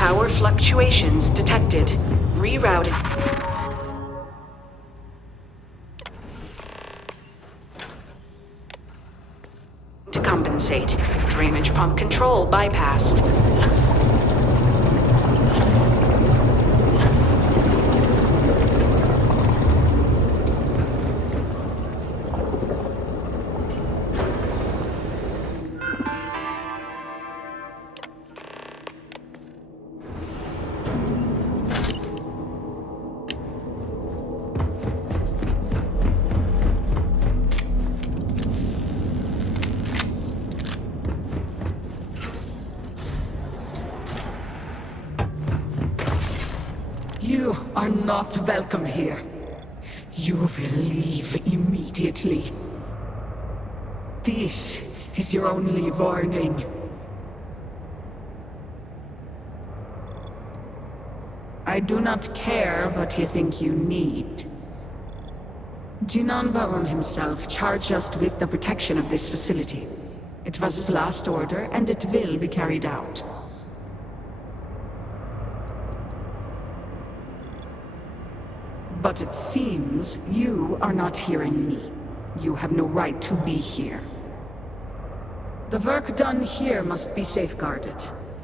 Power fluctuations detected. Rerouting. To compensate. Drainage pump control bypassed. You are not welcome here. You will leave immediately. This is your only warning. I do not care what you think you need. Jinan Baron himself charged us with the protection of this facility. It was his last order, and it will be carried out. But it seems you are not hearing me. You have no right to be here. The work done here must be safeguarded,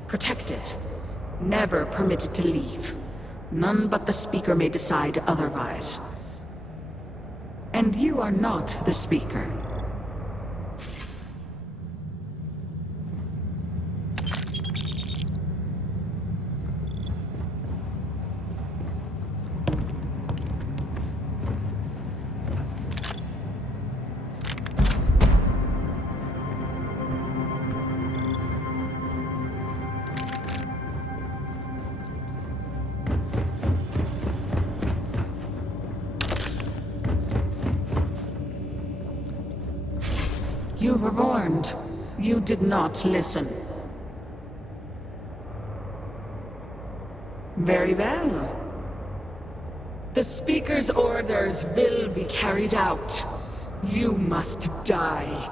protected, never permitted to leave. None but the Speaker may decide otherwise. And you are not the Speaker. You were warned. You did not listen. Very well. The Speaker's orders will be carried out. You must die.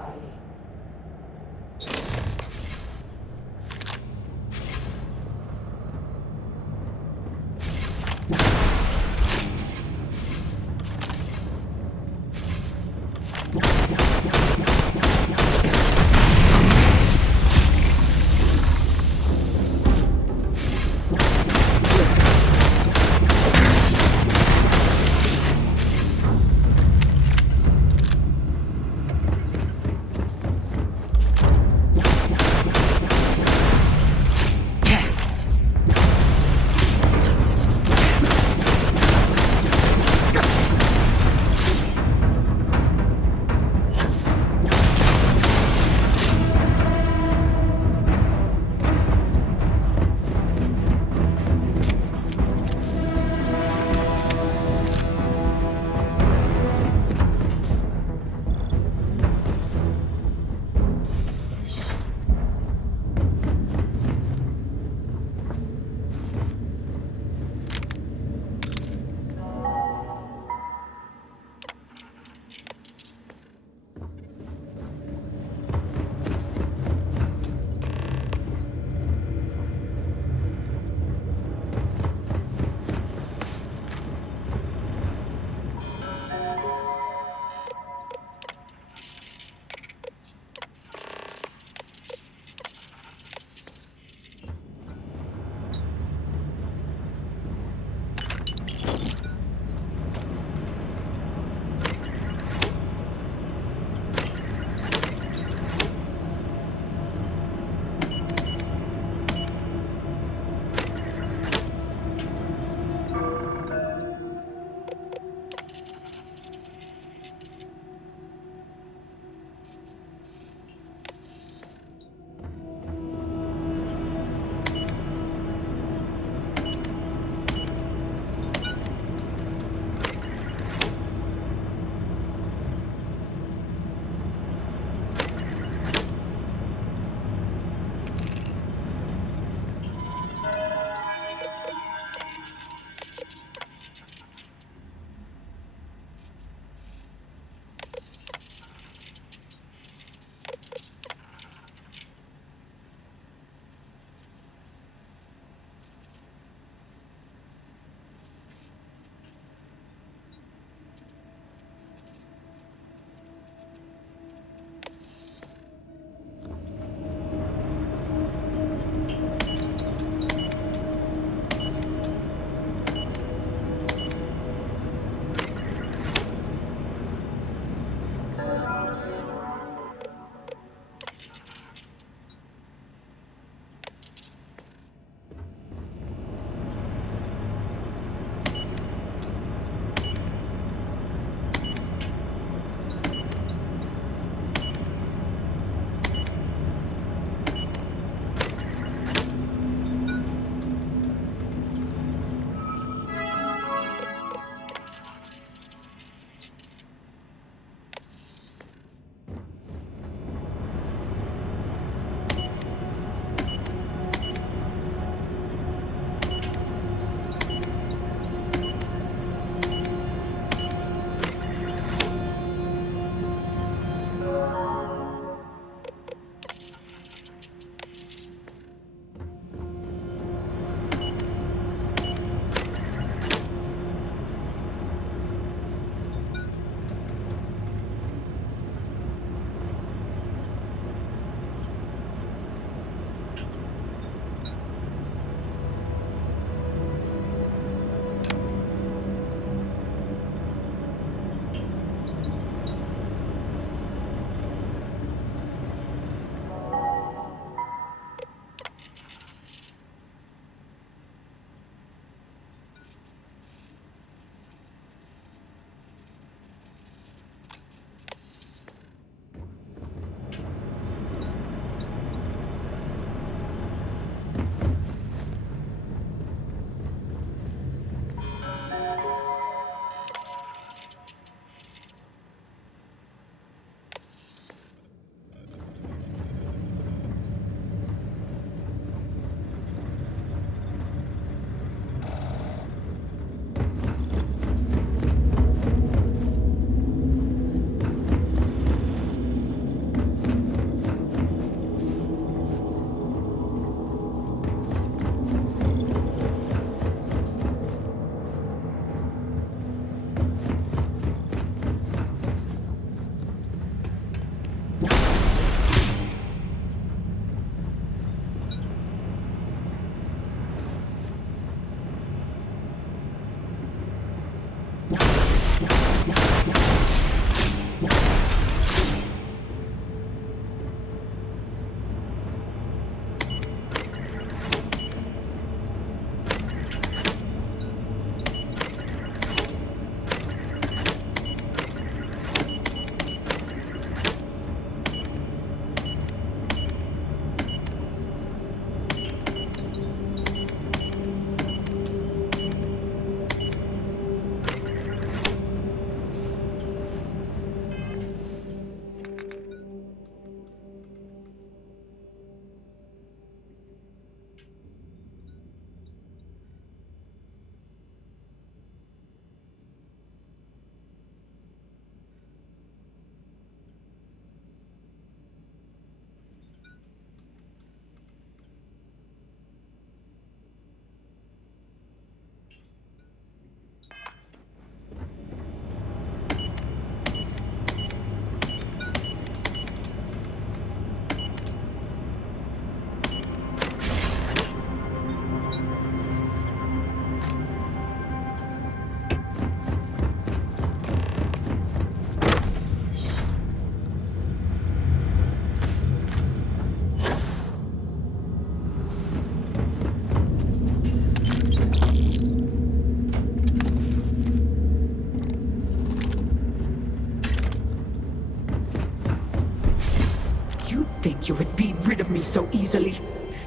so easily.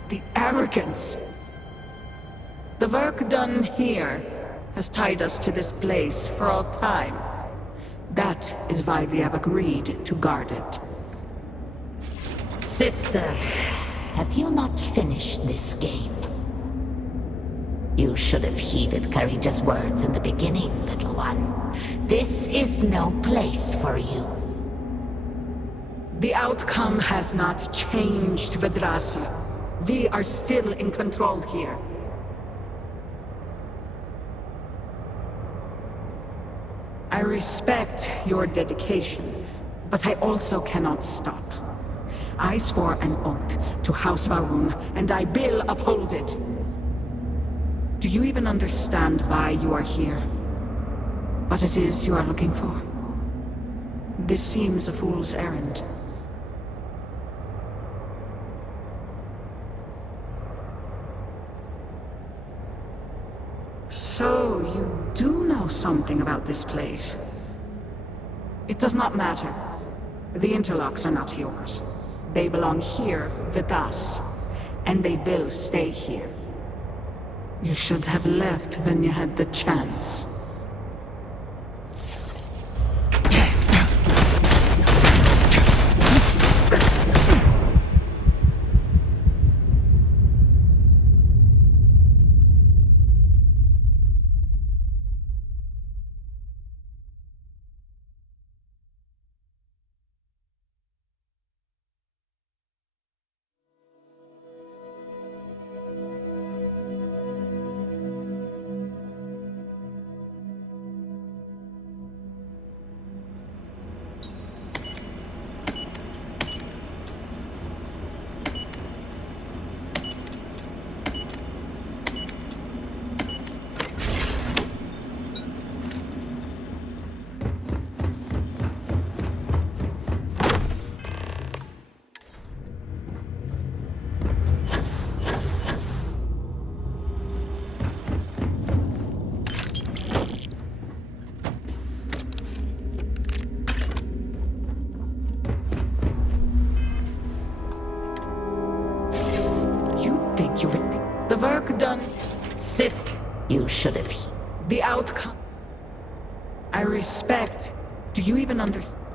The arrogance. The work done here has tied us to this place for all time. That is why we have agreed to guard it. Sister, have you not finished this game? You should have heeded Courageous words in the beginning, little one. This is no place for you. The outcome has not changed, Vedrasi. We are still in control here. I respect your dedication, but I also cannot stop. I swore an oath to House Varun, and I will uphold it. Do you even understand why you are here? What it is you are looking for? This seems a fool's errand. So, you do know something about this place. It does not matter. The interlocks are not yours. They belong here with us, and they will stay here. You should have left when you had the chance. The work done. Sis, you should have. The outcome. I respect. Do you even understand?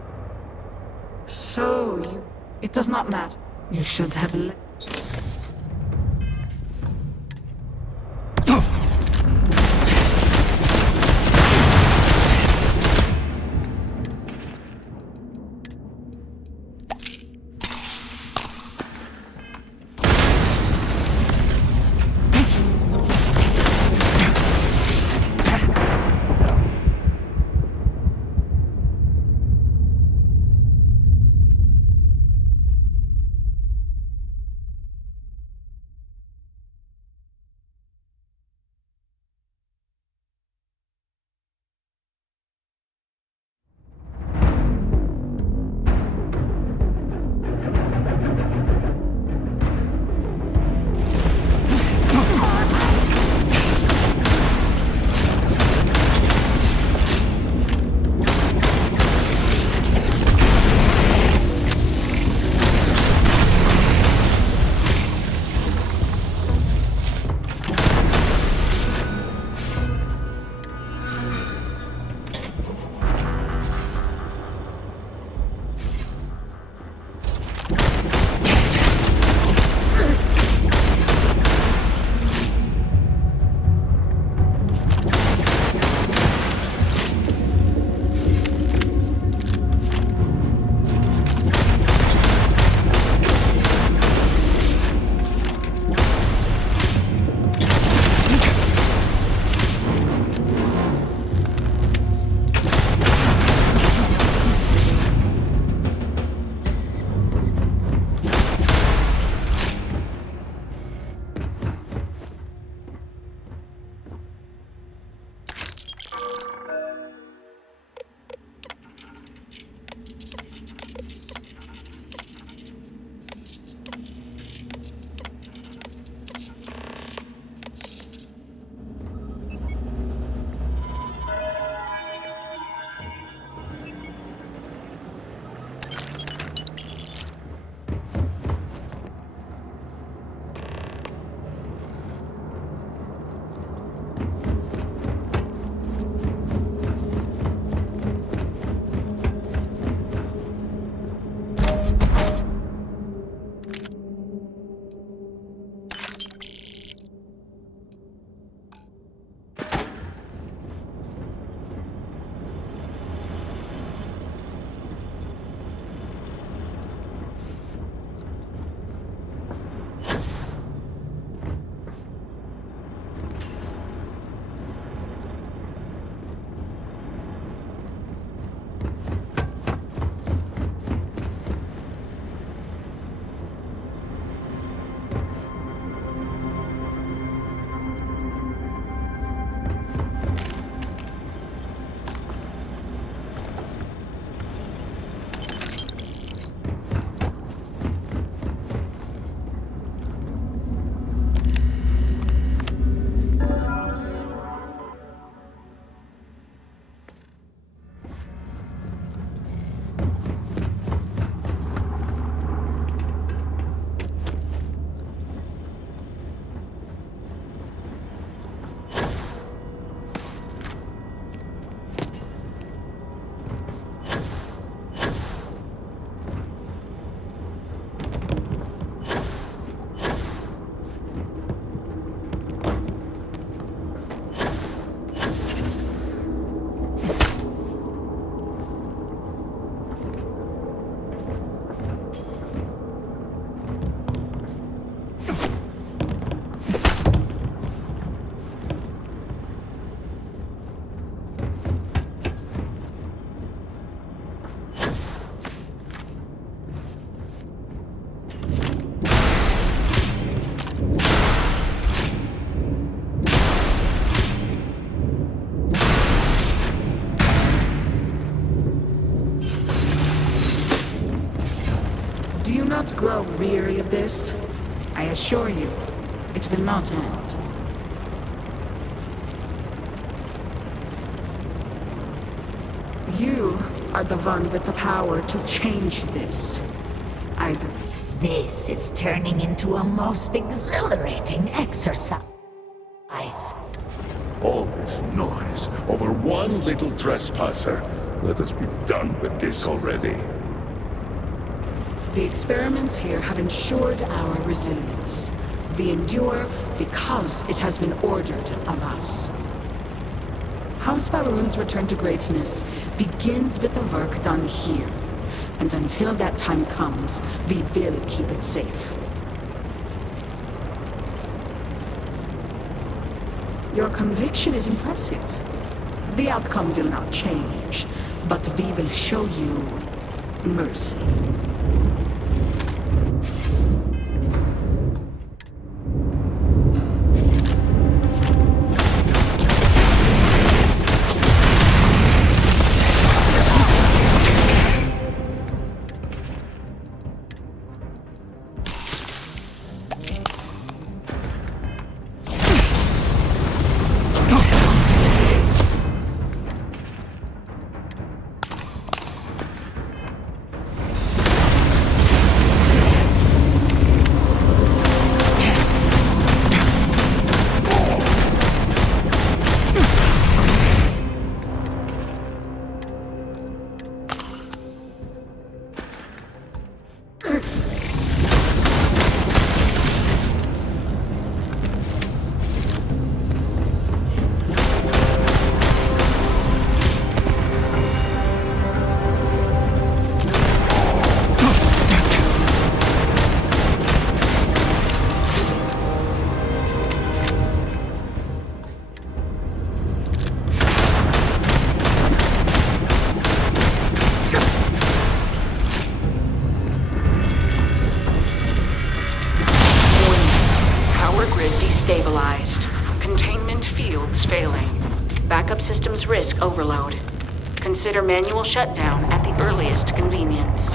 So, you. It does not matter. You should have let. Do you not grow weary of this? I assure you, it will not end. You are the one with the power to change this. This is turning into a most exhilarating exercise. All this noise over one little trespasser. Let us be done with this already. The experiments here have ensured our resilience. We endure because it has been ordered of us. House Faroon's return to greatness begins with the work done here. And until that time comes, we will keep it safe. Your conviction is impressive. The outcome will not change, but we will show you mercy. Destabilized. Containment fields failing. Backup systems risk overload. Consider manual shutdown at the earliest convenience.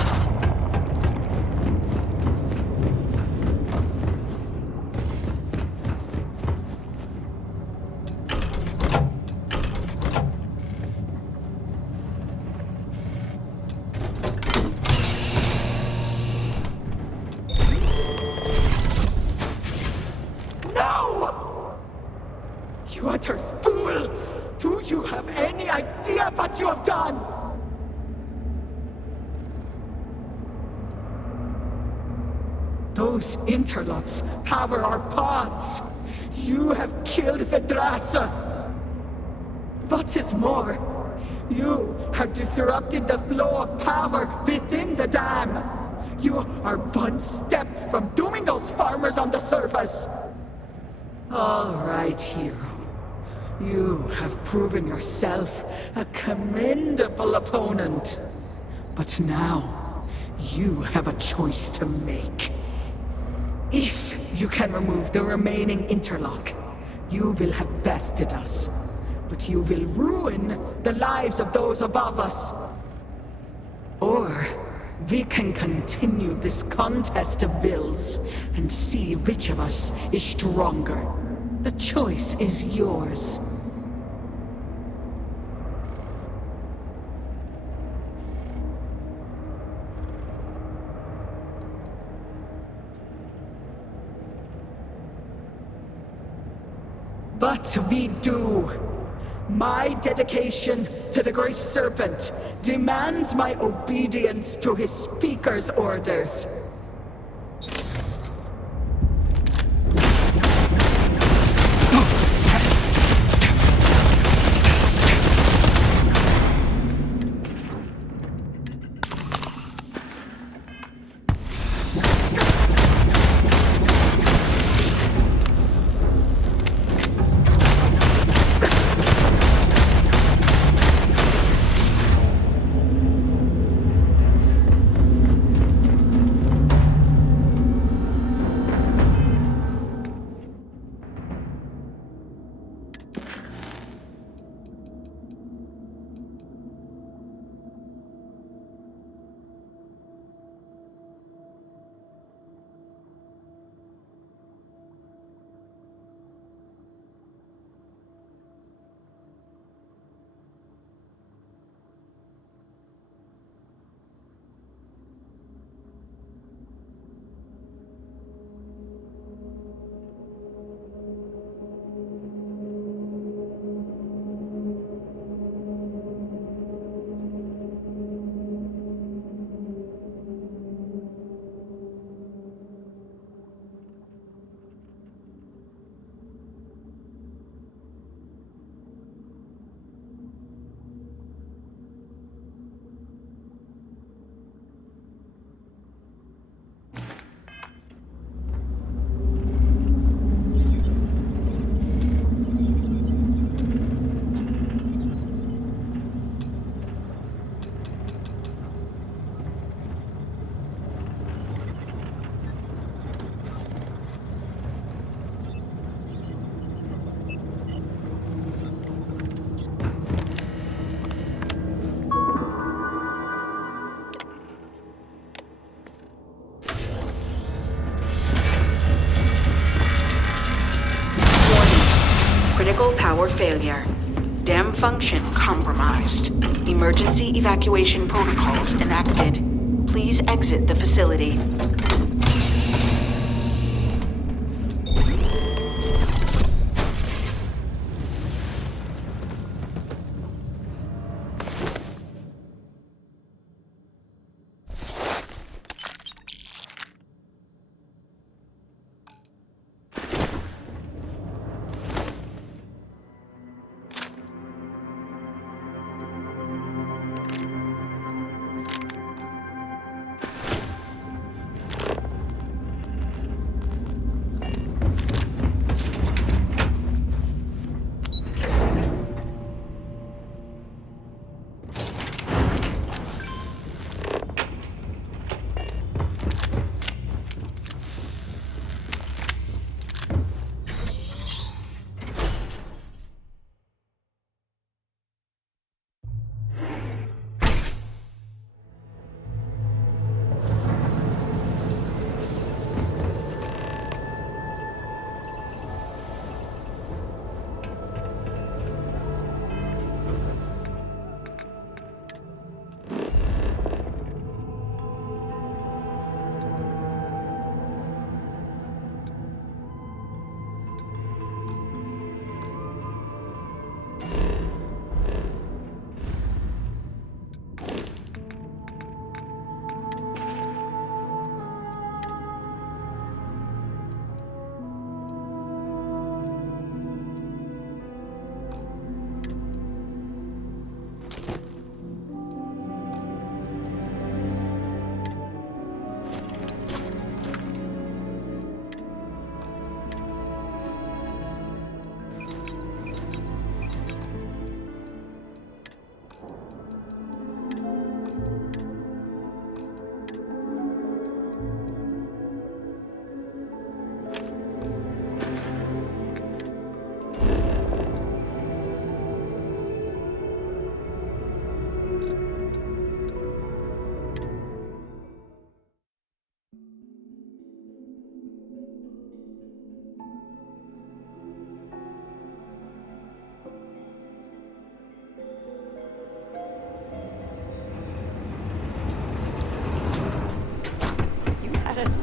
You utter fool! Do you have any idea what you have done? Those interlocks power our pods. You have killed Vedrasa. What is more, you have disrupted the flow of power within the dam. You are one step from dooming those farmers on the surface. All right, hero. You have proven yourself a commendable opponent. But now, you have a choice to make. If you can remove the remaining interlock, you will have bested us. But you will ruin the lives of those above us. Or we can continue this contest of wills and see which of us is stronger. The choice is yours. But we do. My dedication to the Great Serpent demands my obedience to his speaker's orders. Critical power failure. Dam function compromised. Emergency evacuation protocols enacted. Please exit the facility.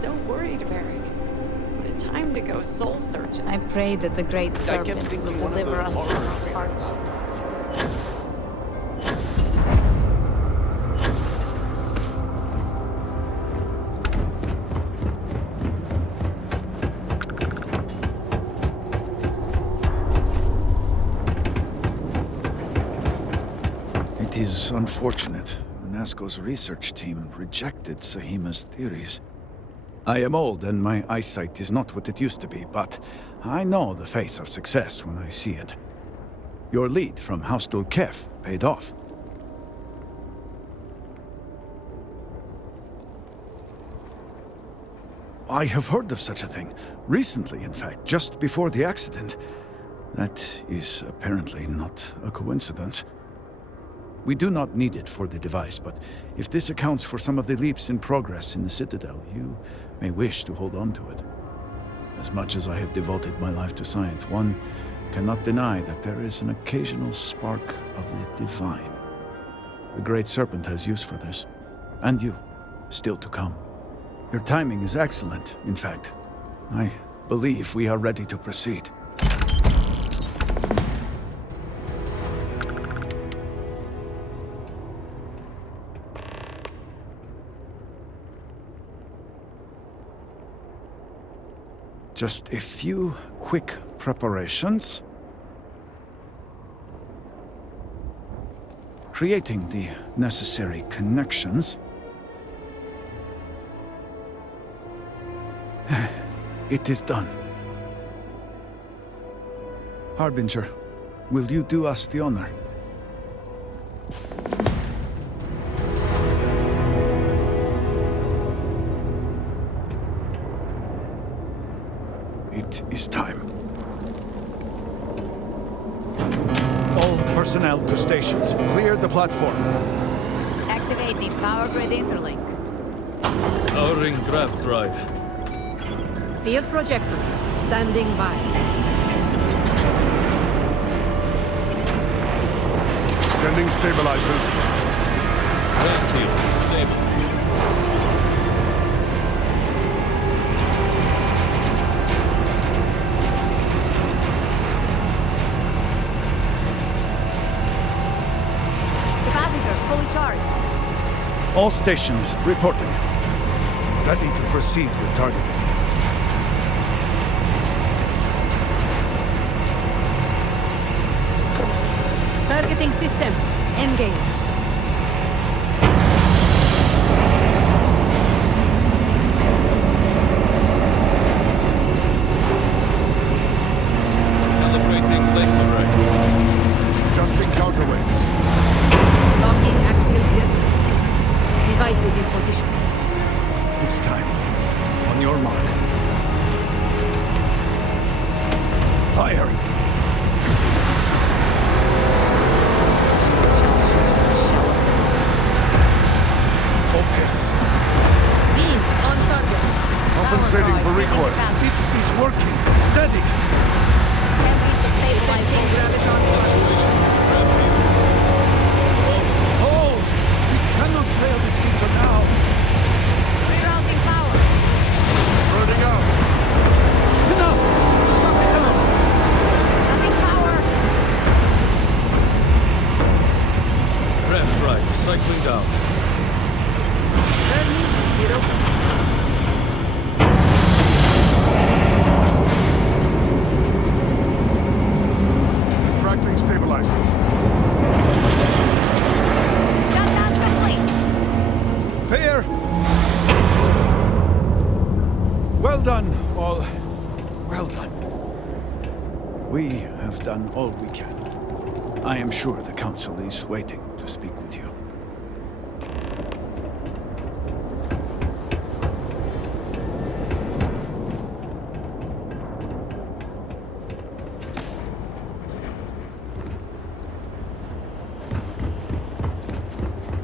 so worried, Varric. What a time to go soul searching. I pray that the great serpent will deliver us from our hearts. It is unfortunate. Nasco's research team rejected Sahima's theories. I am old and my eyesight is not what it used to be, but I know the face of success when I see it. Your lead from House Dulkef paid off. I have heard of such a thing. Recently, in fact, just before the accident. That is apparently not a coincidence. We do not need it for the device, but if this accounts for some of the leaps in progress in the Citadel, you may wish to hold on to it. As much as I have devoted my life to science, one cannot deny that there is an occasional spark of the divine. The Great Serpent has use for this, and you, still to come. Your timing is excellent, in fact. I believe we are ready to proceed. Just a few quick preparations. Creating the necessary connections. It is done. Harbinger, will you do us the honor? It is time. All personnel to stations. Clear the platform. Activating power grid interlink. Powering draft drive. Field projector. Standing by. Sending stabilizers. Starfield, stable. Capacitors fully charged. All stations reporting. Ready to proceed with targeting. Targeting system engaged. Calibrating lens array. Adjusting counterweights. Locking axial depth. Device is in position. It's time. On your mark. Fire! Focus. Beam on target. Compensating for recoil. It is working. Steady. Stabilizing graviton. Hold! We cannot fail this vehicle now. Rerouting power. Burning out. Enough! Shut it down! Cutting power. Draft drive, cycling down. Turning 0 point. Retracting stabilizers. Shutdown complete. Clear! Well done, all. Well done. We have done all we can. I am sure the Council is waiting to speak with you.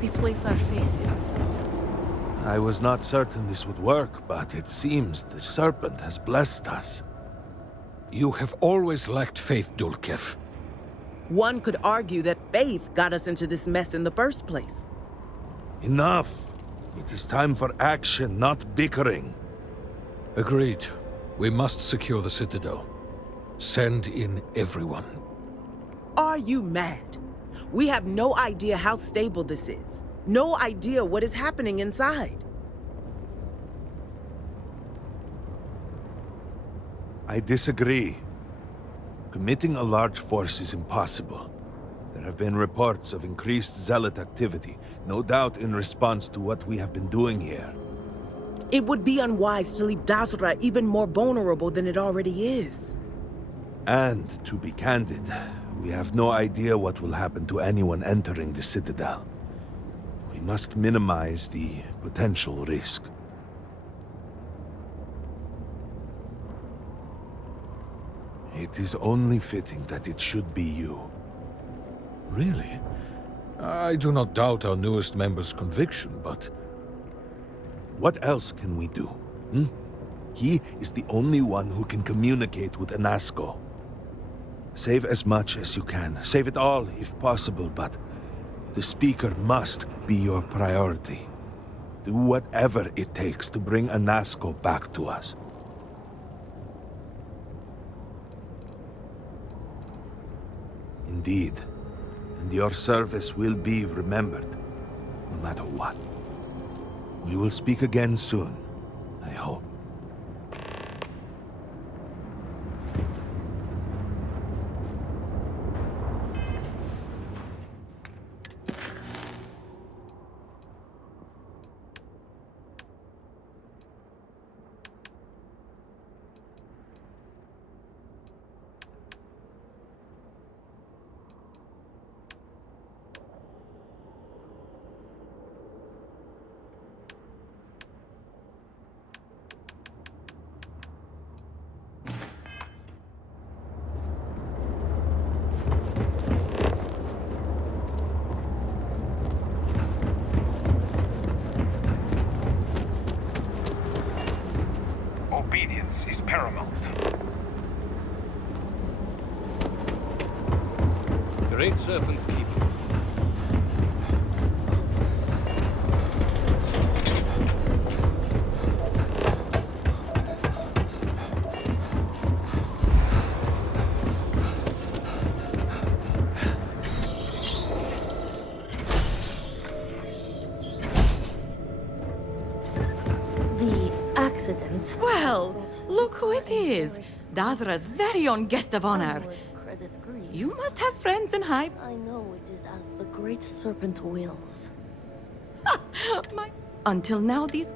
We place our faith in the Serpent. I was not certain this would work, but it seems the Serpent has blessed us. You have always lacked faith, Dulkef. One could argue that faith got us into this mess in the first place. Enough! It is time for action, not bickering. Agreed. We must secure the Citadel. Send in everyone. Are you mad? We have no idea how stable this is. No idea what is happening inside. I disagree. Committing a large force is impossible. There have been reports of increased zealot activity, no doubt in response to what we have been doing here. It would be unwise to leave Dazra even more vulnerable than it already is. And, to be candid, we have no idea what will happen to anyone entering the Citadel. We must minimize the potential risk. It is only fitting that it should be you. Really? I do not doubt our newest member's conviction, but... What else can we do? He is the only one who can communicate with Anasco. Save as much as you can. Save it all, if possible, but the Speaker must be your priority. Do whatever it takes to bring Anasco back to us. Indeed. And your service will be remembered, no matter what. We will speak again soon, I hope. Obedience is paramount. Great servant keeping. Accident. Well, look who it is. Dazra's very own guest of honor. You must have friends in high... I know it is as the Great Serpent wills. Until now, these...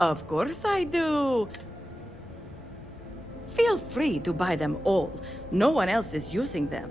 Of course I do. Feel free to buy them all. No one else is using them.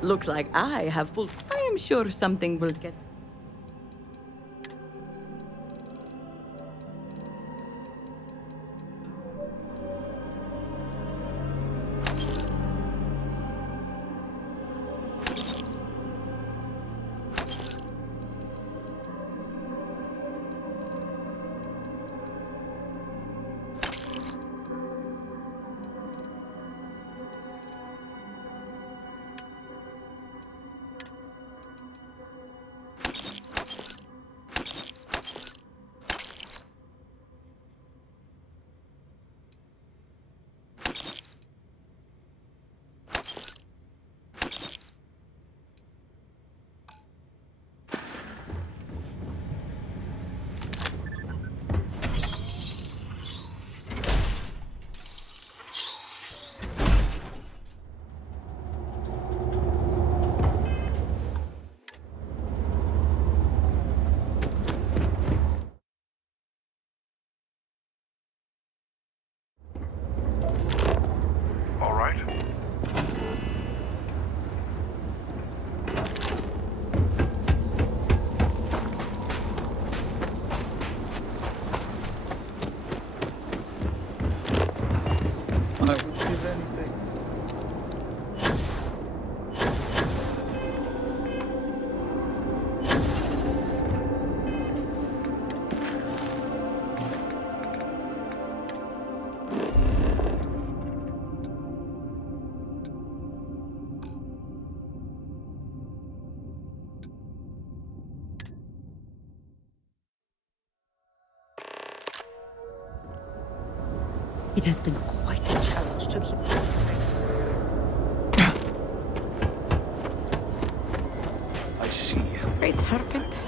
Looks like I have full... I am sure something will get... All right. I would give anything. It has been quite a challenge to keep. I see. Great serpent.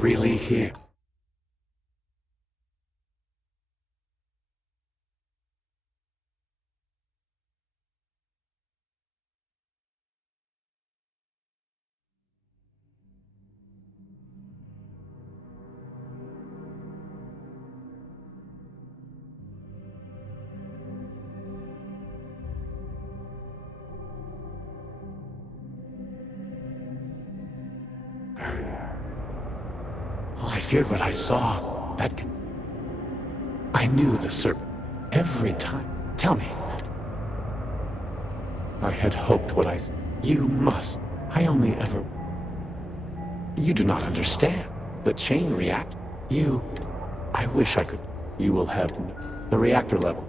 really here? I feared what I saw. I knew the serpent every time. Tell me. I had hoped what I... You must. I only ever... You do not understand. The chain react. I wish I could... You will have the reactor level.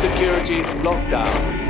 Security lockdown.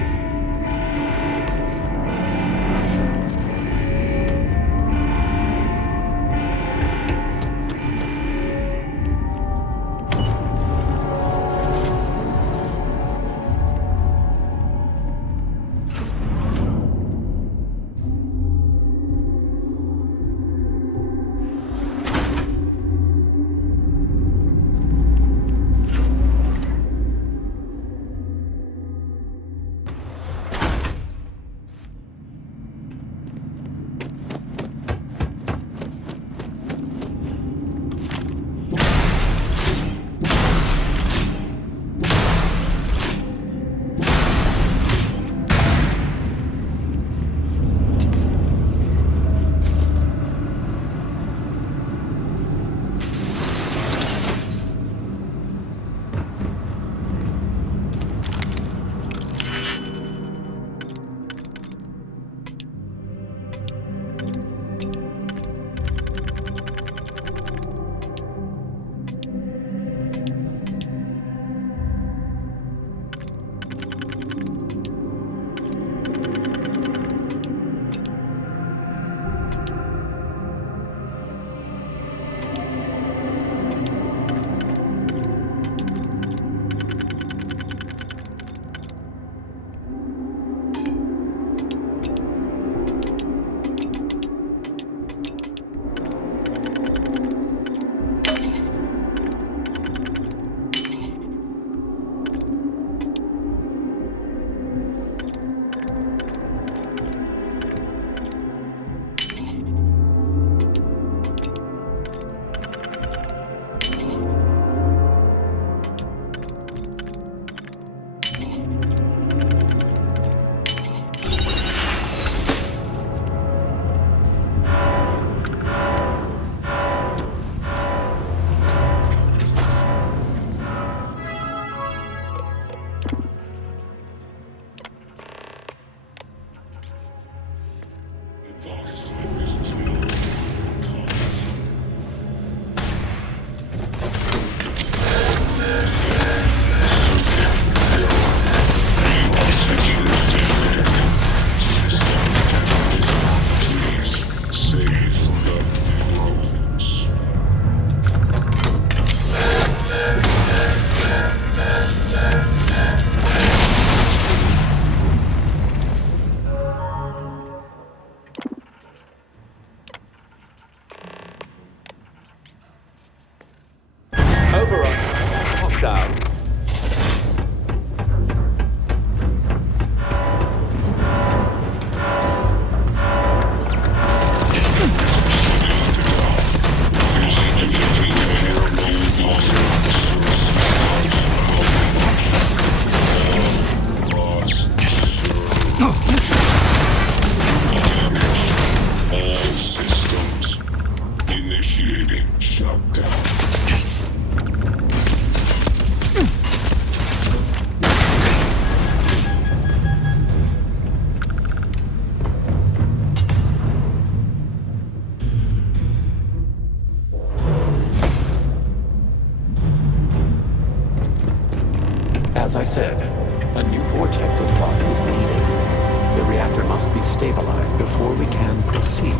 be stabilized before we can proceed.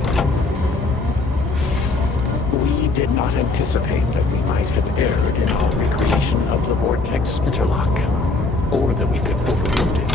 We did not anticipate that we might have erred in our recreation of the vortex interlock, or that we could overload it.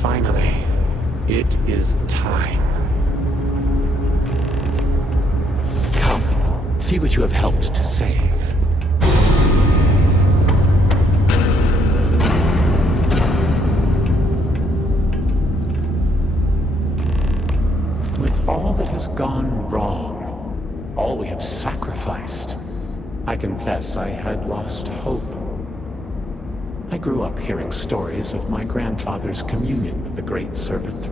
Finally, it is time. Come, see what you have helped to save. With all that has gone wrong, all we have sacrificed, I confess I had lost hope. I grew up hearing stories of my grandfather's communion with the Great Serpent,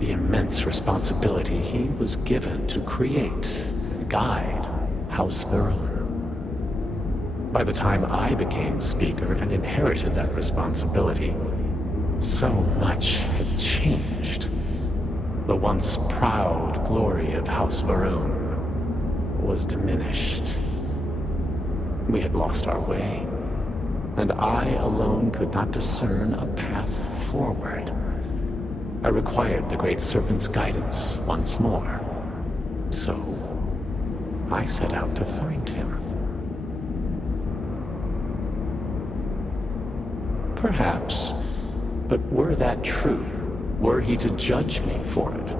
the immense responsibility he was given to create, guide House Varun. By the time I became Speaker and inherited that responsibility, so much had changed. The once proud glory of House Varun was diminished. We had lost our way, and I alone could not discern a path forward. I required the Great Serpent's guidance once more. So, I set out to find him. Perhaps, but were that true, were he to judge me for it,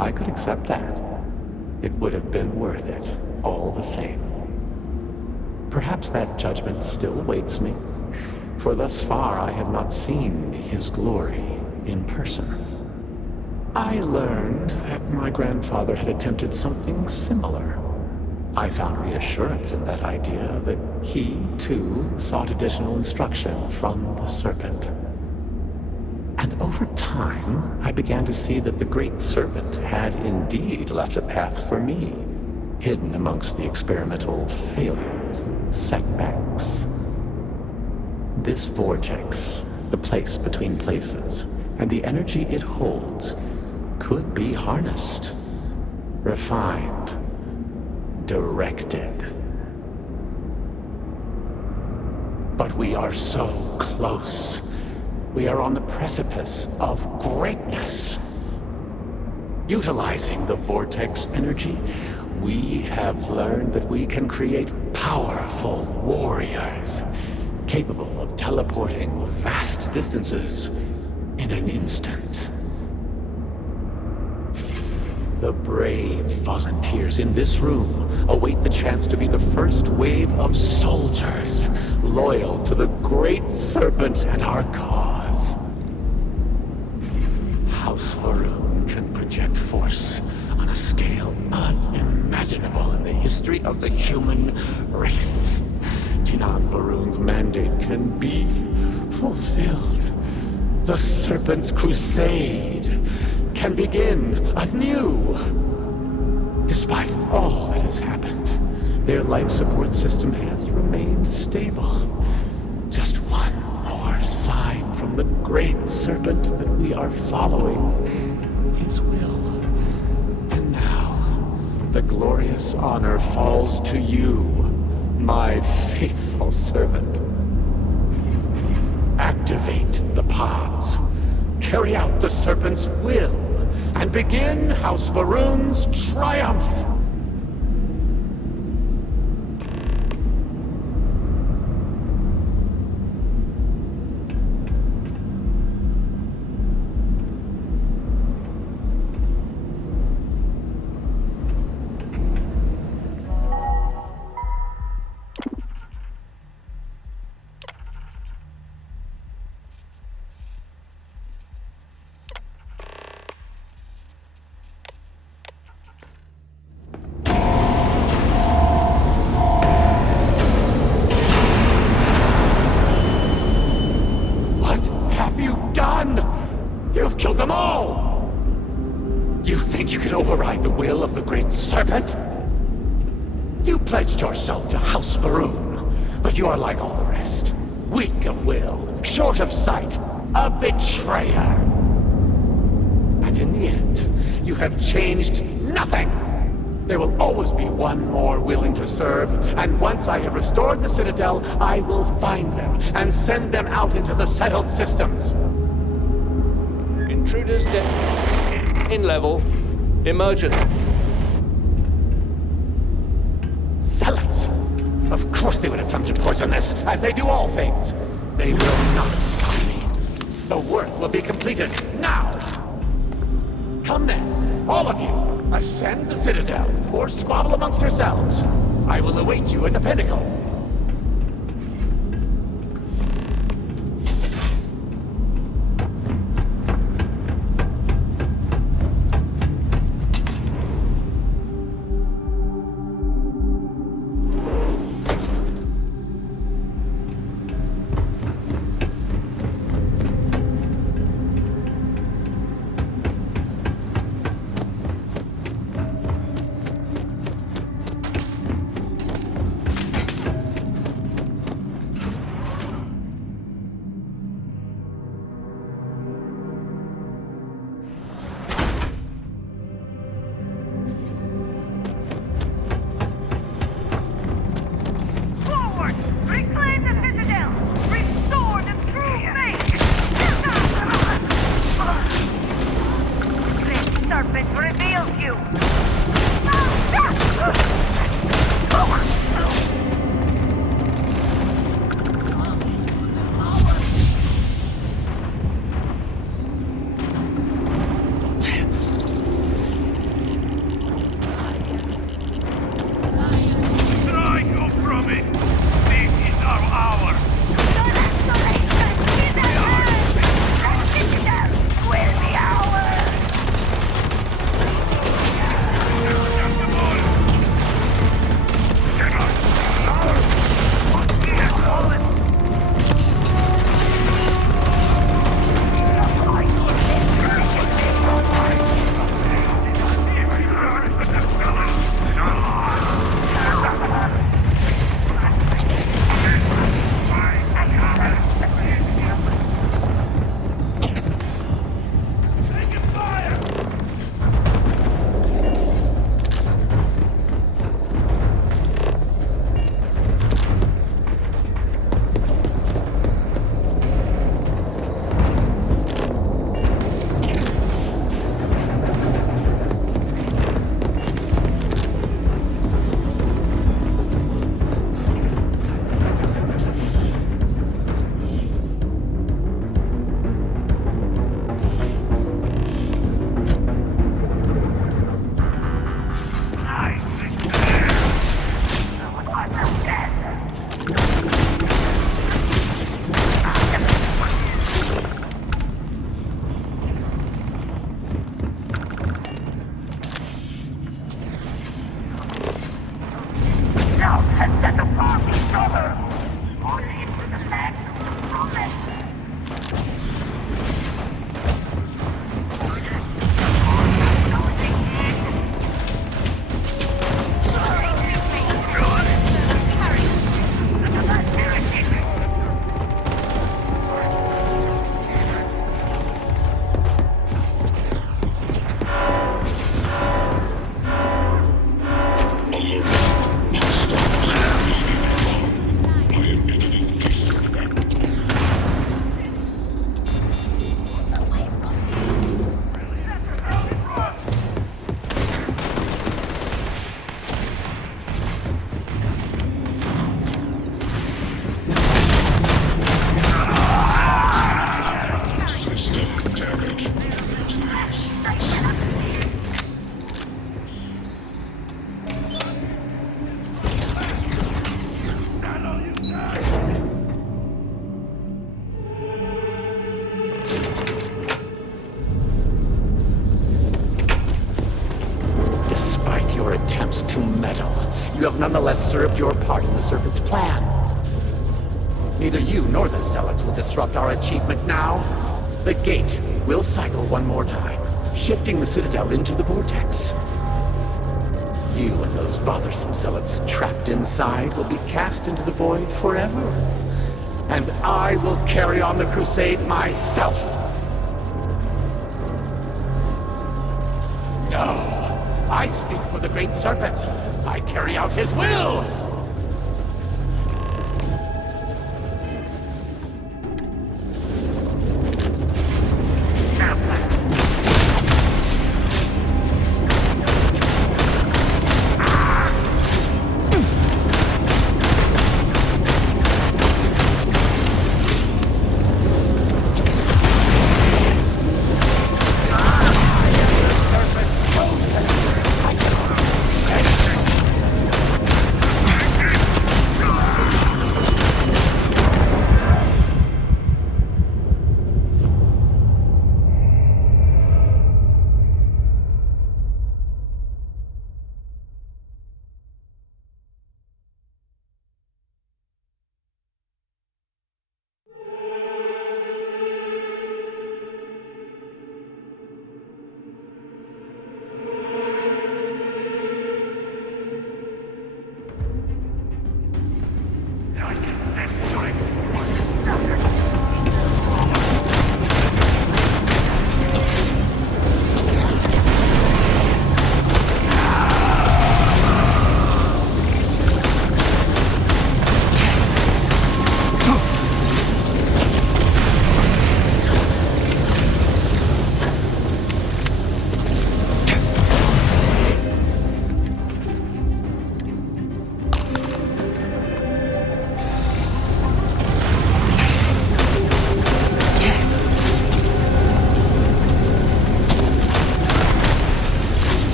I could accept that. It would have been worth it, all the same. Perhaps that judgment still awaits me, for thus far I have not seen his glory in person. I learned that my grandfather had attempted something similar. I found reassurance in that idea that he, too, sought additional instruction from the Serpent. And over time, I began to see that the Great Serpent had indeed left a path for me, hidden amongst the experimental failures and setbacks. This vortex, the place between places, and the energy it holds, could be harnessed, refined, directed. But we are so close. We are on the precipice of greatness. Utilizing the vortex energy, we have learned that we can create powerful warriors, capable of teleporting vast distances in an instant. The brave volunteers in this room await the chance to be the first wave of soldiers, loyal to the Great Serpent and our cause. House Varun can project force on a scale unimaginable in the history of the human race. Tinan Varun's mandate can be fulfilled. The Serpent's crusade can begin anew. Despite all that has happened, their life support system has remained stable. Just one more sign from the Great Serpent that we are following his will. And now, the glorious honor falls to you, my faithful servant. Activate the pods. Carry out the Serpent's will, and begin House Varun's triumph! override the will of the Great Serpent? You pledged yourself to House Baroon, but you are like all the rest. Weak of will, short of sight, a betrayer. And in the end, you have changed nothing. There will always be one more willing to serve, and once I have restored the Citadel, I will find them and send them out into the settled systems. Intruders dead. In level. Emergent. Zealots! Of course they would attempt to poison this, as they do all things. They will not stop me. The work will be completed now! Come then, all of you! Ascend the Citadel, or squabble amongst yourselves. I will await you at the pinnacle. To meddle, you have nonetheless served your part in the Serpent's plan. Neither you nor the Zealots will disrupt our achievement now. The gate will cycle one more time, shifting the Citadel into the vortex. Those bothersome zealots trapped inside will be cast into the void forever. And I will carry on the crusade myself. No, I speak for the Great Serpent. I carry out his will.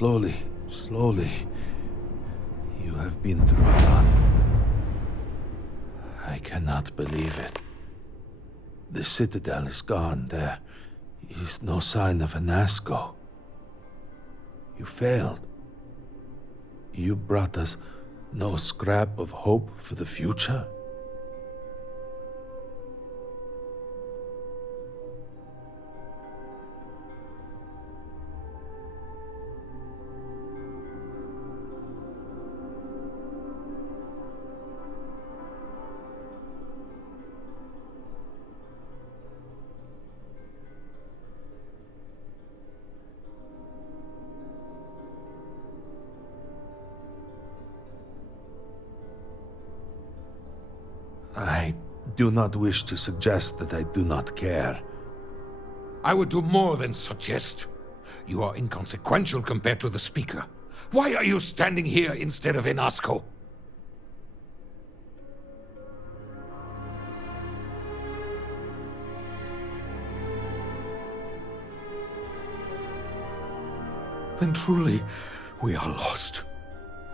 Slowly, slowly. You have been through a lot. I cannot believe it. The Citadel is gone. There is no sign of Anasco. You failed. You brought us no scrap of hope for the future? I do not wish to suggest that I do not care. I would do more than suggest. You are inconsequential compared to the Speaker. Why are you standing here instead of in Asco? Then truly, we are lost.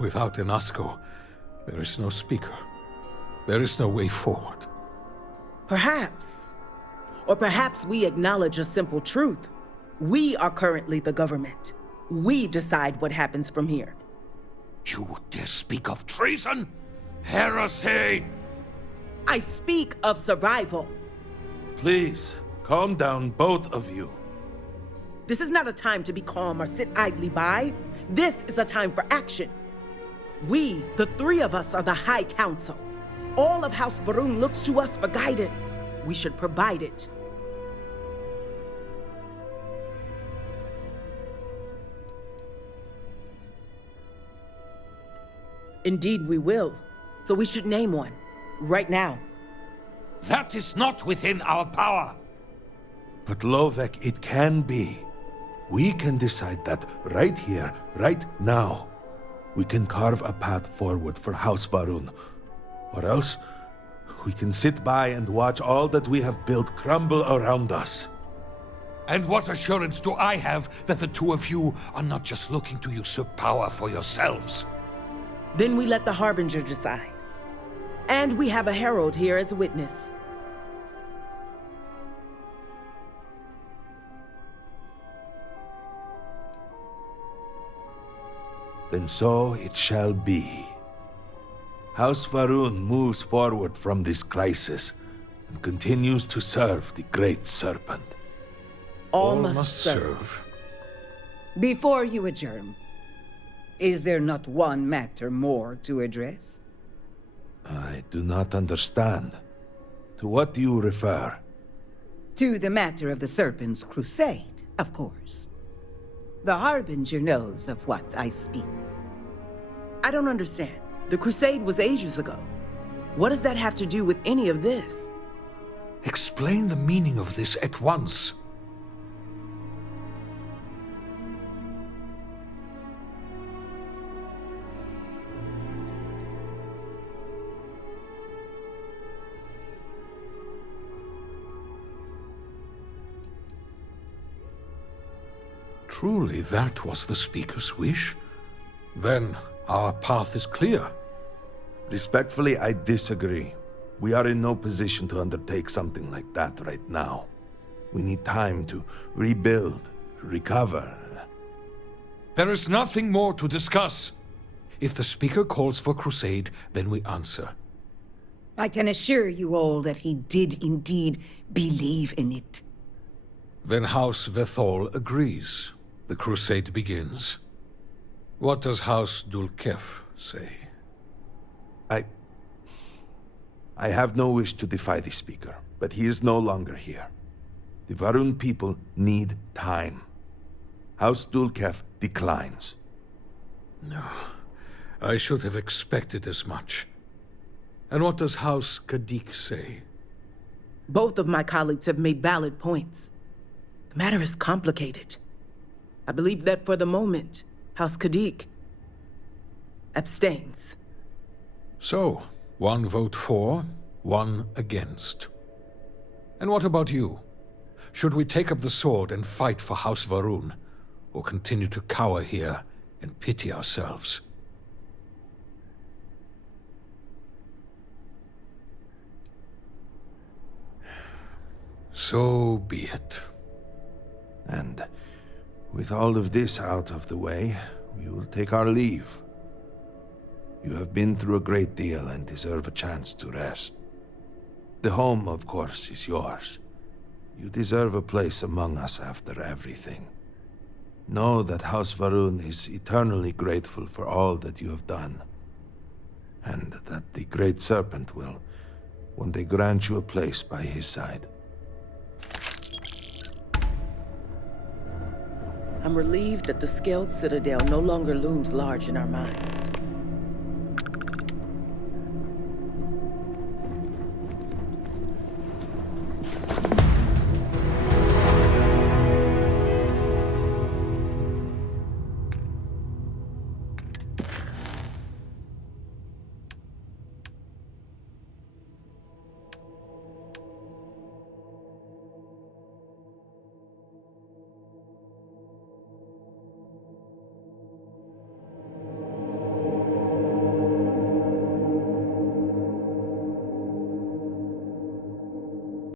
Without Enasco, there is no Speaker. There is no way forward. Perhaps. Or perhaps we acknowledge a simple truth. We are currently the government. We decide what happens from here. You would dare speak of treason? Heresy! I speak of survival. Please, calm down, both of you. This is not a time to be calm or sit idly by. This is a time for action. We, the three of us, are the High Council. All of House Varun looks to us for guidance. We should provide it. Indeed, we will. So we should name one. Right now. That is not within our power. But Lovek, it can be. We can decide that right here, right now. We can carve a path forward for House Varun. Or else, we can sit by and watch all that we have built crumble around us. And what assurance do I have that the two of you are not just looking to usurp power for yourselves? Then we let the Harbinger decide. And we have a herald here as a witness. Then so it shall be. House Varun moves forward from this crisis and continues to serve the Great Serpent. All must serve. Before you adjourn, is there not one matter more to address? I do not understand. To what do you refer? To the matter of the Serpent's crusade, of course. The Harbinger knows of what I speak. I don't understand. The crusade was ages ago. What does that have to do with any of this? Explain the meaning of this at once. Truly, that was the Speaker's wish? Then our path is clear. Respectfully, I disagree. We are in no position to undertake something like that right now. We need time to rebuild, recover. There is nothing more to discuss. If the Speaker calls for crusade, then we answer. I can assure you all that he did indeed believe in it. Then House Vethol agrees. The crusade begins. What does House Dulkef say? I have no wish to defy the Speaker, but he is no longer here. The Varun people need time. House Dulkef declines. No, I should have expected as much. And what does House Kadik say? Both of my colleagues have made valid points. The matter is complicated. I believe that for the moment, House Kadik abstains. So, one vote for, one against. And what about you? Should we take up the sword and fight for House Varun, or continue to cower here and pity ourselves. So be it. And with all of this out of the way, we will take our leave. You have been through a great deal and deserve a chance to rest. The home, of course, is yours. You deserve a place among us after everything. Know that House Va'ruun is eternally grateful for all that you have done, and that the Great Serpent will one day grant you a place by his side. I'm relieved that the Scaled Citadel no longer looms large in our minds.